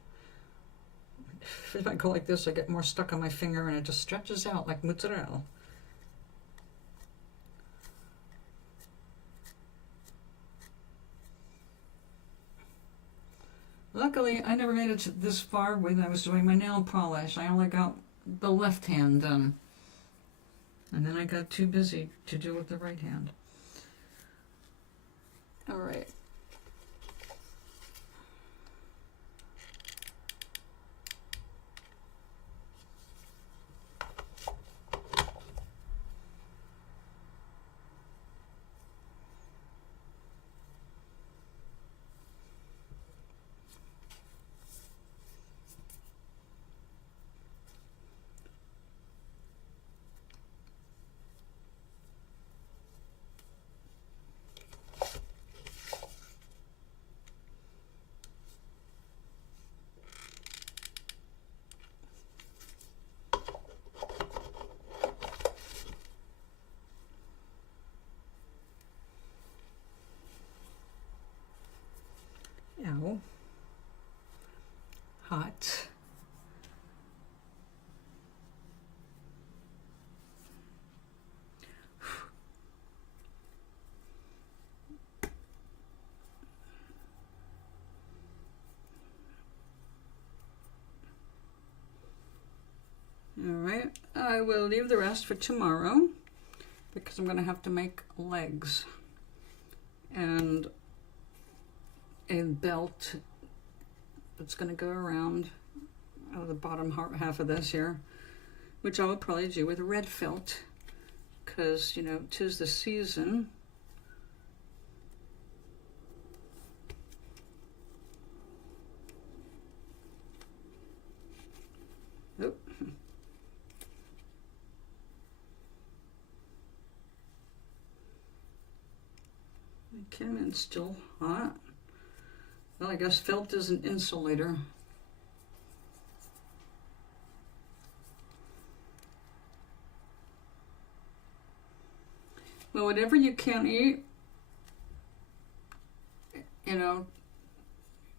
If I go like this, I get more stuck on my finger and it just stretches out like mozzarella. Luckily, I never made it this far when I was doing my nail polish. I only got the left hand done. And then I got too busy to do with the right hand. All right. Ow. Hot. All right, I will leave the rest for tomorrow because I'm going to have to make legs and a belt that's going to go around out of the bottom half of this here, which I will probably do with red felt because, you know, 'tis the season. Oh. It came in still hot. Well, I guess felt is an insulator. Well, whatever you can't eat, you know,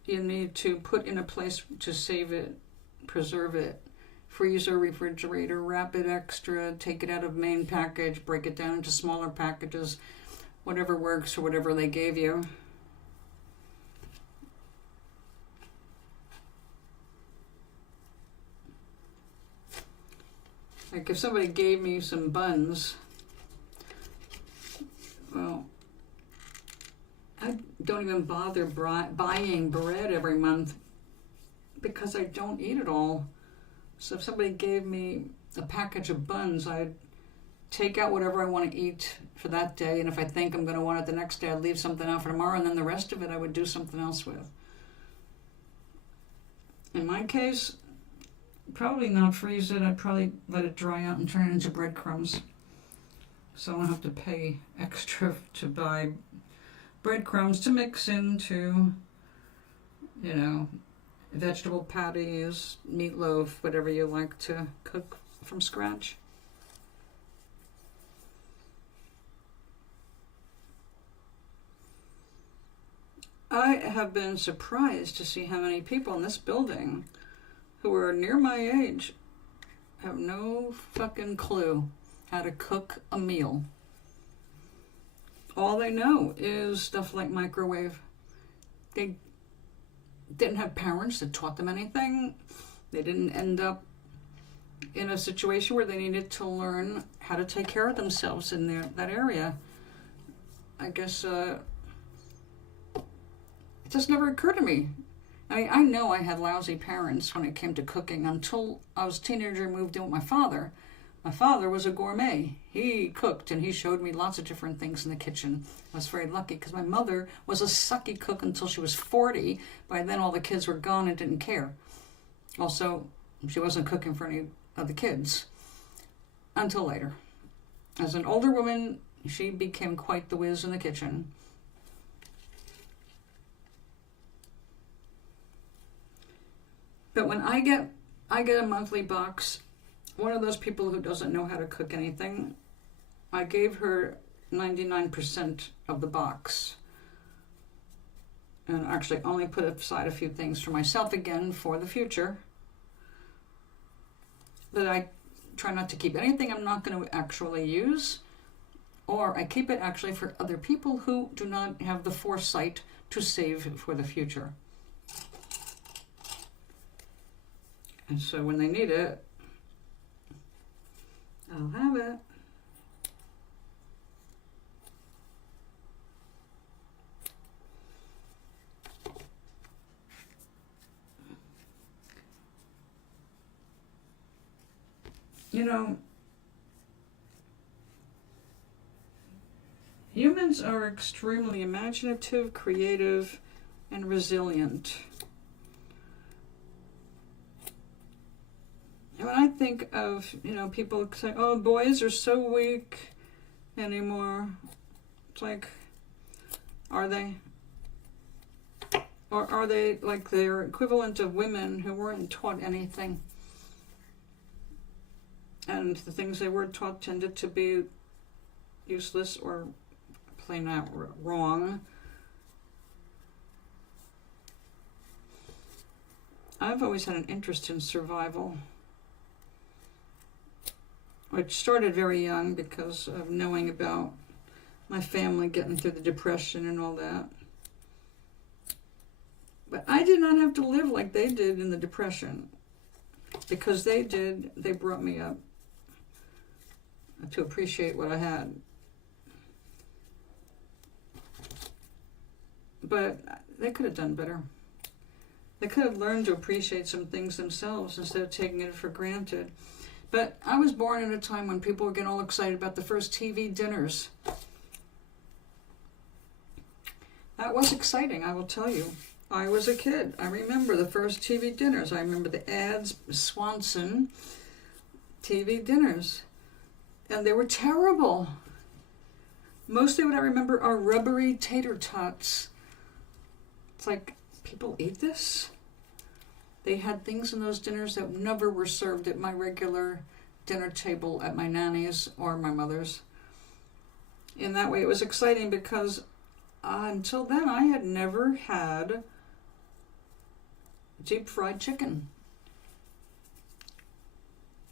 you need to put in a place to save it, preserve it. Freezer, refrigerator, wrap it extra, take it out of main package, break it down into smaller packages, whatever works for whatever they gave you. Like if somebody gave me some buns, well, I don't even bother buying bread every month because I don't eat it all. So if somebody gave me a package of buns, I'd take out whatever I want to eat for that day, and if I think I'm going to want it the next day, I'd leave something out for tomorrow, and then the rest of it I would do something else with. In my case, probably not freeze it. I'd probably let it dry out and turn it into breadcrumbs. So I don't have to pay extra to buy breadcrumbs to mix into, you know, vegetable patties, meatloaf, whatever you like to cook from scratch. I have been surprised to see how many people in this building who are near my age have no fucking clue how to cook a meal. All they know is stuff like microwave. They didn't have parents that taught them anything. They didn't end up in a situation where they needed to learn how to take care of themselves in that area. I guess it just never occurred to me. I know I had lousy parents when it came to cooking until I was a teenager and moved in with my father. My father was a gourmet. He cooked and he showed me lots of different things in the kitchen. I was very lucky because my mother was a sucky cook until she was 40. By then all the kids were gone and didn't care. Also, she wasn't cooking for any of the kids until later. As an older woman, she became quite the whiz in the kitchen. But when I get a monthly box, one of those people who doesn't know how to cook anything, I gave her 99% of the box. And actually only put aside a few things for myself again for the future. But I try not to keep anything I'm not going to actually use, or I keep it actually for other people who do not have the foresight to save for the future. And so when they need it, I'll have it. You know, humans are extremely imaginative, creative, and resilient. And when I think of, people say, oh, boys are so weak anymore. It's like, are they? Or are they like their equivalent of women who weren't taught anything? And the things they were taught tended to be useless or plain out wrong. I've always had an interest in survival, which started very young because of knowing about my family getting through the Depression and all that. But I did not have to live like they did in the Depression, because they brought me up to appreciate what I had. But they could have done better. They could have learned to appreciate some things themselves instead of taking it for granted. But I was born at a time when people were getting all excited about the first TV dinners. That was exciting, I will tell you. I was a kid. I remember the first TV dinners. I remember the ads, Swanson TV dinners. And they were terrible. Mostly what I remember are rubbery tater tots. It's like, people eat this? They had things in those dinners that never were served at my regular dinner table at my nanny's or my mother's. In that way, it was exciting because until then, I had never had deep fried chicken.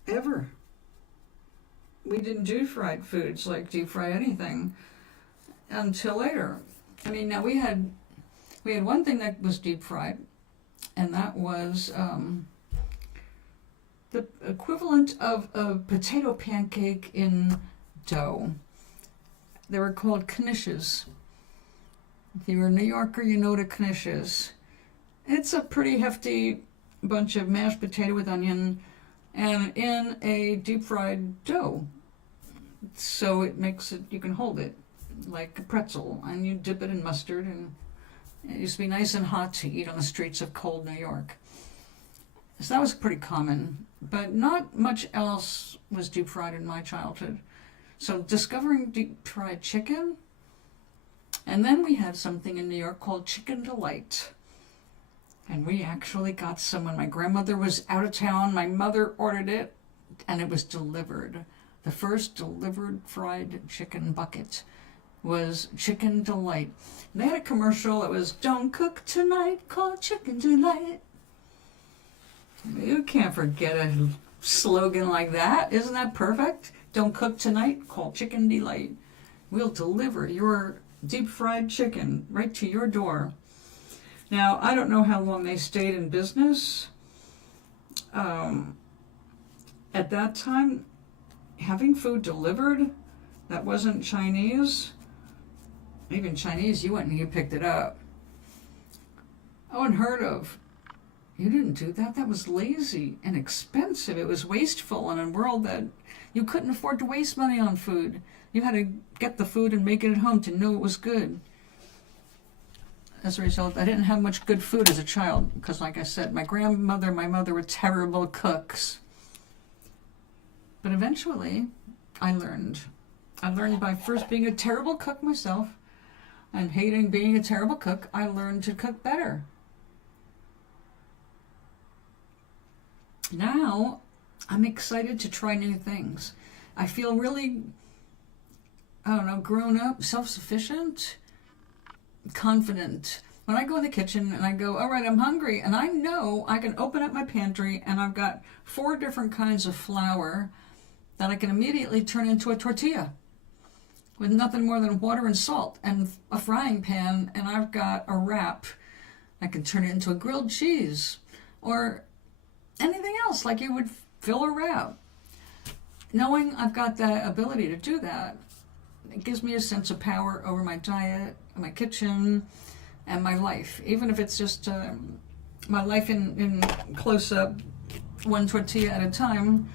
Ever. We didn't do fried foods, like deep fry anything, until later. I mean, now we had one thing that was deep fried, and that was the equivalent of a potato pancake in dough. They were called knishes. If you're a New Yorker, you know what a knish is. It's a pretty hefty bunch of mashed potato with onion and in a deep fried dough. So it makes it, you can hold it like a pretzel, and you dip it in mustard, and it used to be nice and hot to eat on the streets of cold New York. So that was pretty common, but not much else was deep fried in my childhood. So discovering deep fried chicken, and then we had something in New York called Chicken Delight. And we actually got some when my grandmother was out of town. My mother ordered it, and it was delivered. The first delivered fried chicken bucket. was Chicken Delight. And they had a commercial that was, "Don't cook tonight, call Chicken Delight." You can't forget a slogan like that. Isn't that perfect? Don't cook tonight, call Chicken Delight. We'll deliver your deep fried chicken right to your door. Now, I don't know how long they stayed in business. At that time, having food delivered that wasn't Chinese, even Chinese, you went and you picked it up. Oh, unheard of. You didn't do that. That was lazy and expensive. It was wasteful in a world that you couldn't afford to waste money on food. You had to get the food and make it at home to know it was good. As a result, I didn't have much good food as a child because, like I said, my grandmother and my mother were terrible cooks. But eventually, I learned. I learned by first being a terrible cook myself and hating being a terrible cook, I learned to cook better. Now, I'm excited to try new things. I feel really, grown up, self-sufficient, confident. When I go in the kitchen and I go, all right, I'm hungry, and I know I can open up my pantry and I've got 4 different kinds of flour that I can immediately turn into a tortilla with nothing more than water and salt and a frying pan, and I've got a wrap. I can turn it into a grilled cheese or anything else like you would fill a wrap. Knowing I've got the ability to do that, it gives me a sense of power over my diet, my kitchen, and my life. Even if it's just my life in close-up, 1 tortilla at a time,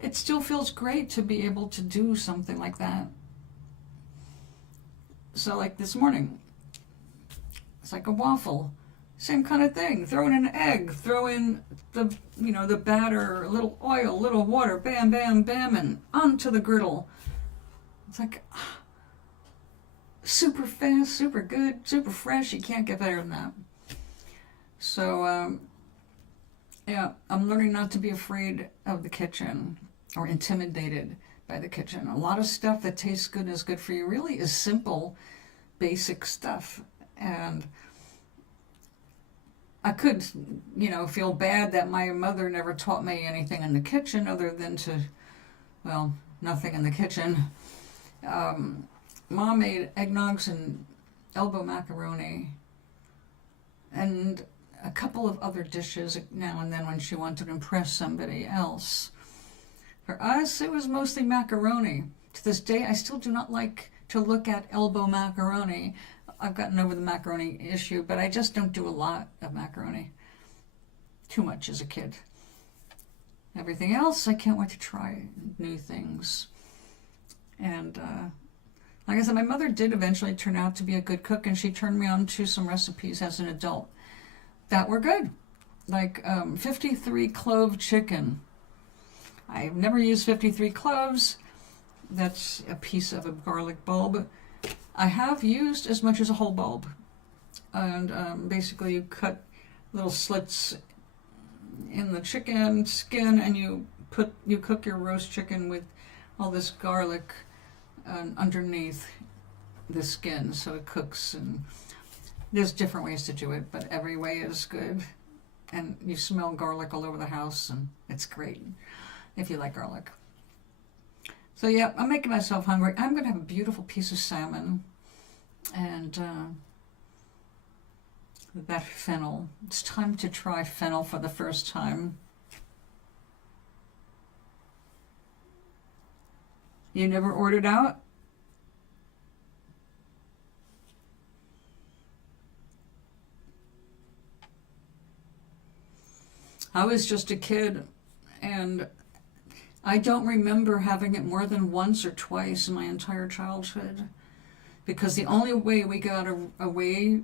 it still feels great to be able to do something like that. So like this morning, it's like a waffle. Same kind of thing. Throw in an egg, throw in the batter, a little oil, a little water, bam, bam, bam, and onto the griddle. It's like super fast, super good, super fresh. You can't get better than that. So, I'm learning not to be afraid of the kitchen or intimidated by the kitchen. A lot of stuff that tastes good and is good for you really is simple, basic stuff. And I could, feel bad that my mother never taught me anything in the kitchen other than nothing in the kitchen. Mom made eggnogs and elbow macaroni and a couple of other dishes now and then when she wanted to impress somebody else. For us, it was mostly macaroni. To this day, I still do not like to look at elbow macaroni. I've gotten over the macaroni issue, but I just don't do a lot of macaroni. Too much as a kid. Everything else, I can't wait to try new things. And like I said, my mother did eventually turn out to be a good cook, and she turned me on to some recipes as an adult that were good. Like 53 clove chicken. I've never used 53 cloves. That's a piece of a garlic bulb. I have used as much as a whole bulb. And basically you cut little slits in the chicken skin and you cook your roast chicken with all this garlic underneath the skin so it cooks. And there's different ways to do it, but every way is good. And you smell garlic all over the house, and it's great if you like garlic. So yeah, I'm making myself hungry. I'm going to have a beautiful piece of salmon and that fennel. It's time to try fennel for the first time. You never ordered out? I was just a kid, and I don't remember having it more than once or twice in my entire childhood, because the only way we got only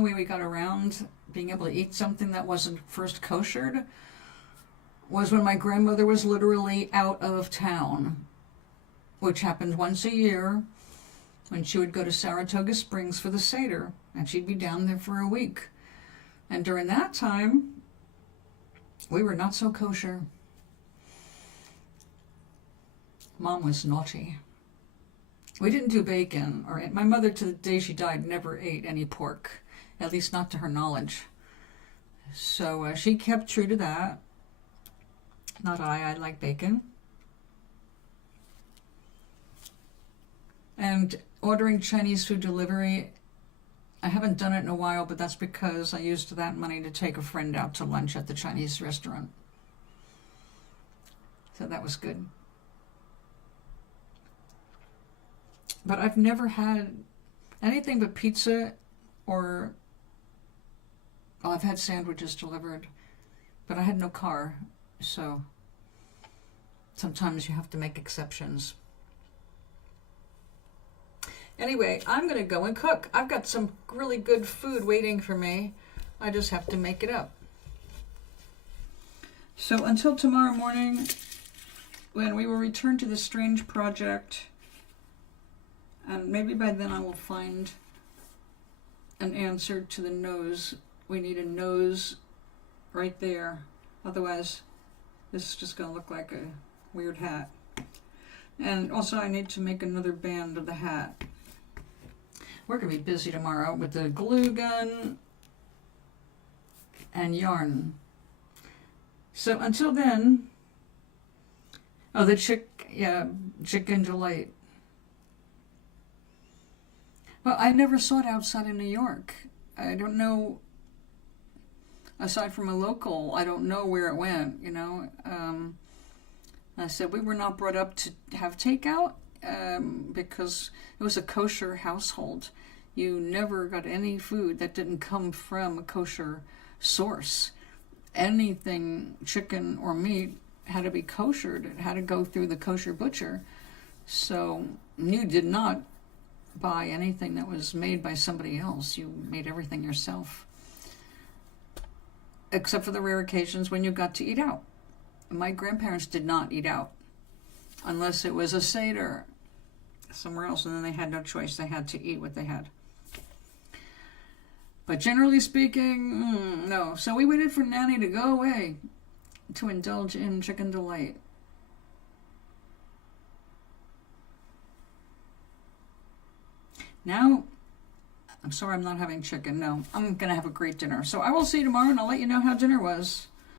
way we got around being able to eat something that wasn't first koshered was when my grandmother was literally out of town, which happened once a year when she would go to Saratoga Springs for the Seder, and she'd be down there for a week. And during that time, we were not so kosher. Mom was naughty. We didn't do bacon. Or my mother, to the day she died, never ate any pork, at least not to her knowledge. So she kept true to that. Not I like bacon. And ordering Chinese food delivery, I haven't done it in a while, but that's because I used that money to take a friend out to lunch at the Chinese restaurant. So that was good. But I've never had anything but pizza or, well, I've had sandwiches delivered, but I had no car, so sometimes you have to make exceptions. Anyway, I'm going to go and cook. I've got some really good food waiting for me. I just have to make it up. So until tomorrow morning, when we will return to this strange project, and maybe by then I will find an answer to the nose. We need a nose right there. Otherwise, this is just going to look like a weird hat. And also I need to make another band of the hat. We're going to be busy tomorrow with the glue gun and yarn. So until then, oh, the Chicken Delight. Well, I never saw it outside of New York. I don't know, aside from a local, I don't know where it went, you know. I said we were not brought up to have takeout because it was a kosher household. You never got any food that didn't come from a kosher source. Anything, chicken or meat, had to be koshered. It had to go through the kosher butcher. So you did not buy anything that was made by somebody else. You made everything yourself. Except for the rare occasions when you got to eat out. My grandparents did not eat out unless it was a Seder somewhere else, and then they had no choice. They had to eat what they had. But generally speaking, no. So we waited for Nanny to go away to indulge in Chicken Delight. Now, I'm sorry I'm not having chicken. No, I'm going to have a great dinner. So I will see you tomorrow, and I'll let you know how dinner was.